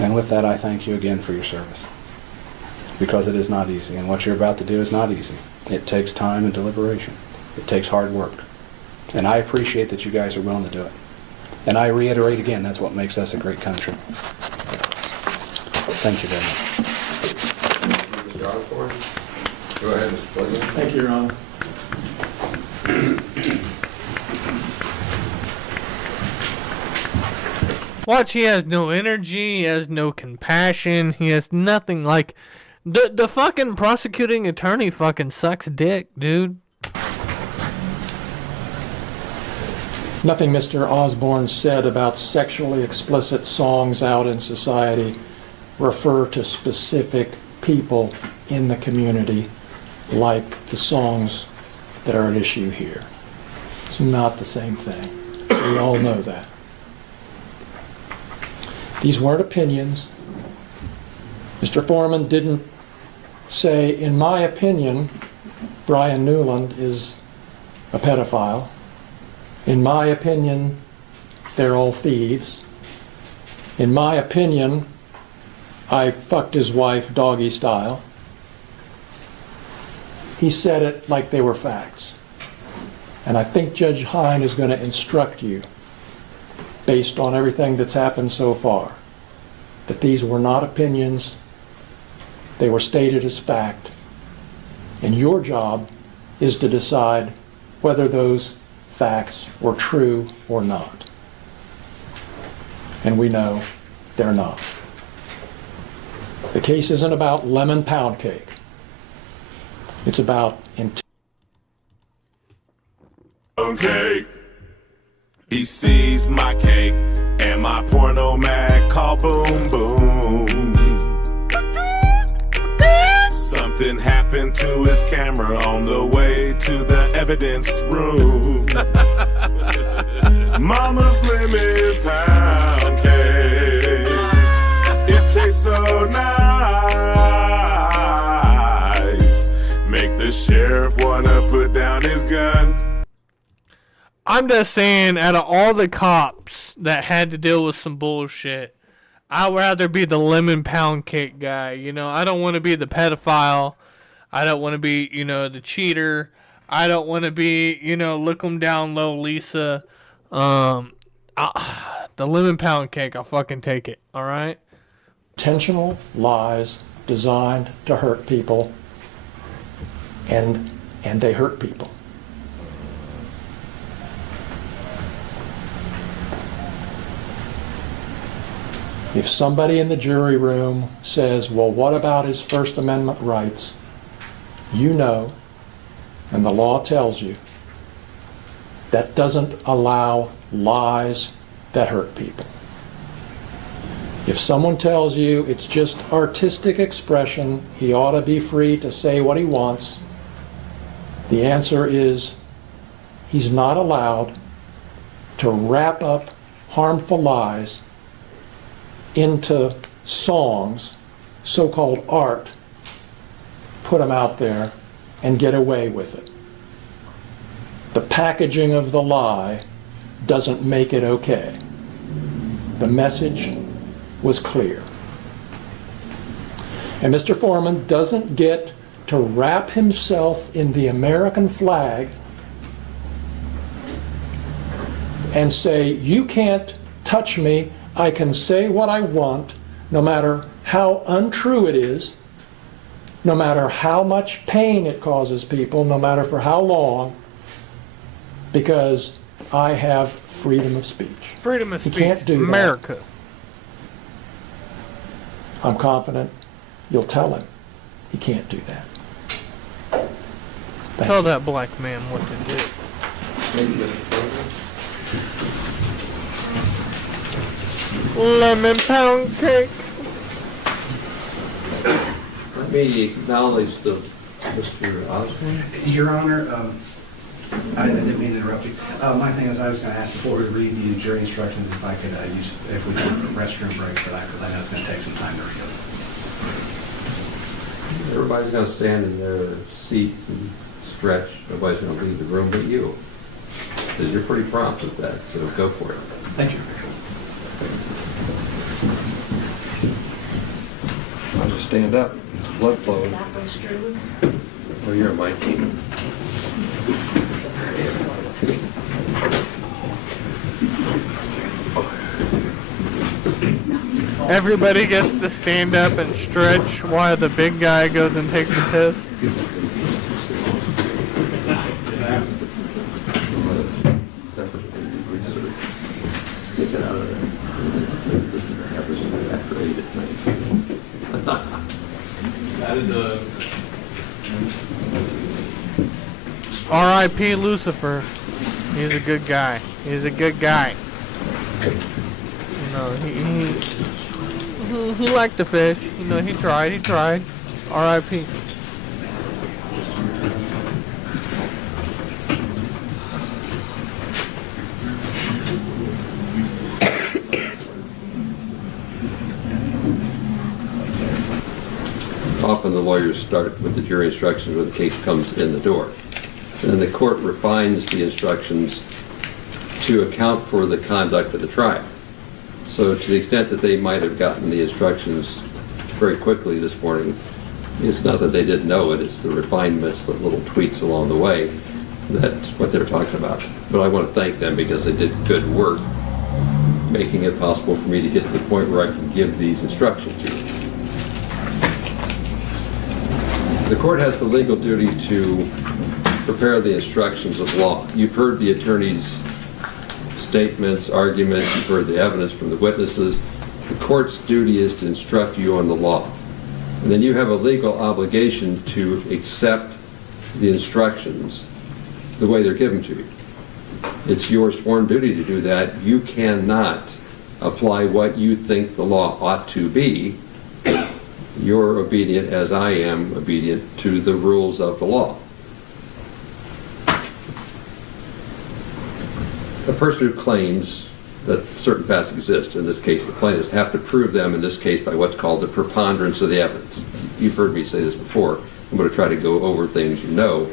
And with that, I thank you again for your service, because it is not easy, and what you're about to do is not easy. It takes time and deliberation. It takes hard work. And I appreciate that you guys are willing to do it. And I reiterate again, that's what makes us a great country. Thank you very much. Mr. Osborne? Go ahead, Mr. President. Thank you, Your Honor. Watch, he has no energy, he has no compassion, he has nothing. Like, the fucking prosecuting attorney fucking sucks dick, dude. Nothing Mr. Osborne said about sexually explicit songs out in society refer to specific people in the community like the songs that are at issue here. It's not the same thing. We all know that. These weren't opinions. Mr. Foreman didn't say, in my opinion, Brian Newland is a pedophile. In my opinion, they're all thieves. In my opinion, I fucked his wife doggy style. He said it like they were facts. And I think Judge Hine is going to instruct you, based on everything that's happened so far, that these were not opinions, they were stated as fact, and your job is to decide whether those facts were true or not. And we know they're not. The case isn't about lemon pound cake. It's about Cake. He sees my cake and my porno mag call boom boom. Something happened to his camera on the way to the evidence room. Mama's lemon pound cake. It tastes so nice. Make the sheriff wanna put down his gun. I'm just saying, out of all the cops that had to deal with some bullshit, I'd rather be the lemon pound cake guy. You know, I don't want to be the pedophile. I don't want to be, you know, the cheater. I don't want to be, you know, look 'em down low Lisa. The lemon pound cake, I'll fucking take it. All right? intentional lies designed to hurt people, and they hurt people. If somebody in the jury room says, well, what about his First Amendment rights? You know, and the law tells you, that doesn't allow lies that hurt people. If someone tells you it's just artistic expression, he ought to be free to say what he wants, the answer is he's not allowed to wrap up harmful lies into songs, so-called art, put them out there, and get away with it. The packaging of the lie doesn't make it okay. The message was clear. And Mr. Foreman doesn't get to wrap himself in the American flag and say, you can't touch me, I can say what I want, no matter how untrue it is, no matter how much pain it causes people, no matter for how long, because I have freedom of speech. Freedom of speech. You can't do America. that. I'm confident you'll tell him he can't do that. Tell that black man what to do. Lemon pound cake. Let me acknowledge the Mr. Osborne. Your Honor, I didn't mean to interrupt you. My thing is, I was going to ask before we read the jury instructions if I could use, if we could restroom break for that, because I know it's going to take some time to read it. Everybody's going to stand in their seat and stretch. Nobody's going to leave the room but you. Because you're pretty prompt with that, so go for it. Thank you. I'll just stand up. Blood flowing. Well, you're on my team. Everybody gets to stand up and stretch while the big guy goes and takes a piss. R.I.P. Lucifer. He's a good guy. He's a good guy. You know, he liked to fish. You know, he tried. R.I.P. Often the lawyers start with the jury instructions when the case comes in the door. And then the court refines the instructions to account for the conduct of the trial. So to the extent that they might have gotten the instructions very quickly this morning, it's not that they didn't know it, it's the refinements, the little tweaks along the way that's what they're talking about. But I want to thank them because they did good work making it possible for me to get to the point where I can give these instructions to you. The court has the legal duty to prepare the instructions of law. You've heard the attorney's statements, arguments, you've heard the evidence from the witnesses. The court's duty is to instruct you on the law. And then you have a legal obligation to accept the instructions the way they're given to you. It's your sworn duty to do that. You cannot apply what you think the law ought to be. You're obedient, as I am obedient, to the rules of the law. A person who claims that certain facts exist, in this case the plaintiffs, have to prove them, in this case, by what's called the preponderance of the evidence. You've heard me say this before. I'm going to try to go over things you know.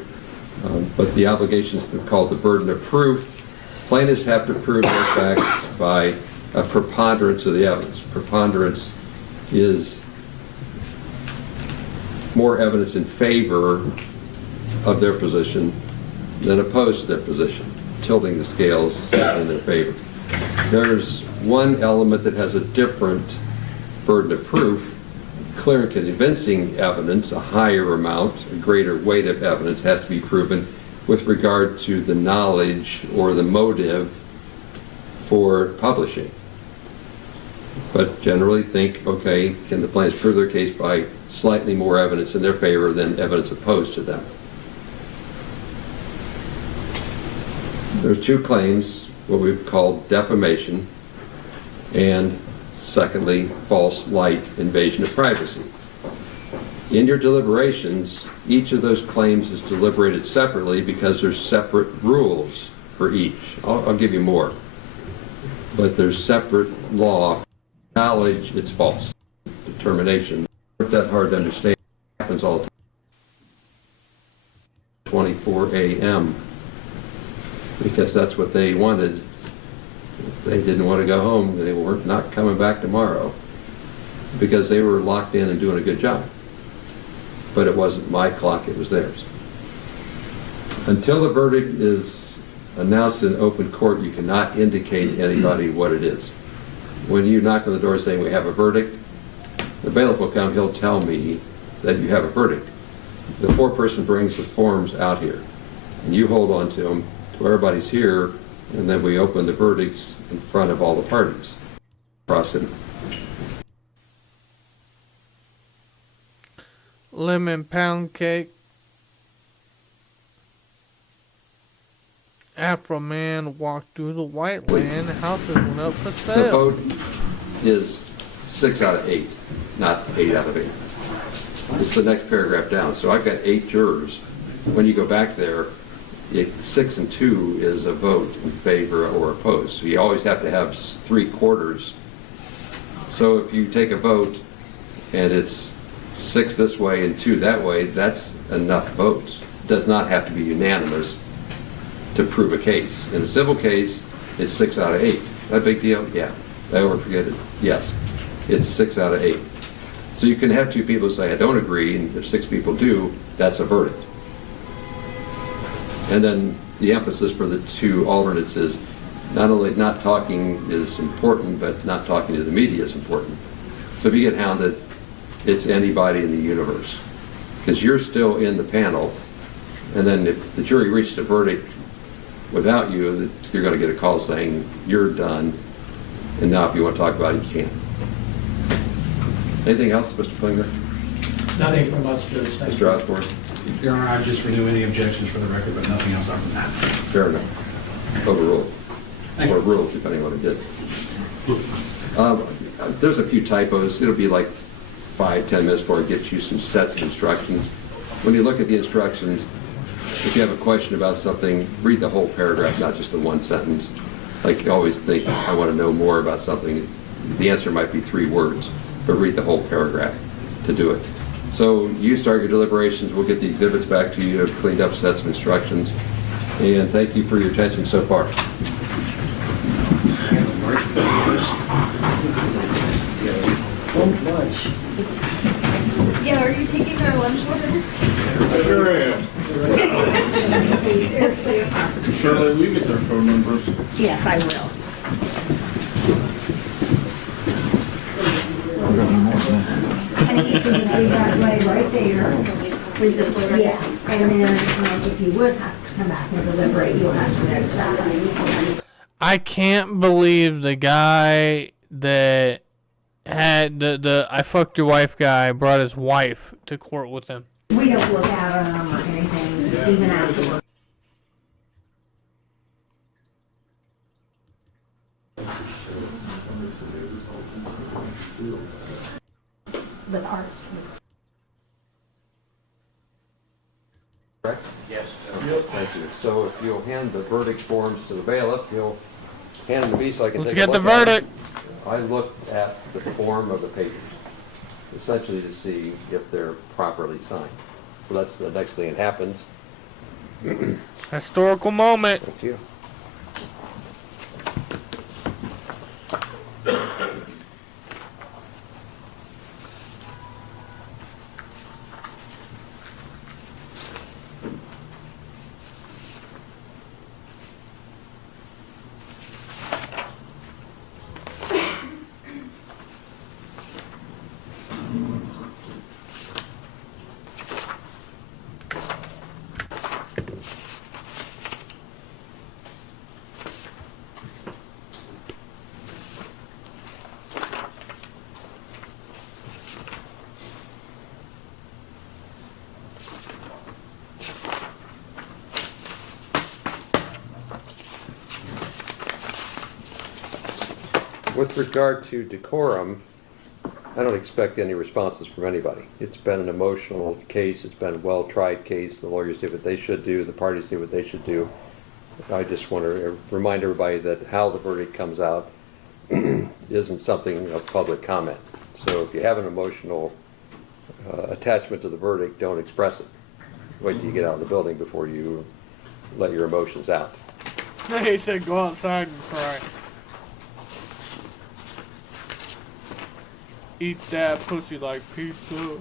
But the obligation is called the burden of proof. Plaintiffs have to prove their facts by a preponderance of the evidence. Preponderance is more evidence in favor of their position than opposed to their position, tilting the scales in their favor. There's one element that has a different burden of proof. Clear and convincing evidence, a higher amount, a greater weight of evidence has to be proven with regard to the knowledge or the motive for publishing. But generally think, okay, can the plaintiffs prove their case by slightly more evidence in their favor than evidence opposed to them? There's two claims, what we've called defamation and, secondly, false light invasion of privacy. In your deliberations, each of those claims is deliberated separately because there's separate rules for each. I'll give you more. But there's separate law. Knowledge, it's false. Determination, not that hard to understand. It happens all the time. 24 a.m. because that's what they wanted. If they didn't want to go home, they were not coming back tomorrow because they were locked in and doing a good job. But it wasn't my clock, it was theirs. Until the verdict is announced in open court, you cannot indicate to anybody what it is. When you knock on the door saying we have a verdict, the bailiff will come, he'll tell me that you have a verdict. The foreperson brings the forms out here, and you hold on to them till everybody's here, and then we open the verdicts in front of all the parties. Process. Lemon pound cake. Afroman walked through the white land. Houses went up for The sale. vote is 6 out of 8, not 8 out of 8. It's the next paragraph down. So I've got 8 jurors. When you go back there, 6 and 2 is a vote in favor or opposed. So you always have to have 3/4. So if you take a vote and it's 6 this way and 2 that way, that's enough votes. It does not have to be unanimous to prove a case. In a civil case, it's 6 out of 8. That a big deal? Yeah. I overforget it? Yes. It's 6 out of 8. So you can have 2 people say, I don't agree, and if 6 people do, that's a verdict. And then the emphasis for the 2 alternates is not only not talking is important, but not talking to the media is important. So if you get hounded, it's anybody in the universe. Because you're still in the panel, and then if the jury reached a verdict without you, you're going to get a call saying, you're done, and now if you want to talk about it, you can. Anything else, Mr. Klingler? Nothing from us, Judge. Thank you. Mr. Osborne? Your Honor, I just renew any objections for the record, but nothing else other than that. Fair enough. Overruled. Or ruled, depending on what it did. There's a few typos. It'll be like 5-10 minutes before it gets you some sets of instructions. When you look at the instructions, if you have a question about something, read the whole paragraph, not just the one sentence. Like you always think, I want to know more about something. The answer might be 3 words, but read the whole paragraph to do it. So you start your deliberations. We'll get the exhibits back to you, cleaned up sets of instructions. And thank you for your attention so far. When's lunch? Yeah, are you taking our lunch order? I sure am. Shirley, will you get their phone numbers? Yes, I will. And you can just leave that right there. Leave this way right Yeah, and then if you would have to come back and deliberate, you'll have to notice that. I can't believe the guy that had the I fucked your wife guy brought his wife to court with him. We don't look at them or anything, even afterwards. With art. Correct? Yes. Thank you. So if you'll hand the verdict forms to the bailiff, he'll hand them to me so I can Let's take get a look the verdict. at them. I looked at the form of the papers, essentially to see if they're properly signed. So that's the next thing that happens. Historical moment. Thank you. With regard to decorum, I don't expect any responses from anybody. It's been an emotional case. It's been a well-tried case. The lawyers did what they should do. The parties did what they should do. I just want to remind everybody that how the verdict comes out isn't something of public comment. So if you have an emotional attachment to the verdict, don't express it. Wait till you get out of the building before you let your emotions out. He said go outside and cry. Eat that pussy like pizza.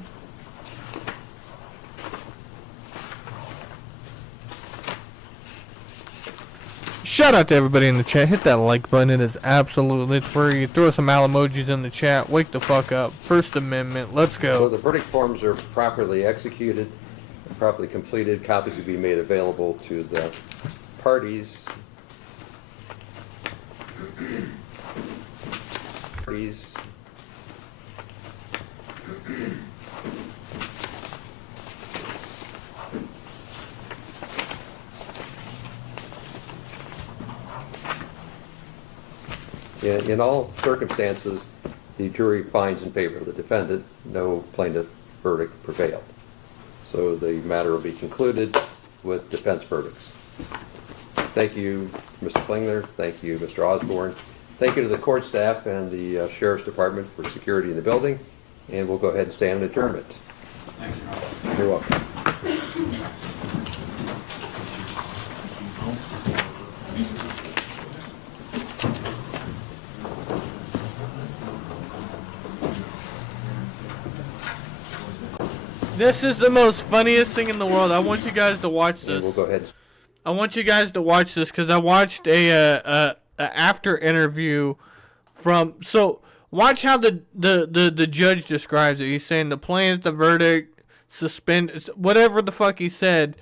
Shout out to everybody in the chat. Hit that like button. It is absolutely free. Throw some emojis in the chat. Wake the fuck up. First Amendment. Let's go. So the verdict forms are properly executed, properly completed. Copies will be made available to the parties. In all circumstances, the jury finds in favor of the defendant. No plaintiff verdict prevailed. So the matter will be concluded with defense verdicts. Thank you, Mr. Klingler. Thank you, Mr. Osborne. Thank you to the court staff and the Sheriff's Department for security in the building. And we'll go ahead and stand in adjournment. Thank you. You're welcome. This is the most funniest thing in the world. I want you guys to watch this. And we'll go ahead. I want you guys to watch this because I watched a after interview from. So watch how the judge describes it. He's saying the plans, the verdict, suspend, whatever the fuck he said.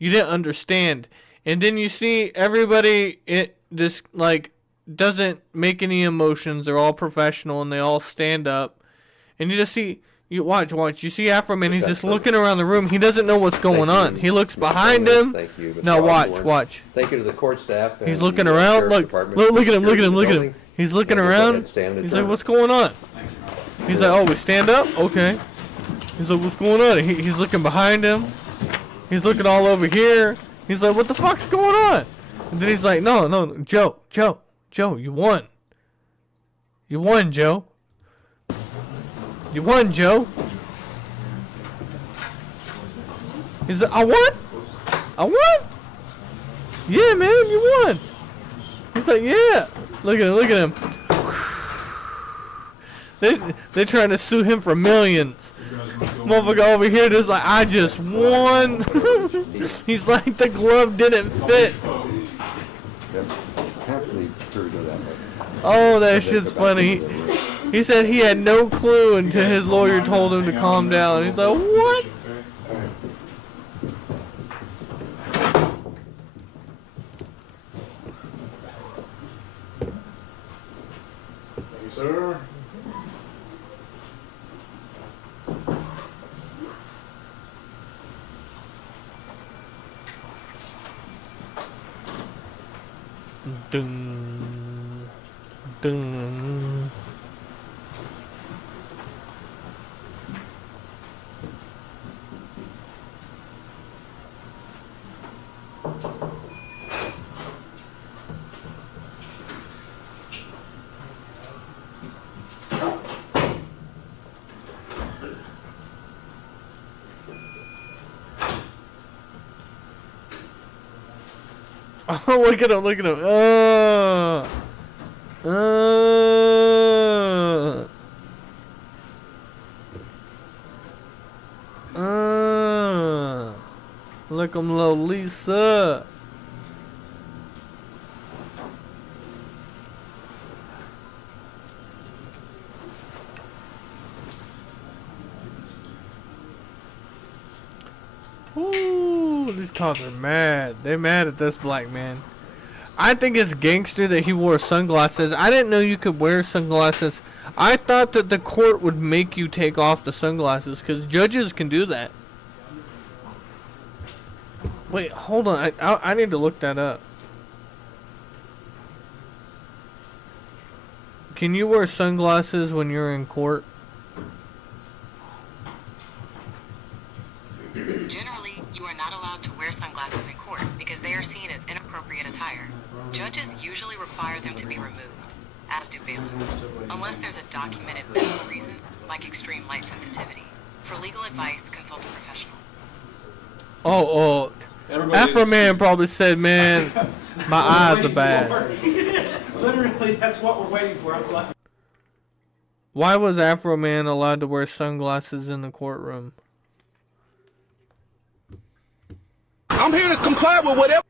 You didn't understand, and then you see everybody this like doesn't make any emotions. They're all professional and they all stand up, and you just see. You watch. You see Afroman, he's just looking around the room. He doesn't know what's going on. He looks behind him. Thank you, Mr. Now Osborne. watch. Thank you to the court staff. He's looking around. Look at him. He's looking around. He's like, what's going on? He's like, oh, we stand up? Okay. He's like, what's going on? He's looking behind him. He's looking all over here. He's like, what the fuck's going on? And then he's like, no, Joe, you won. You won, Joe. You won, Joe. He's like, I won? Yeah, man, you won. He's like, yeah. Look at him. They're trying to sue him for millions. Motherfucker over here just like, I just won. He's like, the glove didn't fit. Apparently, pretty good at it. Oh, that shit's funny. He said he had no clue until his lawyer told him to calm down. He's like, what? Thank you, sir. Dun, dun. Oh, look at him, look at him. Look at little Lisa. Ooh, these cops are mad. They're mad at this black man. I think it's gangster that he wore sunglasses. I didn't know you could wear sunglasses. I thought that the court would make you take off the sunglasses because judges can do that. Wait, hold on. I need to look that up. Can you wear sunglasses when you're in court? Generally, you are not allowed to wear sunglasses in court because they are seen as inappropriate attire. Judges usually require them to be removed, as do bailiffs, unless there's a documented medical reason, like extreme light sensitivity. For legal advice, consult a professional. Oh, Afroman probably said, man, my eyes are bad. Literally, that's what we're waiting for. I was like, Why was Afroman allowed to wear sunglasses in the courtroom? I'm here to comply with whatever.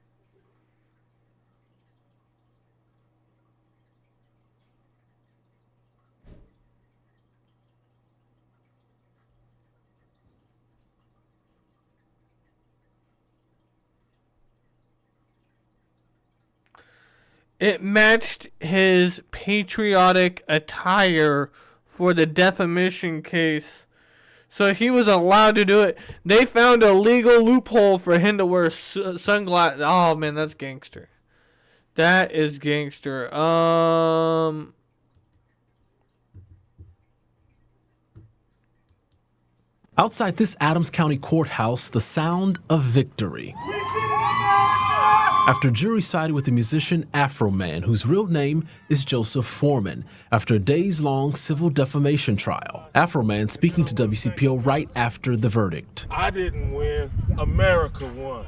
It matched his patriotic attire for the defamation case. So he was allowed to do it. They found a legal loophole for him to wear sunglasses. Oh, man, that's gangster. That is gangster. Outside this Adams County courthouse, the sound of victory. After jury sided with the musician Afroman, whose real name is Joseph Foreman, after a days-long civil defamation trial. Afroman speaking to WCPO right after the verdict. I didn't win. America won.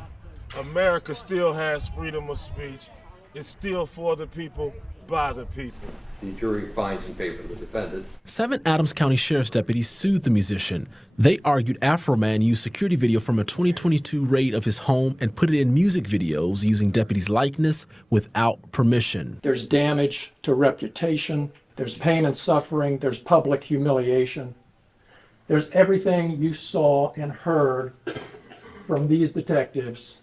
America still has freedom of speech. It's still for the people, by the people. The jury finds in favor of the defendant. 7 Adams County Sheriff's deputies sued the musician. They argued Afroman used security video from a 2022 raid of his home and put it in music videos using deputies' likeness without permission. There's damage to reputation, there's pain and suffering, there's public humiliation. There's everything you saw and heard from these detectives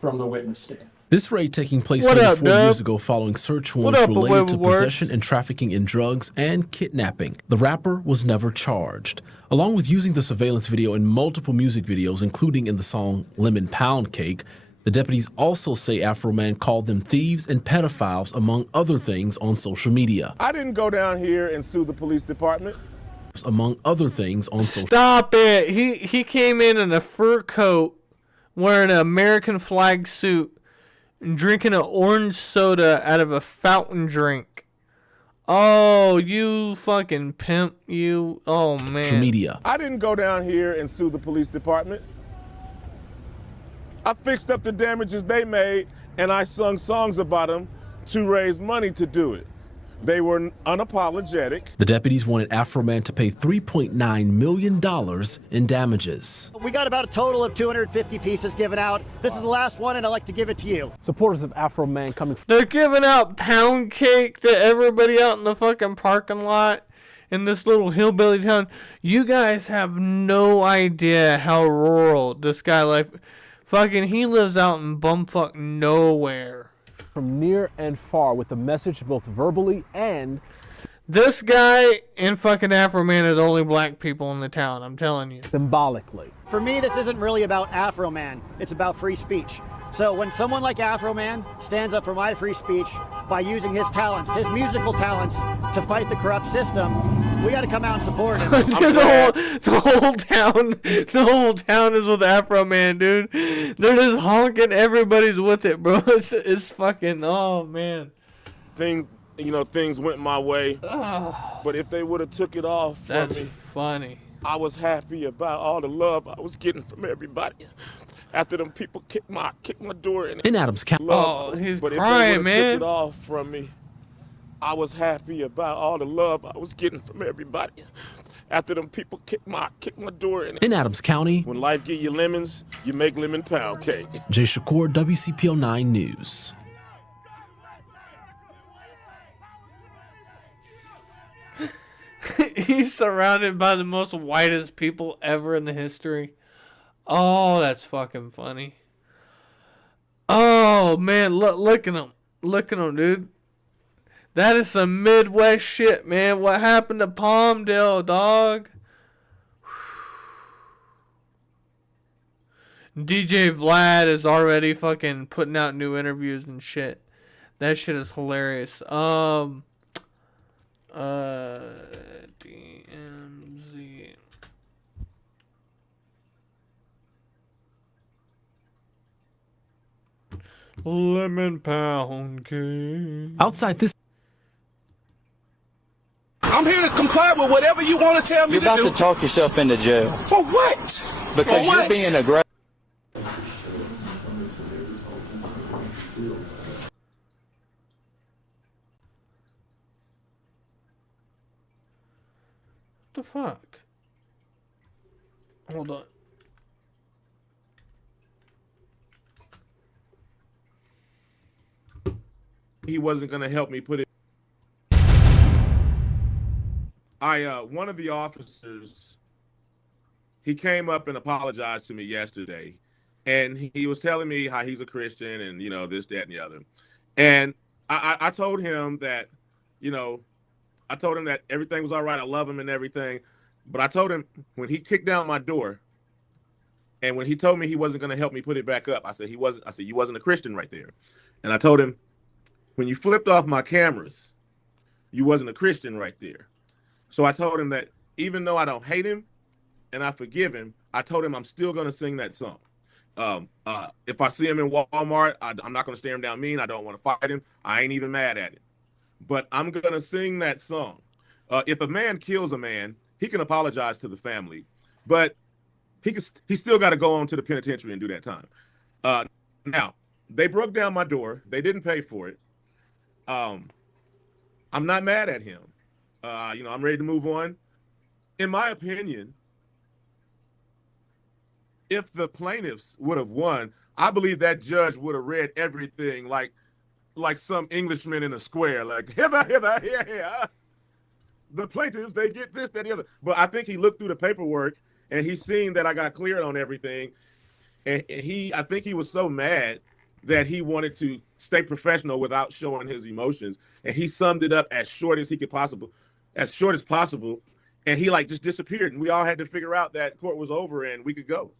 from the witness stand. This raid taking place What nearly up, 4 Dub? years ago following search warrants up, related to Word? possession and trafficking in drugs and kidnapping. The rapper was never charged. Along with using the surveillance video in multiple music videos, including in the song Lemon Pound Cake, the deputies also say Afroman called them thieves and pedophiles, among other things, on social media. I didn't go down here and sue the police department. Among other things on social Stop it. He came in a fur coat, wearing an American flag suit, and drinking an orange soda out of a fountain drink. Oh, you fucking pimp, you. Oh, man. media. I didn't go down here and sue the police department. I fixed up the damages they made, and I sung songs about them to raise money to do it. They were unapologetic. The deputies wanted Afroman to pay $3.9 million in damages. We got about a total of 250 pieces given out. This is the last one, and I'd like to give it to you. Supporters of Afroman coming. They're giving out pound cake to everybody out in the fucking parking lot in this little hillbilly town. You guys have no idea how rural this guy life. Fucking, he lives out in bumfuck nowhere. From near and far with a message both verbally and... This guy and fucking Afroman are the only black people in the town, I'm telling you. Symbolically. For me, this isn't really about Afroman. It's about free speech. So when someone like Afroman stands up for my free speech by using his talents, his musical talents, to fight the corrupt system, we got to come out and support him. the whole town is with Afroman, dude. They're just honking. Everybody's with it, bro. It's fucking, oh man. Things went my way. But if they would have took it off from That's me, funny. I was happy about all the love I was getting from everybody. After them people kicked my door in. In Adams County. Oh, he's but crying, if they man. took it off from me, I was happy about all the love I was getting from everybody. After them people kicked my door in. In Adams County. When life give you lemons, you make lemon pound cake. Jay Shakur, WCPO 9 News. He's surrounded by the most whitest people ever in the history. Oh, that's fucking funny. Oh, man, look at him. Look at him, dude. That is some Midwest shit, man. What happened to Palmdale, dog? DJ Vlad is already fucking putting out new interviews and shit. That shit is hilarious. DMZ. Lemon pound cake. Outside this. I'm here to comply with whatever you want to tell me You're to about do. to talk yourself into jail. For what? Because For you're what? being aggressive. What the fuck? Hold on. He wasn't going to help me put it. One of the officers, he came up and apologized to me yesterday, and he was telling me how he's a Christian and, this, that, and the other. And I told him that, I told him that everything was all right. I love him and everything. But I told him when he kicked down my door and when he told me he wasn't going to help me put it back up, I said, you wasn't a Christian right there. And I told him, when you flipped off my cameras, you wasn't a Christian right there. So I told him that even though I don't hate him and I forgive him, I told him I'm still going to sing that song. If I see him in Walmart, I'm not going to stare him down mean. I don't want to fight him. I ain't even mad at it. But I'm going to sing that song. If a man kills a man, he can apologize to the family. But he still got to go on to the penitentiary and do that time. Now, they broke down my door. They didn't pay for it. I'm not mad at him. I'm ready to move on. In my opinion, if the plaintiffs would have won, I believe that judge would have read everything like some Englishman in a square, like, here. The plaintiffs, they get this, that, the other. But I think he looked through the paperwork and he's seen that I got cleared on everything. And I think he was so mad that he wanted to stay professional without showing his emotions. And he summed it up as short as possible. And he just disappeared. And we all had to figure out that court was over and we could go.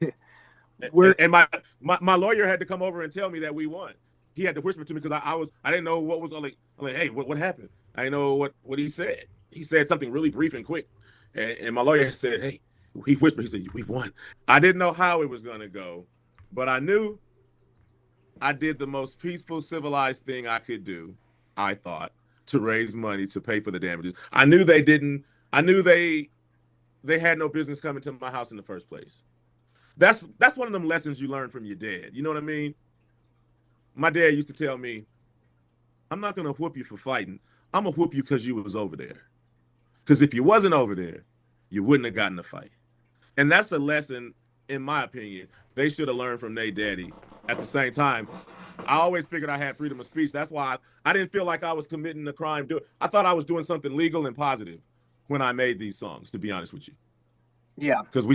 And my lawyer had to come over and tell me that we won. He had to whisper to me because I didn't know what was I'm like, hey, what happened? I didn't know what he said. He said something really brief and quick. And my lawyer said, hey, he whispered, he said, we've won. I didn't know how it was going to go, but I knew I did the most peaceful, civilized thing I could do, I thought, to raise money to pay for the damages. I knew they had no business coming to my house in the first place. That's one of them lessons you learn from your dad. You know what I mean? My dad used to tell me, I'm not going to whoop you for fighting. I'm gonna whoop you because you was over there. Because if you wasn't over there, you wouldn't have gotten the fight. And that's a lesson, in my opinion, they should have learned from their daddy. At the same time, I always figured I had freedom of speech. That's why I didn't feel like I was committing a crime. I thought I was doing something legal and positive when I made these songs, to be honest with you. Yeah. Because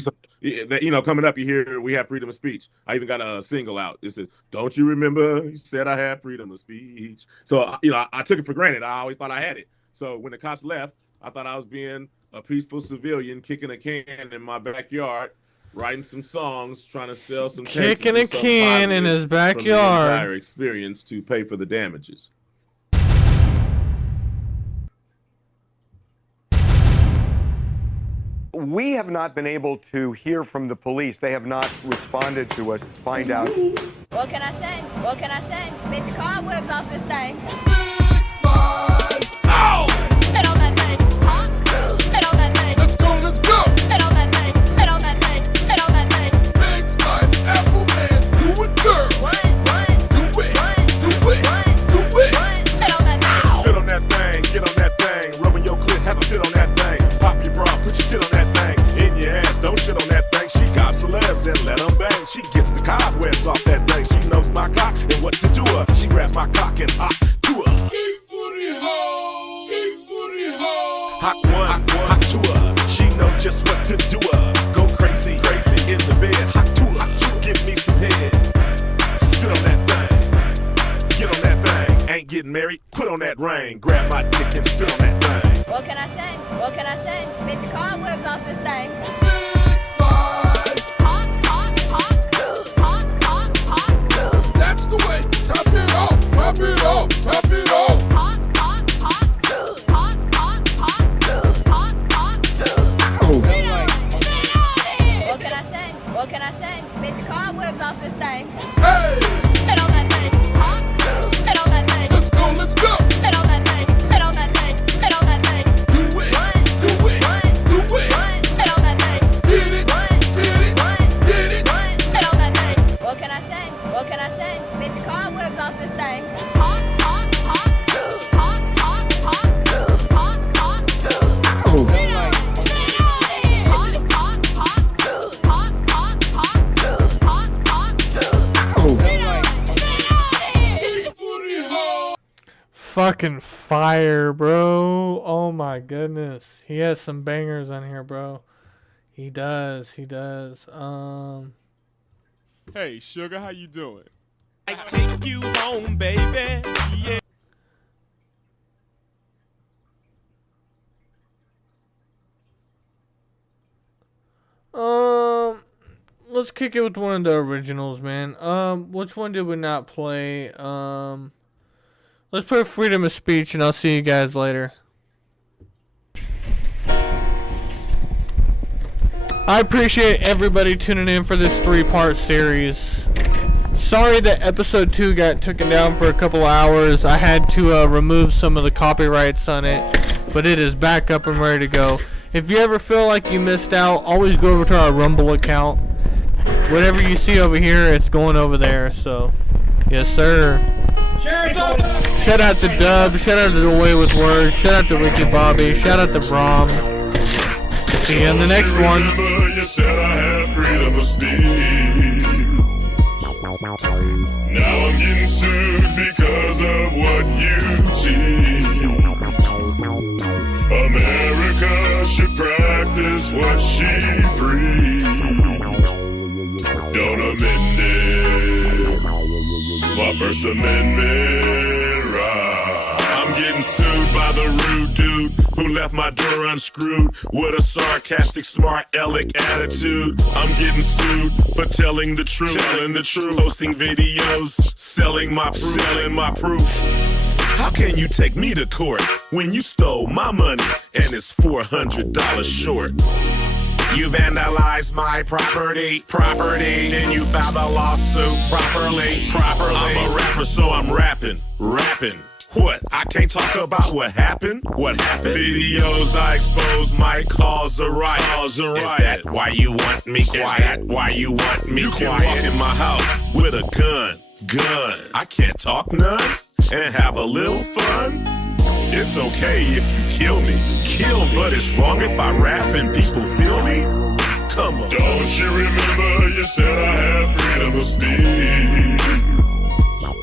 coming up, you hear we have freedom of speech. I even got a single out. It says, "Don't you remember? You said I had freedom of speech." So, I took it for granted. I always thought I had it. So when the cops left, I thought I was being a peaceful civilian kicking a can in my backyard, writing some songs, trying to sell some tapes, kicking a can in his backyard. From the entire experience to pay for the damages. We have not been able to hear from the police. They have not responded to us to find out. What can I say? What can I say? Beat the cobwebs off this thing. Ow! Hit on that thing. Huh? Hit on that thing. Let's go, let's go! Hit on that thing. Hit on that thing. Hit on that thing. Big style, Afroman, do it, girl. Do it, do it, do it. Hit on that thing. Spit on that thing, get on that thing. Rubbing your clit, have a fit on that thing. Pop your bra, put your tit on that thing. In your ass, don't shit on that thing. She cops celebs and let them bang. She gets the cobwebs off that thing. She knows my cock and what to do her. She grabs my cock and hot to her. Big booty hoe, big booty hoe. Hot one, hot to her. She know just what to do her. Go crazy, crazy in the bed. Hot to her, give me some head. Spit on that thing, get on that thing. Ain't getting married, quit on that ring. Grab my dick and spit on that thing. What can I say? What can I say? Beat the cobwebs off this thing. That's the way. Top it off, top it off, top it off. What can I say? What can I say? Beat the cobwebs off this thing. Hey! Hit on that thing. Hit on that thing. Let's go, let's go. Hit on that thing. Hit on that thing. Hit on that thing. Do it, do it, do it. Hit on that thing. Get it, get it, get it. Hit on that thing. What can I say? What can I say? Beat the cobwebs off this thing. Fucking fire, bro. Oh my goodness. He has some bangers on here, bro. He does. He does. Hey, sugar, how you doing? I take you home, baby. Yeah. Let's kick it with one of the originals, man. Which one did we not play? Let's play Freedom of Speech, and I'll see you guys later. I appreciate everybody tuning in for this 3-part series. Sorry that episode 2 got taken down for a couple hours. I had to remove some of the copyrights on it, but it is back up and ready to go. If you ever feel like you missed out, always go over to our Rumble account. Whatever you see over here, it's going over there. So, yes, sir. Shout out to Dub. Shout out to The Way with Words. Shout out to Ricky Bobby. Shout out to Brom. See you in the next one. You said I had freedom of speech. Now I'm getting sued because of what you teach. America should practice what she preach. Don't amend it. My First Amendment right. I'm getting sued by the rude dude who left my door unscrewed with a sarcastic, smart aleck attitude. I'm getting sued for telling the truth, posting videos, selling my proof. How can you take me to court when you stole my money and it's $400 short? You vandalized my property, then you filed a lawsuit properly. I'm a rapper, so I'm rapping. What? I can't talk about what happened? Videos I expose might cause a riot. Is that why you want me quiet? You can walk in my house with a gun. I can't talk none and have a little fun. It's okay if you kill me, but it's wrong if I rap and people feel me. Come on. Don't you remember you said I had freedom of speech?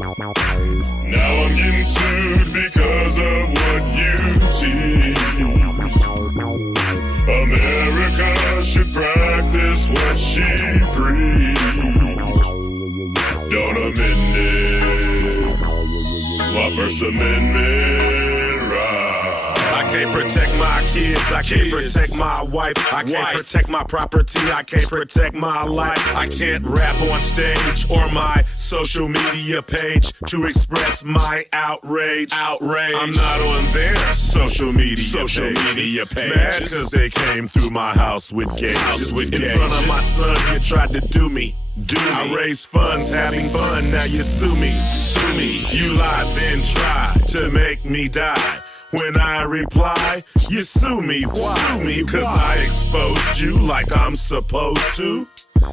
Now I'm getting sued because of what you teach. America should practice what she preach. Don't amend it. My First Amendment right. I can't protect my kids, I can't protect my wife, I can't protect my property, I can't protect my life. I can't rap on stage or my social media page to express my outrage. I'm not on their social media page. Mad cause they came through my house with gays. In front of my son, you tried to do me. I raise funds, having fun, now you sue me. You lied, then tried to make me die. When I reply, you sue me. Why? Sue me cause I exposed you like I'm supposed to.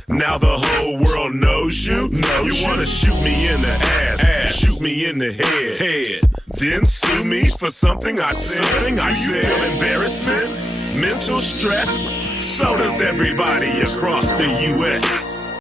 Now the whole world knows you. You wanna shoot me in the ass, shoot me in the head, then sue me for something I said. Do you feel embarrassment? Mental stress? So does everybody across the U.S.